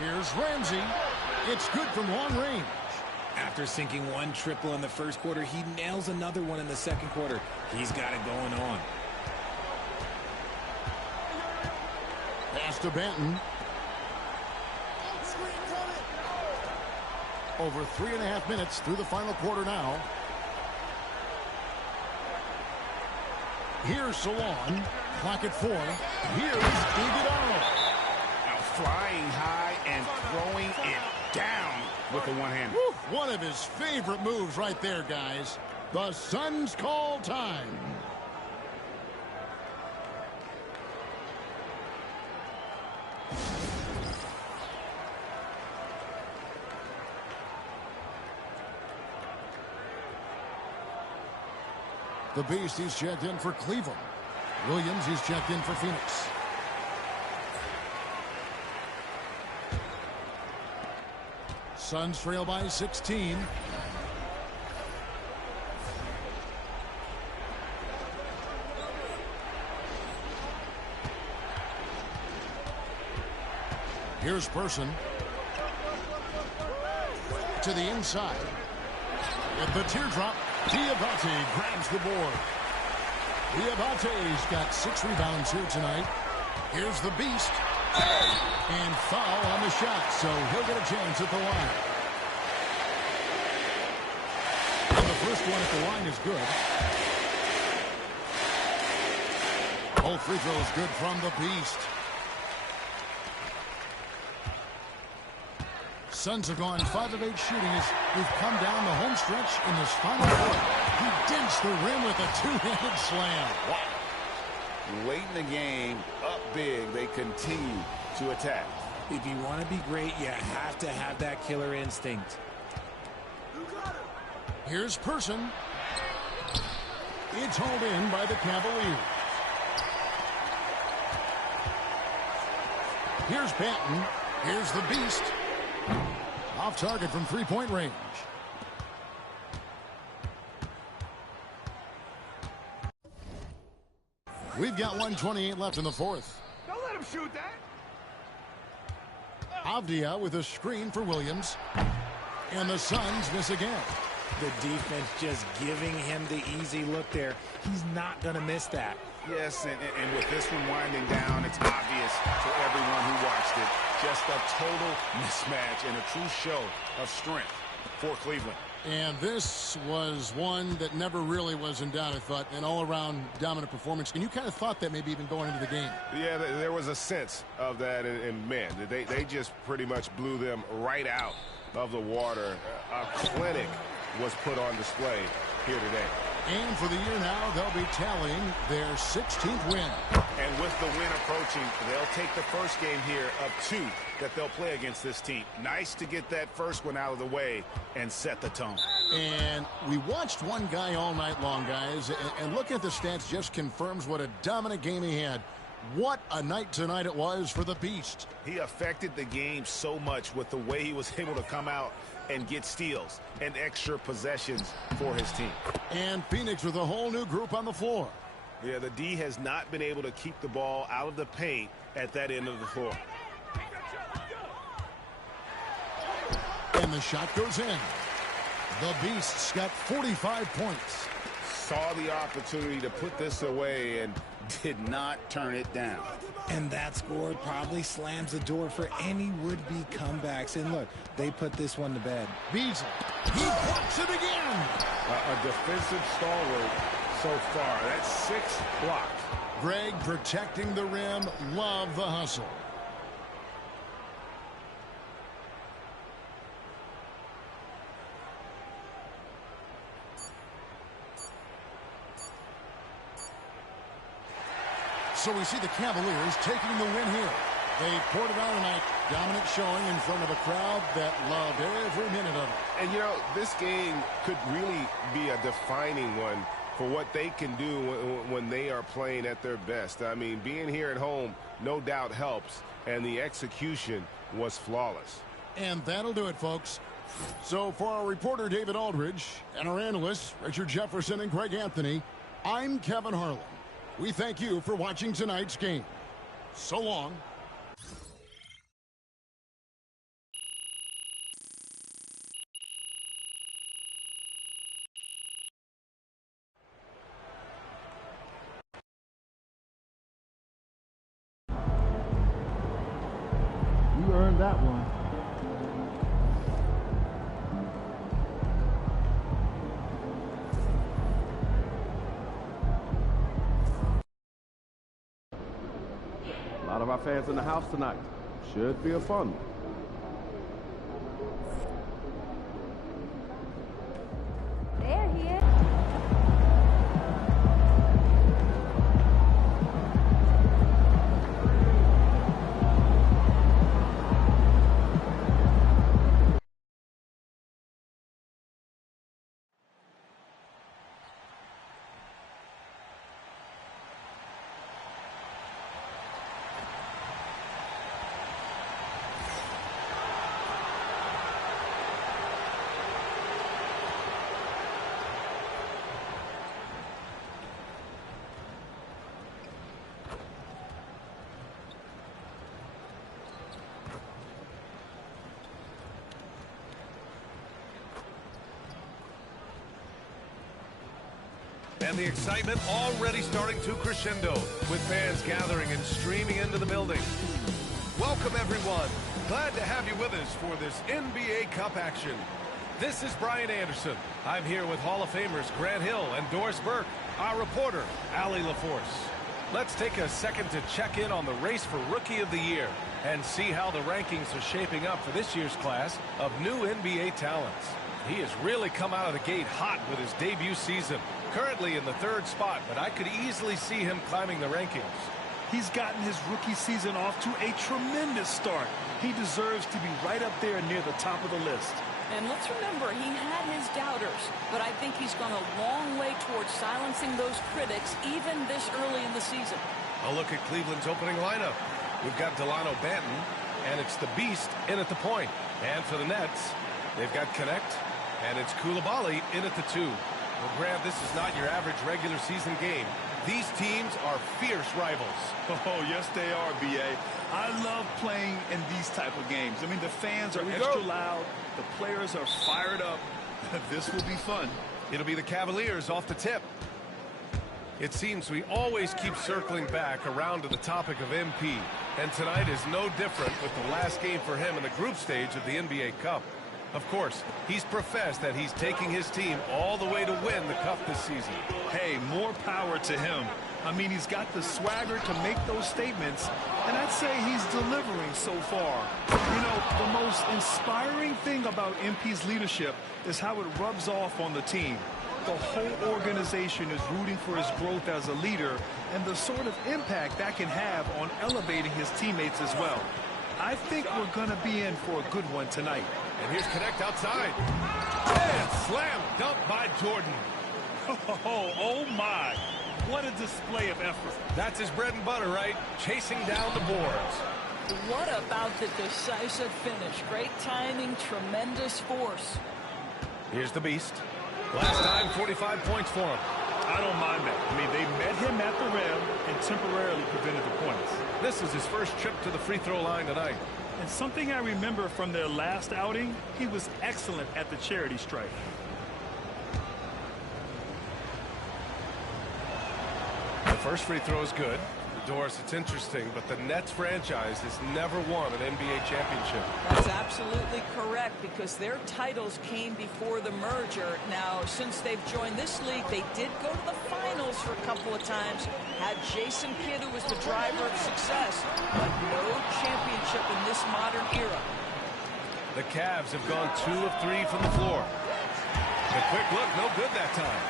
Here's Ramsey. It's good from long range. After sinking one triple in the first quarter, he nails another one in the second quarter. He's got it going on. Pass to Benton. Over 3.5 minutes through the final quarter now. Here's Salon. Clock at 4. Here's Iguodala. Now flying high and throwing it down with the one-hander. One of his favorite moves right there, guys. The Suns call time. The Beast, he's checked in for Cleveland. Williams, he's checked in for Phoenix. Suns trail by 16. Here's Person. To the inside. With the teardrop, Diabate grabs the board. Diabate's got 6 rebounds here tonight. Here's the Beast. And foul on the shot, so he'll get a chance at the line. And the first one at the line is good. All free throws good from the Beast. Suns have gone 5 of 8 shooting as we've come down the home stretch in this final quarter. He digs the rim with a 2-handed slam. Wow. Late in the game, up big, they continue to attack. If you want to be great, you have to have that killer instinct. Here's Person. It's hauled in by the Cavaliers. Here's Benton. Here's the Beast. Off target from 3-point range. We've got 1:28 left in the fourth. Don't let him shoot that. Avdia with a screen for Williams. And the Suns miss again. The defense just giving him the easy look there. He's not going to miss that. Yes, and with this one winding down, it's obvious to everyone who watched it. Just a total mismatch and a true show of strength for Cleveland. And this was one that never really was in doubt, I thought, an all-around dominant performance. And you kind of thought that maybe even going into the game. Yeah, there was a sense of that, and man, they just pretty much blew them right out of the water. A clinic was put on display here today. And for the year now, they'll be tallying their 16th win. And with the win approaching, they'll take the first game here of 2 that they'll play against this team. Nice to get that first one out of the way and set the tone. And we watched one guy all night long, guys, and looking at the stats just confirms what a dominant game he had. What a night tonight it was for the Beast. He affected the game so much with the way he was able to come out and get steals and extra possessions for his team. And Phoenix with a whole new group on the floor. Yeah, the D has not been able to keep the ball out of the paint at that end of the floor. And the shot goes in. The Beast's got 45 points. Saw the opportunity to put this away and did not turn it down. And that score probably slams the door for any would-be comebacks. And look, they put this one to bed. Beasley, he blocks it again. A defensive stalwart so far. That's 6 blocks. Greg protecting the rim. Love the hustle. So we see the Cavaliers taking the win here. They poured it on tonight. Dominant showing in front of a crowd that loved every minute of it. And, you know, this game could really be a defining one for what they can do when they are playing at their best. I mean, being here at home no doubt helps, and the execution was flawless. And that'll do it, folks. So for our reporter, David Aldridge, and our analysts, Richard Jefferson and Greg Anthony, I'm Kevin Harlan. We thank you for watching tonight's game. So long. You earned that one. A lot of our fans in the house tonight. Should be a fun one. There he is. And the excitement already starting to crescendo with fans gathering and streaming into the building. Welcome, everyone. Glad to have you with us for this NBA Cup action. This is Brian Anderson. I'm here with Hall of Famers Grant Hill and Doris Burke, our reporter, Allie LaForce. Let's take a second to check in on the race for Rookie of the Year and see how the rankings are shaping up for this year's class of new NBA talents. He has really come out of the gate hot with his debut season. Currently in the 3rd spot, but I could easily see him climbing the rankings. He's gotten his rookie season off to a tremendous start. He deserves to be right up there near the top of the list. And let's remember, he had his doubters, but I think he's gone a long way towards silencing those critics even this early in the season. A look at Cleveland's opening lineup. We've got Delano Banton, and it's the Beast in at the point. And for the Nets, they've got Connect, and it's Koulibaly in at the 2. Well, Grant, this is not your average regular season game. These teams are fierce rivals. Oh, yes, they are, B.A. I love playing in these type of games. I mean, the fans are extra loud. The players are fired up. This will be fun. It'll be the Cavaliers off the tip. It seems we always keep circling back around to the topic of MP. And tonight is no different with the last game for him in the group stage of the NBA Cup. Of course, he's professed that he's taking his team all the way to win the Cup this season. Hey, more power to him. I mean, he's got the swagger to make those statements, and I'd say he's delivering so far. You know, the most inspiring thing about MP's leadership is how it rubs off on the team. The whole organization is rooting for his growth as a leader and the sort of impact that can have on elevating his teammates as well. I think we're going to be in for a good one tonight. And here's Connect outside. And slam dunk by Jordan. Oh my. What a display of effort. That's his bread and butter, right? Chasing down the boards. What about the decisive finish? Great timing, tremendous force. Here's the Beast. Last time, 45 points for him. I don't mind that. I mean, they met him at the rim and temporarily prevented the points. This is his first trip to the free throw line tonight. And something I remember from their last outing, he was excellent at the charity stripe. The first free throw is good. Doris, it's interesting, but the Nets franchise has never won an NBA championship. That's absolutely correct, because their titles came before the merger. Now, since they've joined this league, they did go to the finals for a couple of times, had Jason Kidd, who was the driver of success, but no championship in this modern era. The Cavs have gone 2 of 3 from the floor. A quick look, no good that time.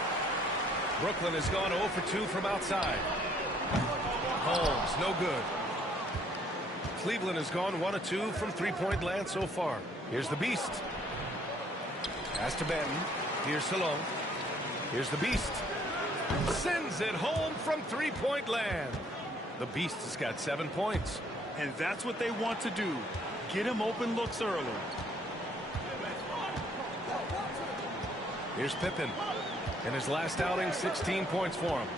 Brooklyn has gone 0 for 2 from outside. Holmes, no good. Cleveland has gone 1 of 2 from three-point land so far. Here's the Beast. Pass to Benton. Here's Salone. Here's the Beast. Sends it home from three-point land. The Beast has got 7 points. And that's what they want to do. Get him open looks early. Here's Pippen. In his last outing, 16 points for him.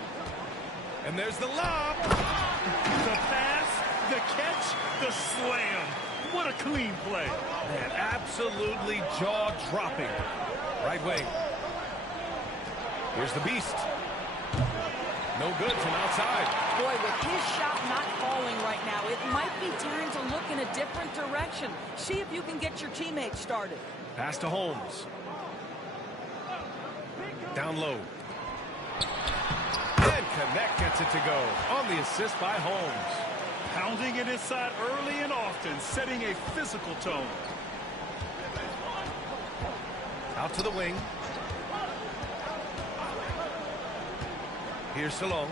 And there's the lob. The pass, the catch, the slam. What a clean play. Man, absolutely jaw-dropping. Right wing. Here's the Beast. No good from outside. Boy, with his shot not falling right now, it might be time to look in a different direction. See if you can get your teammates started. Pass to Holmes. Down low. And Connect gets it to go on the assist by Holmes. Pounding it inside early and often, setting a physical tone. Out to the wing. Here's Salon.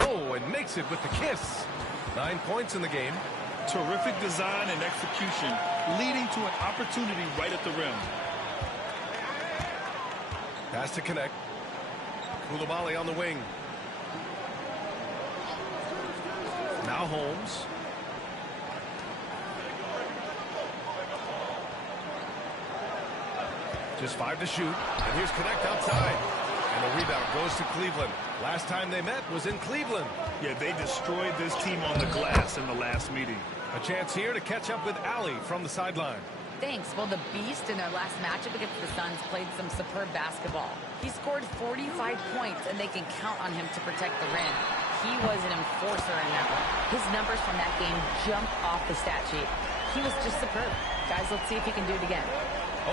Oh, and makes it with the kiss. 9 points in the game. Terrific design and execution, leading to an opportunity right at the rim. Pass to Connect. Koulibaly on the wing. Now Holmes. Just 5 to shoot. And here's Connect outside. And the rebound goes to Cleveland. Last time they met was in Cleveland. Yeah, they destroyed this team on the glass in the last meeting. A chance here to catch up with Allie from the sideline. Thanks. Well, the Beast in their last matchup against the Suns played some superb basketball. He scored 45 points, and they can count on him to protect the rim. He was an enforcer in that one. His numbers from that game jumped off the stat sheet. He was just superb. Guys, let's see if he can do it again.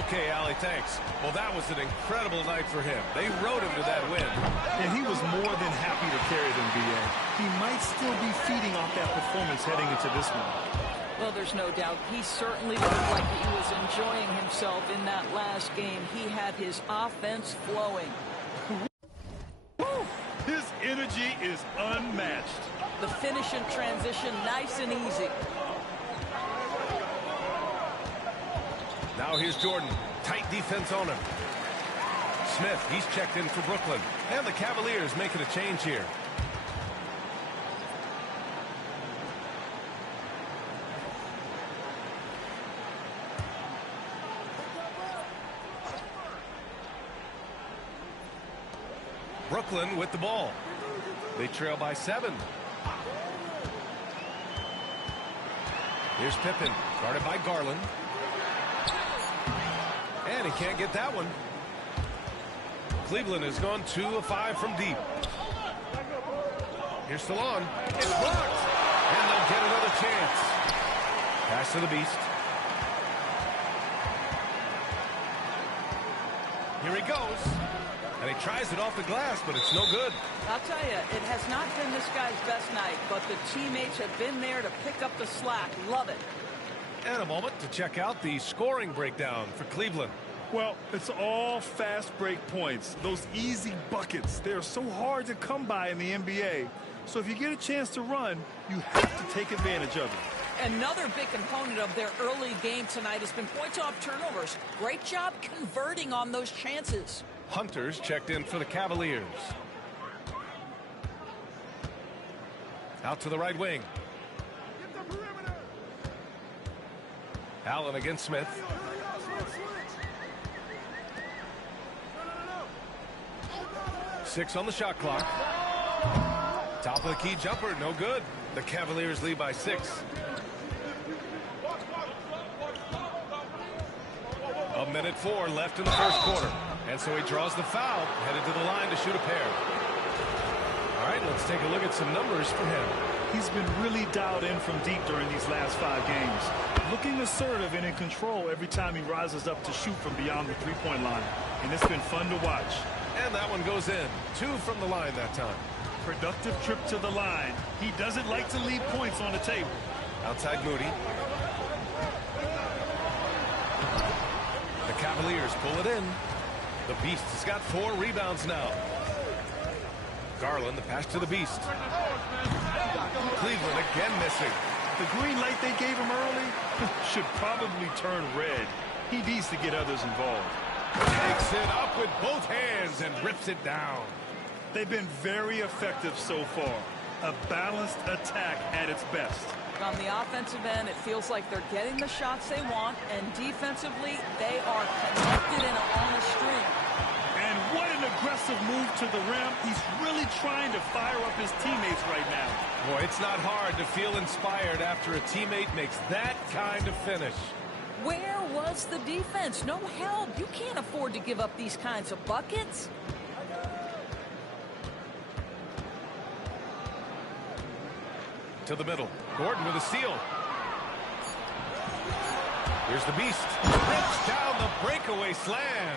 Okay, Allie, thanks. Well, that was an incredible night for him. They rode him to that win. And he was more than happy to carry them, B.A. He might still be feeding off that performance heading into this one. Well, there's no doubt. He certainly looked like he was enjoying himself in that last game. He had his offense flowing. His energy is unmatched. The finish and transition, nice and easy. Now here's Jordan. Tight defense on him. Smith, he's checked in for Brooklyn. And the Cavaliers making a change here. Brooklyn with the ball. They trail by 7. Here's Pippen, guarded by Garland. And he can't get that one. Cleveland has gone 2 of 5 from deep. Here's Salon. It's blocked. And they'll get another chance. Pass to the Beast. Here he goes. And he tries it off the glass, but it's no good. I'll tell you, it has not been this guy's best night, but the teammates have been there to pick up the slack. Love it. And a moment to check out the scoring breakdown for Cleveland. Well, it's all fast break points. Those easy buckets, they're so hard to come by in the NBA. So if you get a chance to run, you have to take advantage of it. Another big component of their early game tonight has been points off turnovers. Great job converting on those chances. Hunter's checked in for the Cavaliers. Out to the right wing. Allen against Smith. Six on the shot clock. Top of the key jumper, no good. The Cavaliers lead by 6. A minute 4 left in the first quarter. And so he draws the foul, headed to the line to shoot a pair. All right, let's take a look at some numbers for him. He's been really dialed in from deep during these last 5 games. Looking assertive and in control every time he rises up to shoot from beyond the three-point line. And it's been fun to watch. And that one goes in. 2 from the line that time. Productive trip to the line. He doesn't like to leave points on the table. Outside Moody. The Cavaliers pull it in. The Beast has got 4 rebounds now. Garland, the pass to the Beast. Cleveland again missing. The green light they gave him early should probably turn red. He needs to get others involved. Takes it up with both hands and rips it down. They've been very effective so far. A balanced attack at its best. On the offensive end, it feels like they're getting the shots they want, and defensively, they are connected and on a string. And what an aggressive move to the rim. He's really trying to fire up his teammates right now. Boy, it's not hard to feel inspired after a teammate makes that kind of finish. Where was the defense? No help. You can't afford to give up these kinds of buckets. To the middle. Gordon with a steal. Here's the Beast. Rips down the breakaway slam.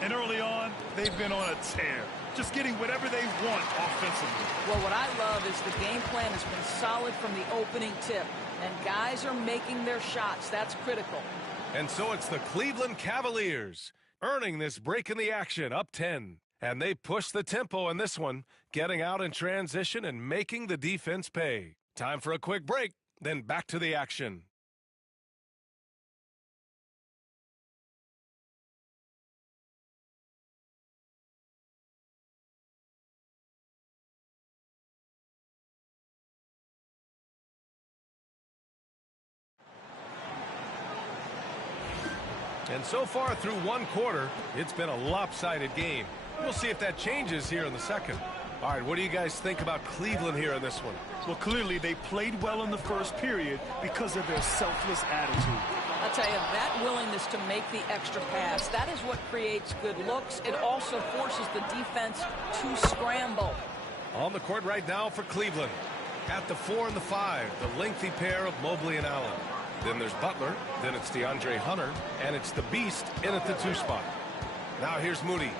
And early on, they've been on a tear. Just getting whatever they want offensively. Well, what I love is the game plan has been solid from the opening tip. And guys are making their shots. That's critical. And so it's the Cleveland Cavaliers earning this break in the action, up 10. And they push the tempo in this one, getting out in transition and making the defense pay. Time for a quick break, then back to the action. And so far through one quarter, it's been a lopsided game. We'll see if that changes here in the second. All right, what do you guys think about Cleveland here in this one? Well, clearly they played well in the first period because of their selfless attitude. I'll tell you, that willingness to make the extra pass, that is what creates good looks. It also forces the defense to scramble. On the court right now for Cleveland. At the 4 and the 5, the lengthy pair of Mobley and Allen. Then there's Butler, then it's DeAndre Hunter, and it's the Beast in at the 2 spot. Now here's Moody.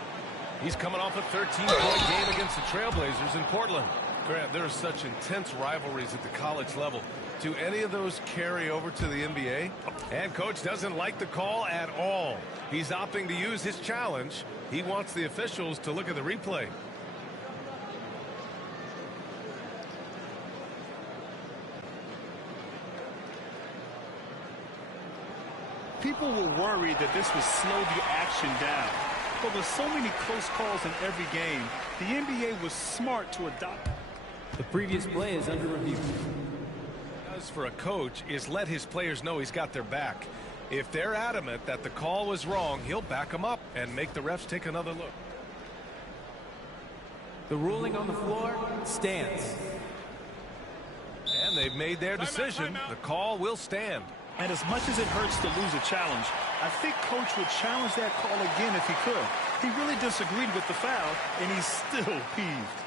He's coming off a 13-point game against the Trailblazers in Portland. Grant, there are such intense rivalries at the college level. Do any of those carry over to the NBA? And coach doesn't like the call at all. He's opting to use his challenge. He wants the officials to look at the replay. People were worried that this would slow the action down. But with so many close calls in every game, the NBA was smart to adopt. The previous play is under review. Does for a coach is let his players know he's got their back. If they're adamant that the call was wrong, he'll back them up and make the refs take another look. The ruling on the floor stands. And they've made their decision. The call will stand. And as much as it hurts to lose a challenge, I think Coach would challenge that call again if he could. He really disagreed with the foul, and he's still peeved.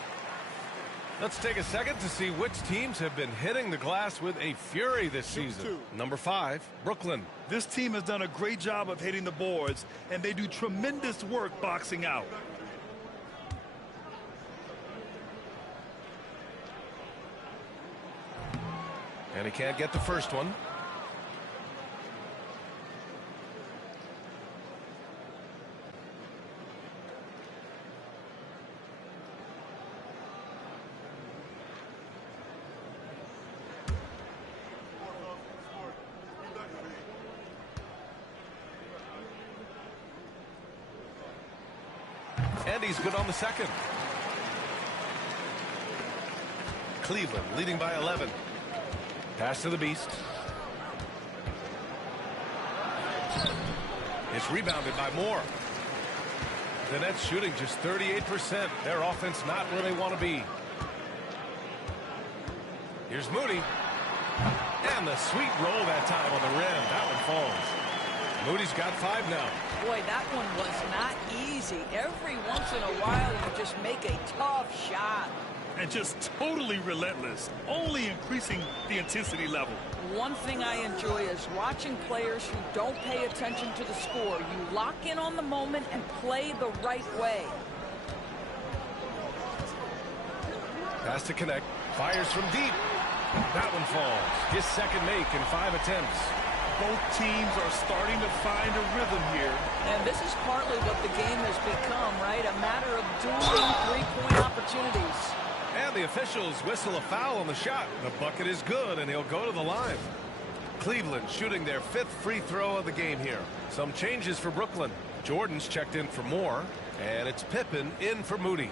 Let's take a second to see which teams have been hitting the glass with a fury this season. Number 5, Brooklyn. This team has done a great job of hitting the boards, and they do tremendous work boxing out. And he can't get the first one. And he's good on the second. Cleveland leading by 11. Pass to the Beast. It's rebounded by Moore. The Nets shooting just 38%. Their offense not where they want to be. Here's Moody. And the sweet roll that time on the rim. That one falls. Moody's got 5 now. Boy, that one was not easy. Every once in a while, you just make a tough shot. And just totally relentless, only increasing the intensity level. One thing I enjoy is watching players who don't pay attention to the score. You lock in on the moment and play the right way. Pass to connect. Fires from deep. That one falls. His second make in 5 attempts. Both teams are starting to find a rhythm here. And this is partly what the game has become, right? A matter of dueling three-point opportunities. And the officials whistle a foul on the shot. The bucket is good, and he'll go to the line. Cleveland shooting their 5th free throw of the game here. Some changes for Brooklyn. Jordan's checked in for Moore, and it's Pippen in for Moody.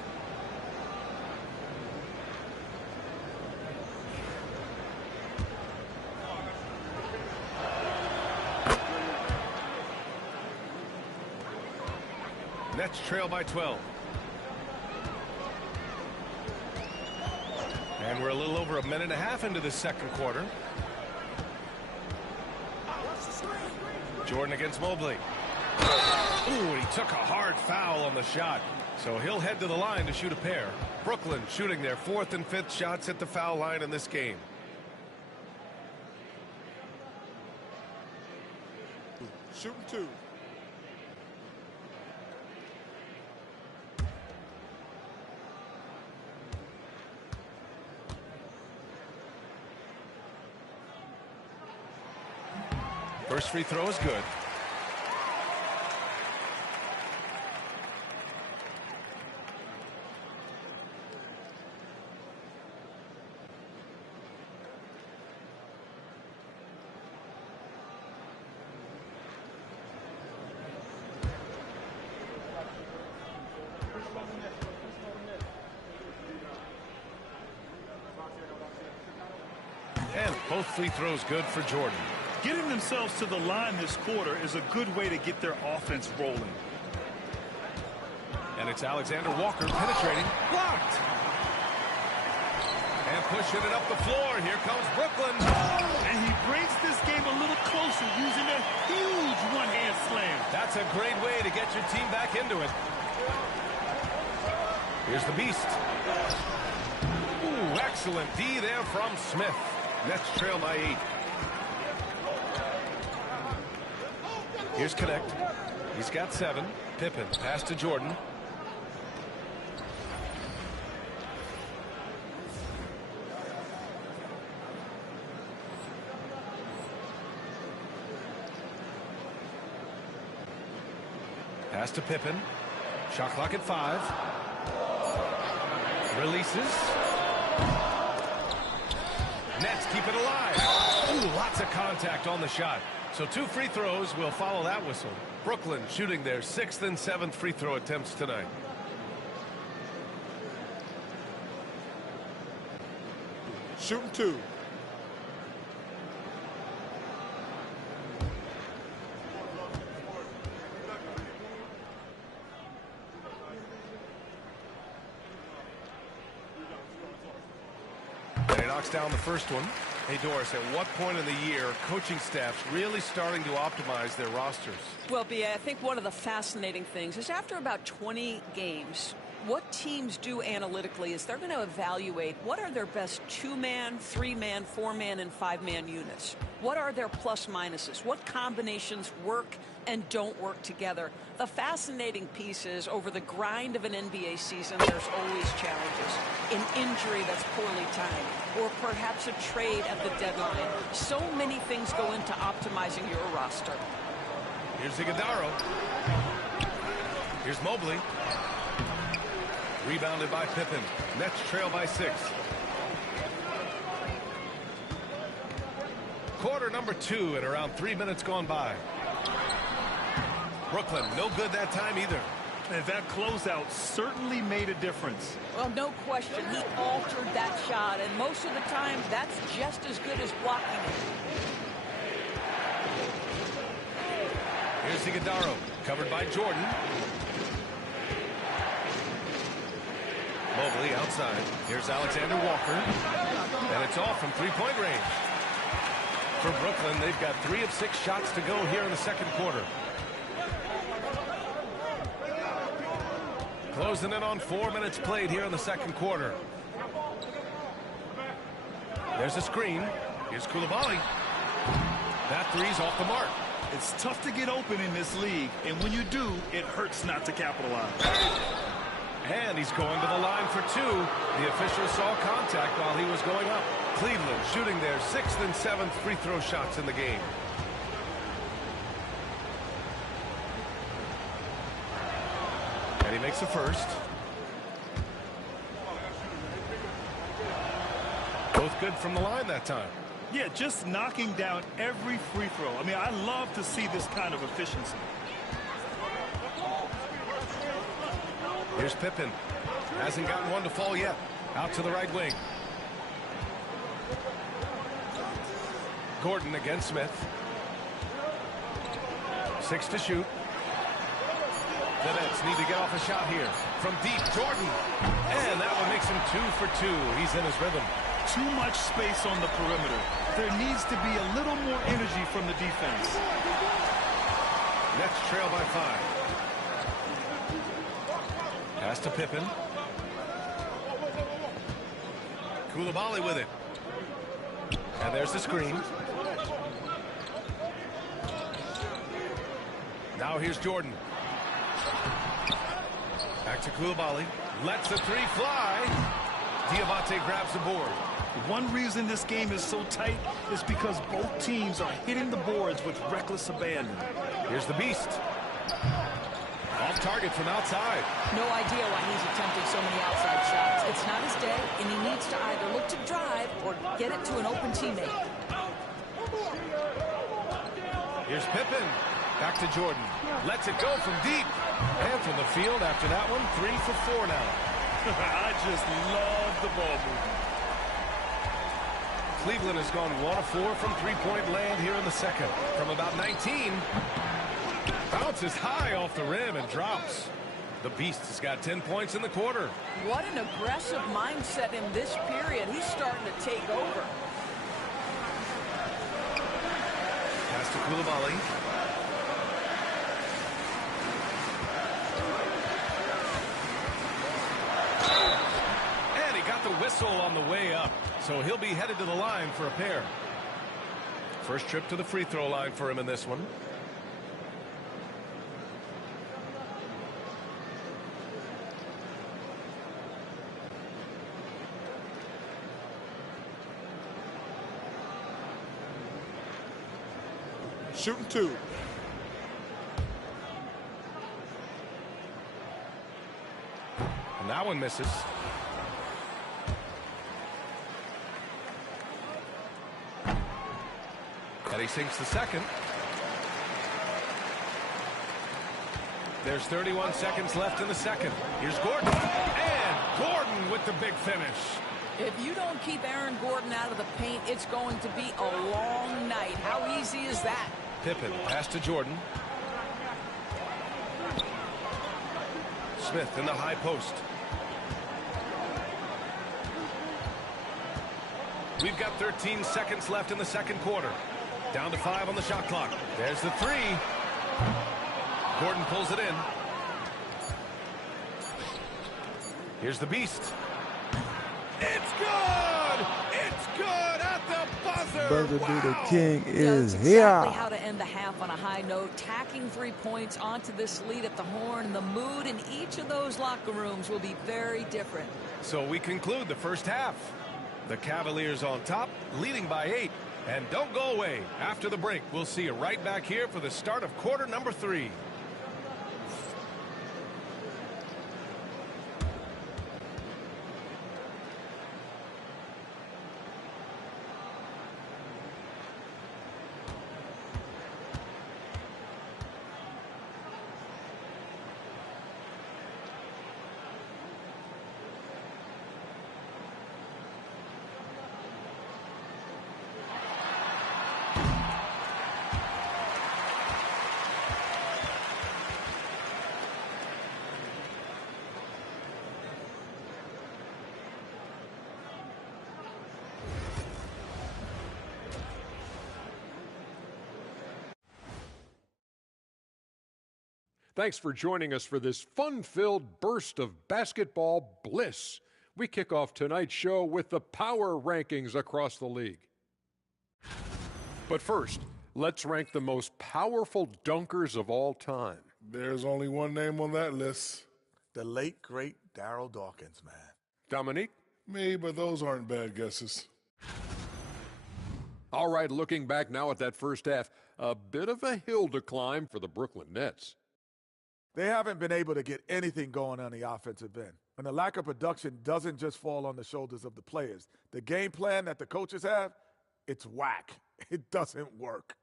Nets trail by 12. And we're a little over a minute and a half into the second quarter. Jordan against Mobley. Ooh, he took a hard foul on the shot. So he'll head to the line to shoot a pair. Brooklyn shooting their 4th and 5th shots at the foul line in this game. Shooting 2. First free throw is good. And both free throws good for Jordan. Getting themselves to the line this quarter is a good way to get their offense rolling. And it's Alexander Walker penetrating. Blocked. And pushing it up the floor. Here comes Brooklyn. And he brings this game a little closer using a huge one-hand slam. That's a great way to get your team back into it. Here's the Beast. Ooh, excellent D there from Smith. Nets trail by 8. Here's Connect. He's got 7. Pippen pass to Jordan. Pass to Pippen. Shot clock at 5. Releases. Nets keep it alive. Ooh, lots of contact on the shot. So 2 free throws will follow that whistle. Brooklyn shooting their 6th and 7th free throw attempts tonight. Shooting 2. And he knocks down the first one. Hey, Doris, at what point in the year coaching staffs really starting to optimize their rosters? Well, B.A., I think one of the fascinating things is after about 20 games, what teams do analytically is they're going to evaluate what are their best 2-man, 3-man, 4-man, and 5-man units. What are their plus minuses? What combinations work and don't work together? The fascinating piece is over the grind of an NBA season, there's always challenges. An injury that's poorly timed, or perhaps a trade at the deadline. So many things go into optimizing your roster. Here's Iguodala. Here's Mobley. Rebounded by Pippen. Nets trail by 6. Quarter number 2 and around 3 minutes gone by. Brooklyn, no good that time either. And that closeout certainly made a difference. Well, no question. He altered that shot, and most of the time, that's just as good as blocking it. Here's Iguodala, covered by Jordan. Mobley outside. Here's Alexander Walker. And it's off from 3-point range. For Brooklyn, they've got 3 of 6 shots to go here in the second quarter. Closing in on 4 minutes played here in the second quarter. There's a screen. Here's Koulibaly. That three's off the mark. It's tough to get open in this league, and when you do, it hurts not to capitalize. And he's going to the line for 2. The official saw contact while he was going up. Cleveland shooting their 6th and 7th free throw shots in the game. And he makes the first. Both good from the line that time. Yeah, just knocking down every free throw. I mean, I love to see this kind of efficiency. Here's Pippen. Hasn't gotten one to fall yet. Out to the right wing. Gordon against Smith. 6 to shoot. The Nets need to get off a shot here. From deep, Jordan. And that one makes him 2 for 2. He's in his rhythm. Too much space on the perimeter. There needs to be a little more energy from the defense. Nets trail by 5. Pass to Pippen. Koulibaly with it. And there's the screen. Now here's Jordan. Back to Koulibaly. Lets the 3 fly. Diabate grabs the board. One reason this game is so tight is because both teams are hitting the boards with reckless abandon. Here's the Beast. Off target from outside. No idea why he's attempting so many outside shots. It's not his day, and he needs to either look to drive or get it to an open teammate. Here's Pippen. Back to Jordan. Lets it go from deep. And from the field after that one, 3 for 4 now. I just love the ball movement. Cleveland has gone 1 of 4 from three-point land here in the second. From about 19. Bounces high off the rim and drops. The Beast has got 10 points in the quarter. What an aggressive mindset in this period. He's starting to take over. Pass to Koulibaly. And he got the whistle on the way up. So he'll be headed to the line for a pair. First trip to the free throw line for him in this one. Shooting 2. And that one misses. And he sinks the second. There's 31 seconds left in the second. Here's Gordon. And Gordon with the big finish. If you don't keep Aaron Gordon out of the paint, it's going to be a long night. How easy is that? Pippen, pass to Jordan. Smith in the high post. We've got 13 seconds left in the second quarter. Down to 5 on the shot clock. There's the 3. Gordon pulls it in. Here's the Beast. It's good! It's good at the buzzer! Buzzer wow. beater king is That's here. exactly how to end the half on a high note. Tacking 3 points onto this lead at the horn. And the mood in each of those locker rooms will be very different. So we conclude the first half. The Cavaliers on top, leading by 8. And don't go away. After the break, we'll see you right back here for the start of quarter number 3. Thanks for joining us for this fun-filled burst of basketball bliss. We kick off tonight's show with the power rankings across the league. But first, let's rank the most powerful dunkers of all time. There's only one name on that list. The late, great Darryl Dawkins, man. Dominique? Me, but those aren't bad guesses. All right, looking back now at that first half, a bit of a hill to climb for the Brooklyn Nets. They haven't been able to get anything going on the offensive end. And the lack of production doesn't just fall on the shoulders of the players. The game plan that the coaches have, it's whack. It doesn't work.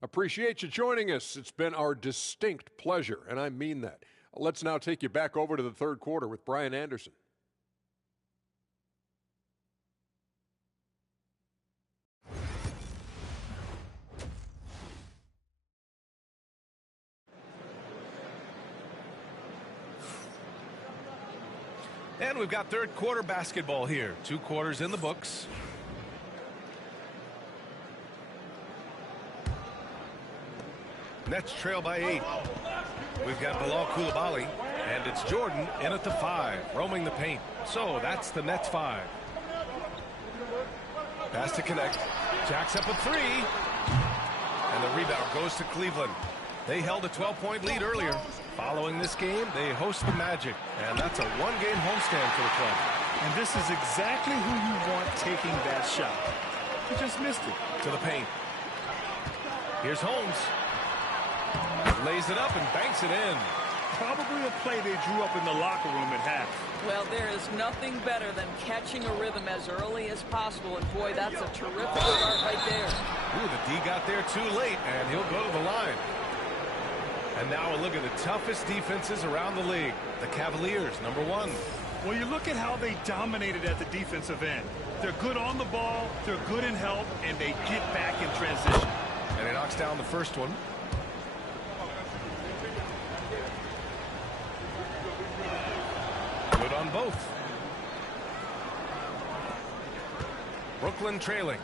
Appreciate you joining us. It's been our distinct pleasure, and I mean that. Let's now take you back over to the third quarter with Brian Anderson. And we've got third quarter basketball here. 2 quarters in the books. Nets trail by 8. We've got Bilal Coulibaly, and it's Jordan in at the 5, roaming the paint. So that's the Nets 5. Pass to connect. Jacks up a 3. And the rebound goes to Cleveland. They held a 12-point lead earlier. Following this game, they host the Magic, and that's a 1-game homestand for the club. And this is exactly who you want taking that shot. He just missed it. To the paint. Here's Holmes. Lays it up and banks it in. Probably a play they drew up in the locker room at half. Well, there is nothing better than catching a rhythm as early as possible, and boy, that's a terrific start right there. Ooh, the D got there too late, and he'll go to the line. And now a look at the toughest defenses around the league. The Cavaliers, number 1. Well, you look at how they dominated at the defensive end. They're good on the ball, they're good in help, and they get back in transition. And he knocks down the first one. Good on both. Brooklyn trailing.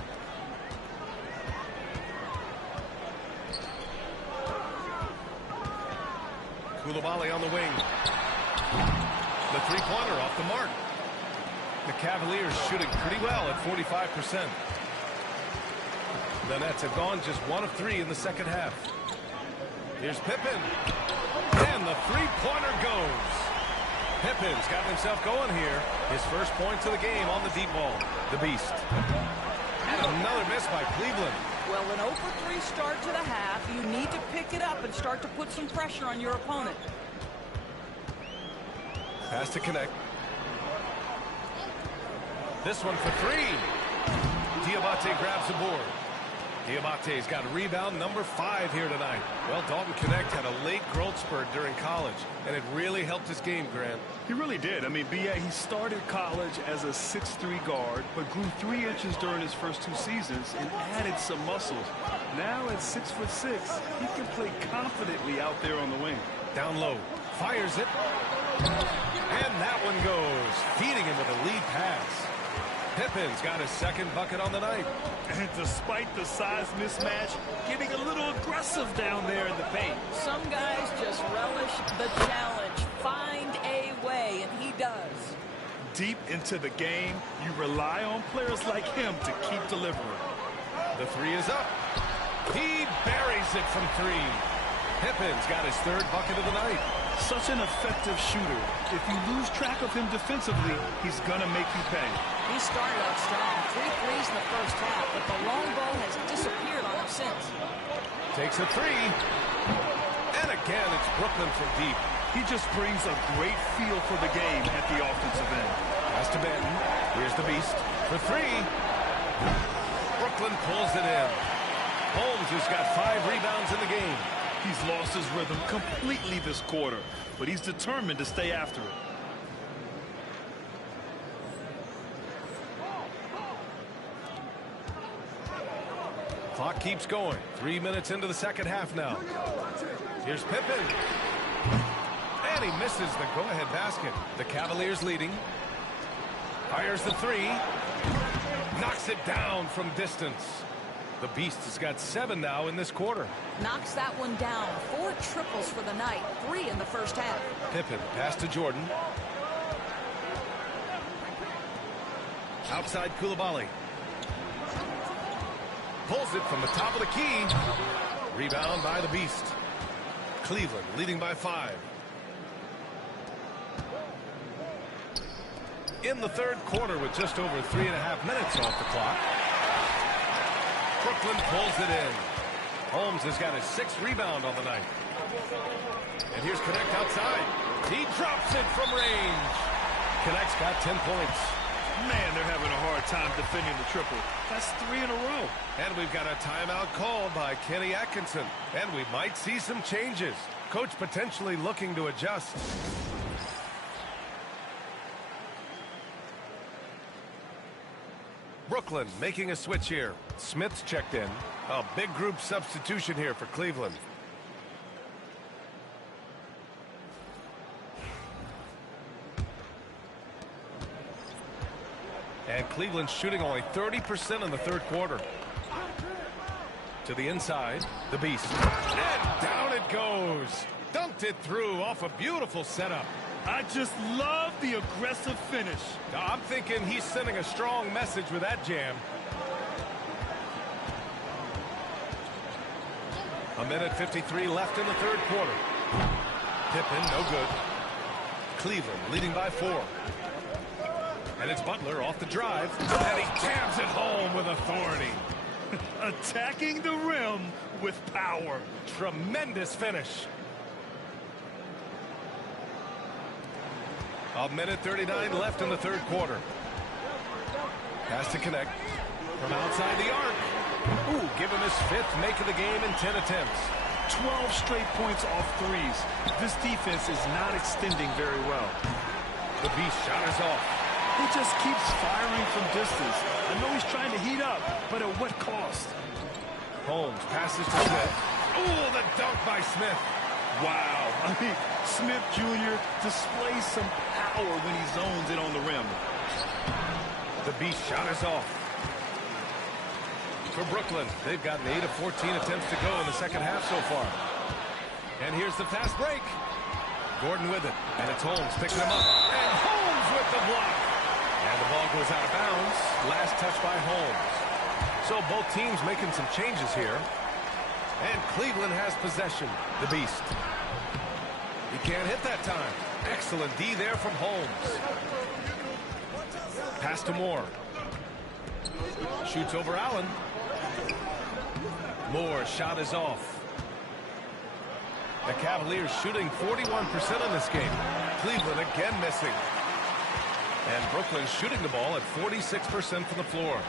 Coulibaly on the wing. The three-pointer off the mark. The Cavaliers shooting pretty well at 45%. The Nets have gone just 1 of 3 in the second half. Here's Pippen. And the three-pointer goes. Pippen's got himself going here. His first points of the game on the deep ball. The Beast. And another miss by Cleveland. Well, an 0 for 3 start to the half. You need to pick it up and start to put some pressure on your opponent. Pass to connect. This one for 3. Diabate grabs the board. Diabate's got rebound number 5 here tonight. Well, Dalton Connect had a late growth spurt during college, and it really helped his game, Grant. He really did. I mean, he started college as a 6'3" guard, but grew 3 inches during his first 2 seasons and added some muscles. Now at 6'6", he can play confidently out there on the wing. Down low, fires it, and that one goes, feeding him with a lead pass. Pippen's got his second bucket on the night. And despite the size mismatch, getting a little aggressive down there in the paint. Some guys just relish the challenge. Find a way, and he does. Deep into the game, you rely on players like him to keep delivering. The 3 is up. He buries it from 3. Pippen's got his 3rd bucket of the night. Such an effective shooter. If you lose track of him defensively, he's going to make you pay. He started out strong. 3 threes in the first half, but the long ball has disappeared on him since. Takes a 3. And again, it's Brooklyn from deep. He just brings a great feel for the game at the offensive end. Pass to Benton. Here's the Beast for 3. Brooklyn pulls it in. Holmes has got 5 rebounds in the game. He's lost his rhythm completely this quarter, but he's determined to stay after it. Clock keeps going. 3 minutes into the second half now. Here's Pippen. And he misses the go-ahead basket. The Cavaliers leading. Fires the 3. Knocks it down from distance. The Beast has got 7 now in this quarter. Knocks that one down. 4 triples for the night. 3 in the first half. Pippen, pass to Jordan. Outside Coulibaly. Pulls it from the top of the key. Rebound by the Beast. Cleveland leading by 5. In the third quarter with just over 3.5 minutes off the clock. Brooklyn pulls it in. Holmes has got his 6th rebound on the night. And here's Connect outside. He drops it from range. Connect's got 10 points. Man, they're having a hard time defending the triple. That's 3 in a row. And we've got a timeout called by Kenny Atkinson. And we might see some changes. Coach potentially looking to adjust. Brooklyn making a switch here. Smith's checked in. A big group substitution here for Cleveland. And Cleveland shooting only 30% in the third quarter. To the inside, the Beast. And down it goes. Dunked it through off a beautiful setup. I just love the aggressive finish. I'm thinking he's sending a strong message with that jam. A minute 53 left in the third quarter. Pippen, no good. Cleveland leading by 4. And it's Butler off the drive. And he jams it home with authority. Attacking the rim with power. Tremendous finish. A minute 39 left in the third quarter. Has to connect from outside the arc. Ooh, give him his 5th make of the game in 10 attempts. 12 straight points off threes. This defense is not extending very well. The Beast shot is off. He just keeps firing from distance. I know he's trying to heat up, but at what cost? Holmes passes to Smith. Ooh, the dunk by Smith. Wow. I mean, Smith Jr. displays some power when he zones it on the rim. The Beast shot is off. For Brooklyn, they've gotten 8 of 14 attempts to go in the second half so far. And here's the fast break. Gordon with it. And it's Holmes picking him up. And Holmes with the block. And the ball goes out of bounds. Last touch by Holmes. So both teams making some changes here. And Cleveland has possession. The Beast. He can't hit that time. Excellent D there from Holmes. Pass to Moore. Shoots over Allen. Moore's shot is off. The Cavaliers shooting 41% in this game. Cleveland again missing. And Brooklyn shooting the ball at 46% from the floor.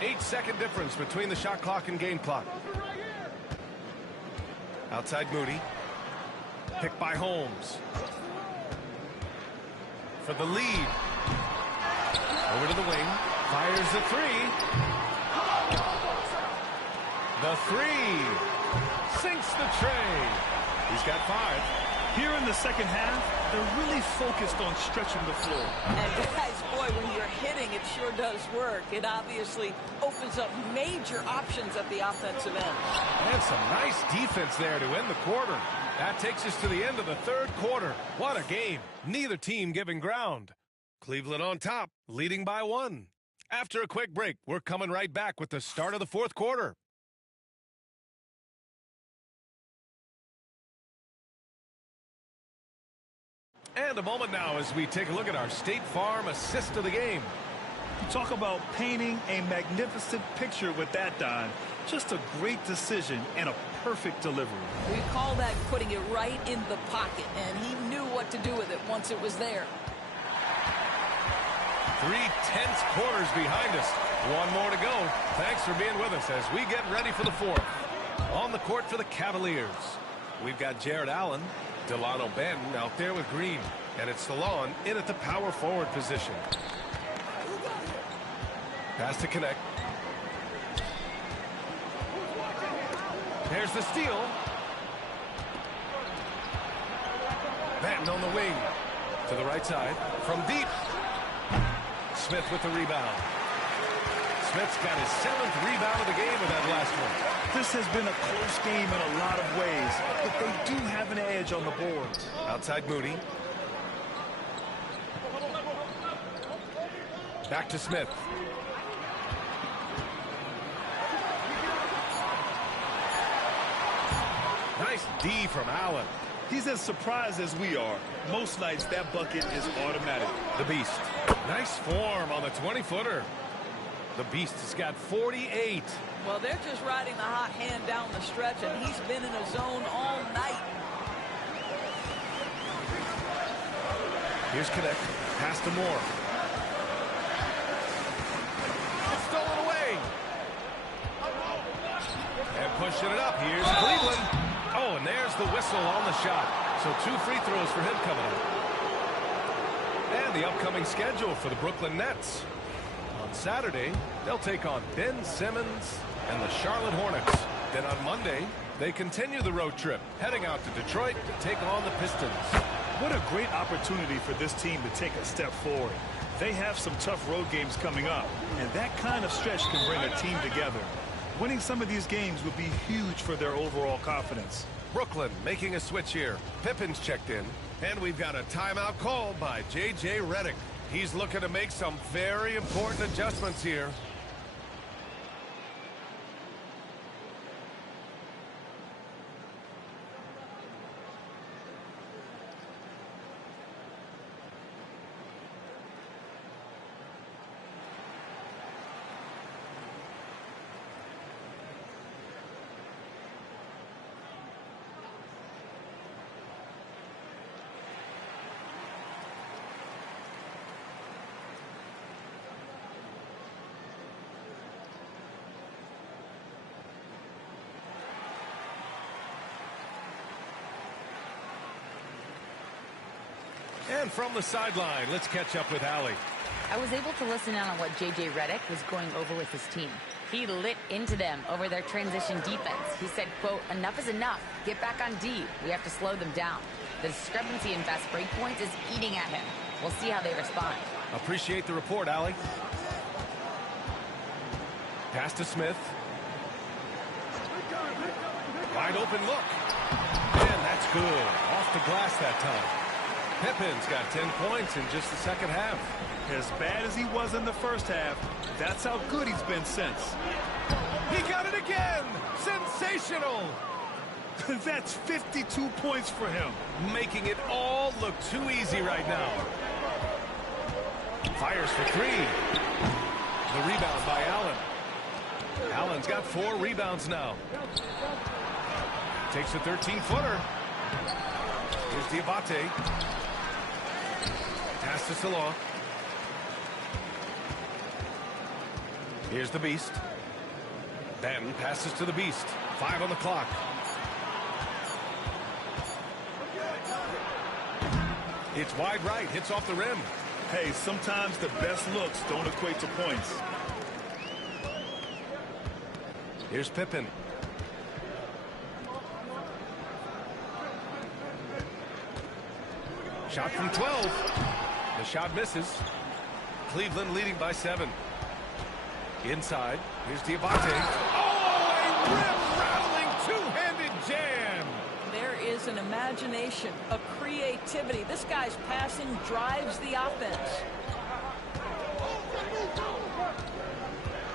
8-second difference between the shot clock and game clock. Outside Moody. Picked by Holmes. For the lead. Over to the wing. Fires the 3. The 3. Sinks the tray. He's got 5. Here in the second half, they're really focused on stretching the floor. And guys, boy, when you're hitting, it sure does work. It obviously opens up major options at the offensive end. And some nice defense there to end the quarter. That takes us to the end of the third quarter. What a game. Neither team giving ground. Cleveland on top, leading by 1. After a quick break, we're coming right back with the start of the fourth quarter. And a moment now as we take a look at our State Farm assist of the game. You talk about painting a magnificent picture with that, Don. Just a great decision and a perfect delivery. We call that putting it right in the pocket, and he knew what to do with it once it was there. 3 tense quarters behind us. 1 more to go. Thanks for being with us as we get ready for the fourth. On the court for the Cavaliers, we've got Jared Allen, Delano Banton out there with Green, and it's Salon in at the power forward position. Pass to connect. There's the steal. Banton on the wing. To the right side. From deep. Smith with the rebound. Smith's got his 7th rebound of the game with that last one. This has been a close game in a lot of ways, but they do have an edge on the boards. Outside Moody. Back to Smith. Nice D from Allen. He's as surprised as we are. Most nights that bucket is automatic. The Beast. Nice form on the 20-footer. The Beast has got 48. Well, they're just riding the hot hand down the stretch, and he's been in a zone all night. Here's Connect. Pass to Moore. pushing it up. Here's Cleveland. Oh, and there's the whistle on the shot. So 2 free throws for him coming up. And the upcoming schedule for the Brooklyn Nets. On Saturday, they'll take on Ben Simmons and the Charlotte Hornets. Then on Monday, they continue the road trip, heading out to Detroit to take on the Pistons. What a great opportunity for this team to take a step forward. They have some tough road games coming up, and that kind of stretch can bring a team together. Winning some of these games would be huge for their overall confidence. Brooklyn making a switch here. Pippen's checked in, and we've got a timeout called by J.J. Redick. He's looking to make some very important adjustments here. And from the sideline, let's catch up with Allie. I was able to listen in on what J.J. Redick was going over with his team. He lit into them over their transition defense. He said, quote, "Enough is enough. Get back on D. We have to slow them down. The discrepancy in fast break points is eating at him. We'll see how they respond." Appreciate the report, Allie. Pass to Smith. Wide open look. And that's good. Off the glass that time. Pippen's got 10 points in just the second half. As bad as he was in the first half, that's how good he's been since. He got it again! Sensational! That's 52 points for him. Making it all look too easy right now. Fires for 3. The rebound by Allen. Allen's got 4 rebounds now. Takes a 13-footer. Here's Diabate. Pass to Salah. Here's the Beast. Ben passes to the Beast. 5 on the clock. It's wide right. Hits off the rim. Hey, sometimes the best looks don't equate to points. Here's Pippen. Shot from 12. The shot misses. Cleveland leading by 7. Inside. Here's Diabate. Oh, a rim-rattling two-handed jam. There is an imagination, a creativity. This guy's passing drives the offense.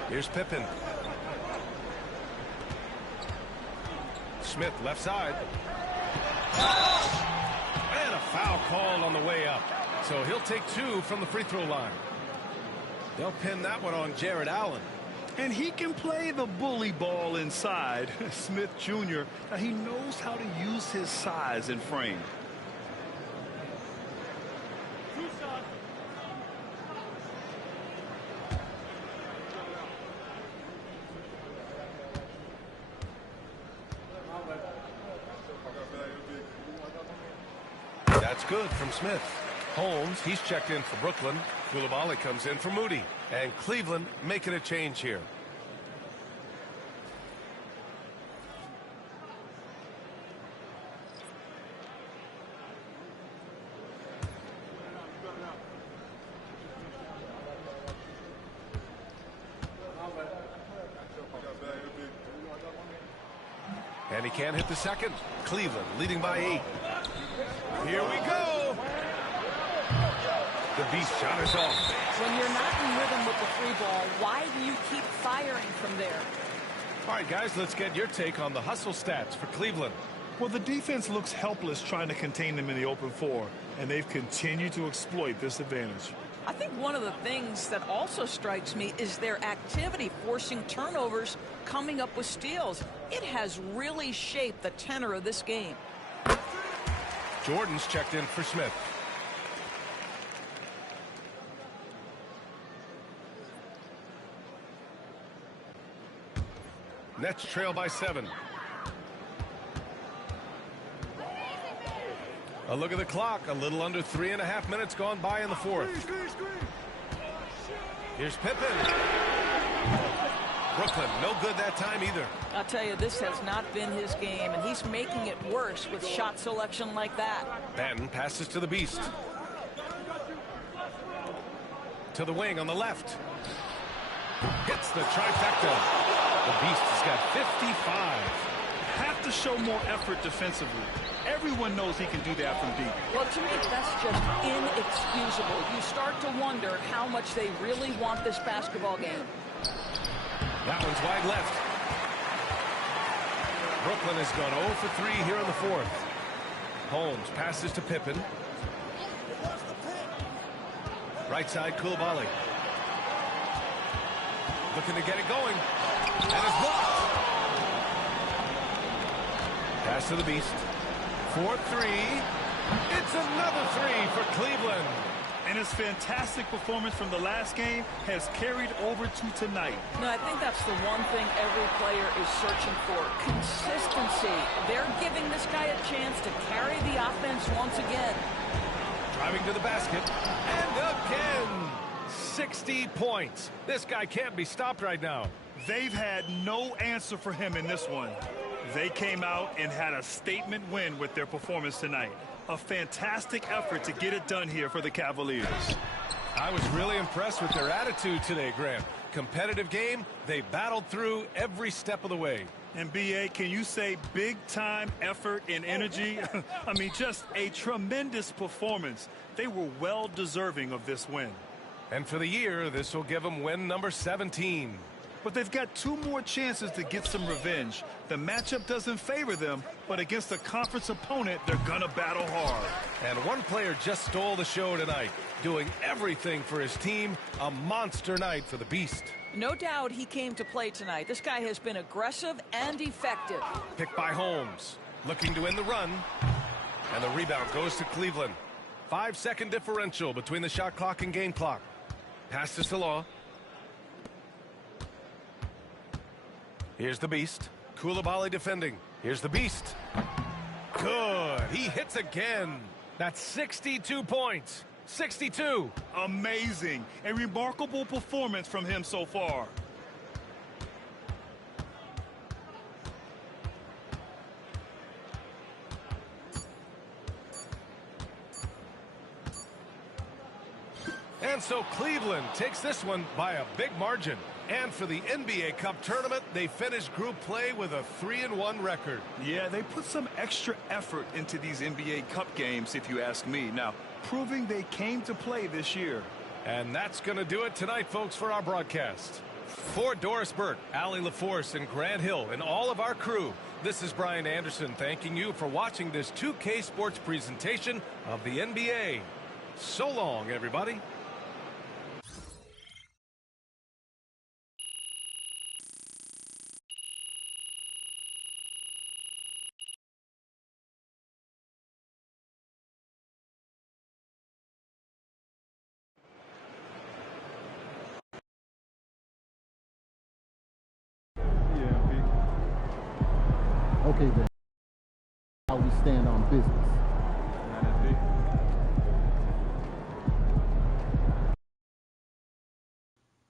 Here's Pippen. Smith left side. And a foul called on the way up. So he'll take 2 from the free throw line. They'll pin that one on Jared Allen. And he can play the bully ball inside. Smith Jr., he knows how to use his size and frame. That's good from Smith. Holmes, he's checked in for Brooklyn. Koulibaly comes in for Moody. And Cleveland making a change here. And he can't hit the second. Cleveland leading by 8. Here we go. The Beast shot is off. When you're not in rhythm with the free ball, why do you keep firing from there? All right, guys, let's get your take on the hustle stats for Cleveland. Well, the defense looks helpless trying to contain them in the open floor, and they've continued to exploit this advantage. I think one of the things that also strikes me is their activity, forcing turnovers, coming up with steals. It has really shaped the tenor of this game. Jordan's checked in for Smith. Nets trail by 7. A look at the clock. A little under 3.5 minutes gone by in the fourth. Here's Pippen. Brooklyn, no good that time either. I'll tell you, this has not been his game, and he's making it worse with shot selection like that. Banton passes to the Beast. To the wing on the left. Gets the trifecta. The Beast has got 55. Have to show more effort defensively. Everyone knows he can do that from deep. Well, to me, that's just inexcusable. You start to wonder how much they really want this basketball game. That one's wide left. Brooklyn has gone 0 for 3 here in the fourth. Holmes passes to Pippen. Right side, Koulibaly. Looking to get it going. And it's blocked. Pass to the Beast. 4-3. It's another 3 for Cleveland. And his fantastic performance from the last game has carried over to tonight. No, I think that's the one thing every player is searching for. Consistency. They're giving this guy a chance to carry the offense once again. Driving to the basket. And again. 60 points. This guy can't be stopped right now. They've had no answer for him in this one. They came out and had a statement win with their performance tonight. A fantastic effort to get it done here for the Cavaliers. I was really impressed with their attitude today, Graham. Competitive game. They battled through every step of the way. And B.A., can you say big-time effort and energy? I mean, just a tremendous performance. They were well deserving of this win. And for the year, this will give them win number 17. But they've got 2 more chances to get some revenge. The matchup doesn't favor them, but against a conference opponent, they're gonna battle hard. And one player just stole the show tonight, doing everything for his team. A monster night for the Beast. No doubt he came to play tonight. This guy has been aggressive and effective. Picked by Holmes, looking to win the run. And the rebound goes to Cleveland. 5-second differential between the shot clock and game clock. Pass to Salah. Here's the Beast. Koulibaly defending. Here's the Beast. Good. He hits again. That's 62 points. 62. Amazing. A remarkable performance from him so far. And so Cleveland takes this one by a big margin. And for the NBA Cup tournament, they finished group play with a 3-1 record. Yeah, they put some extra effort into these NBA Cup games, if you ask me. Now, proving they came to play this year. And that's going to do it tonight, folks, for our broadcast. For Doris Burke, Allie LaForce, and Grant Hill, and all of our crew, this is Brian Anderson thanking you for watching this 2K Sports presentation of the NBA. So long, everybody. Okay then, how we stand on business.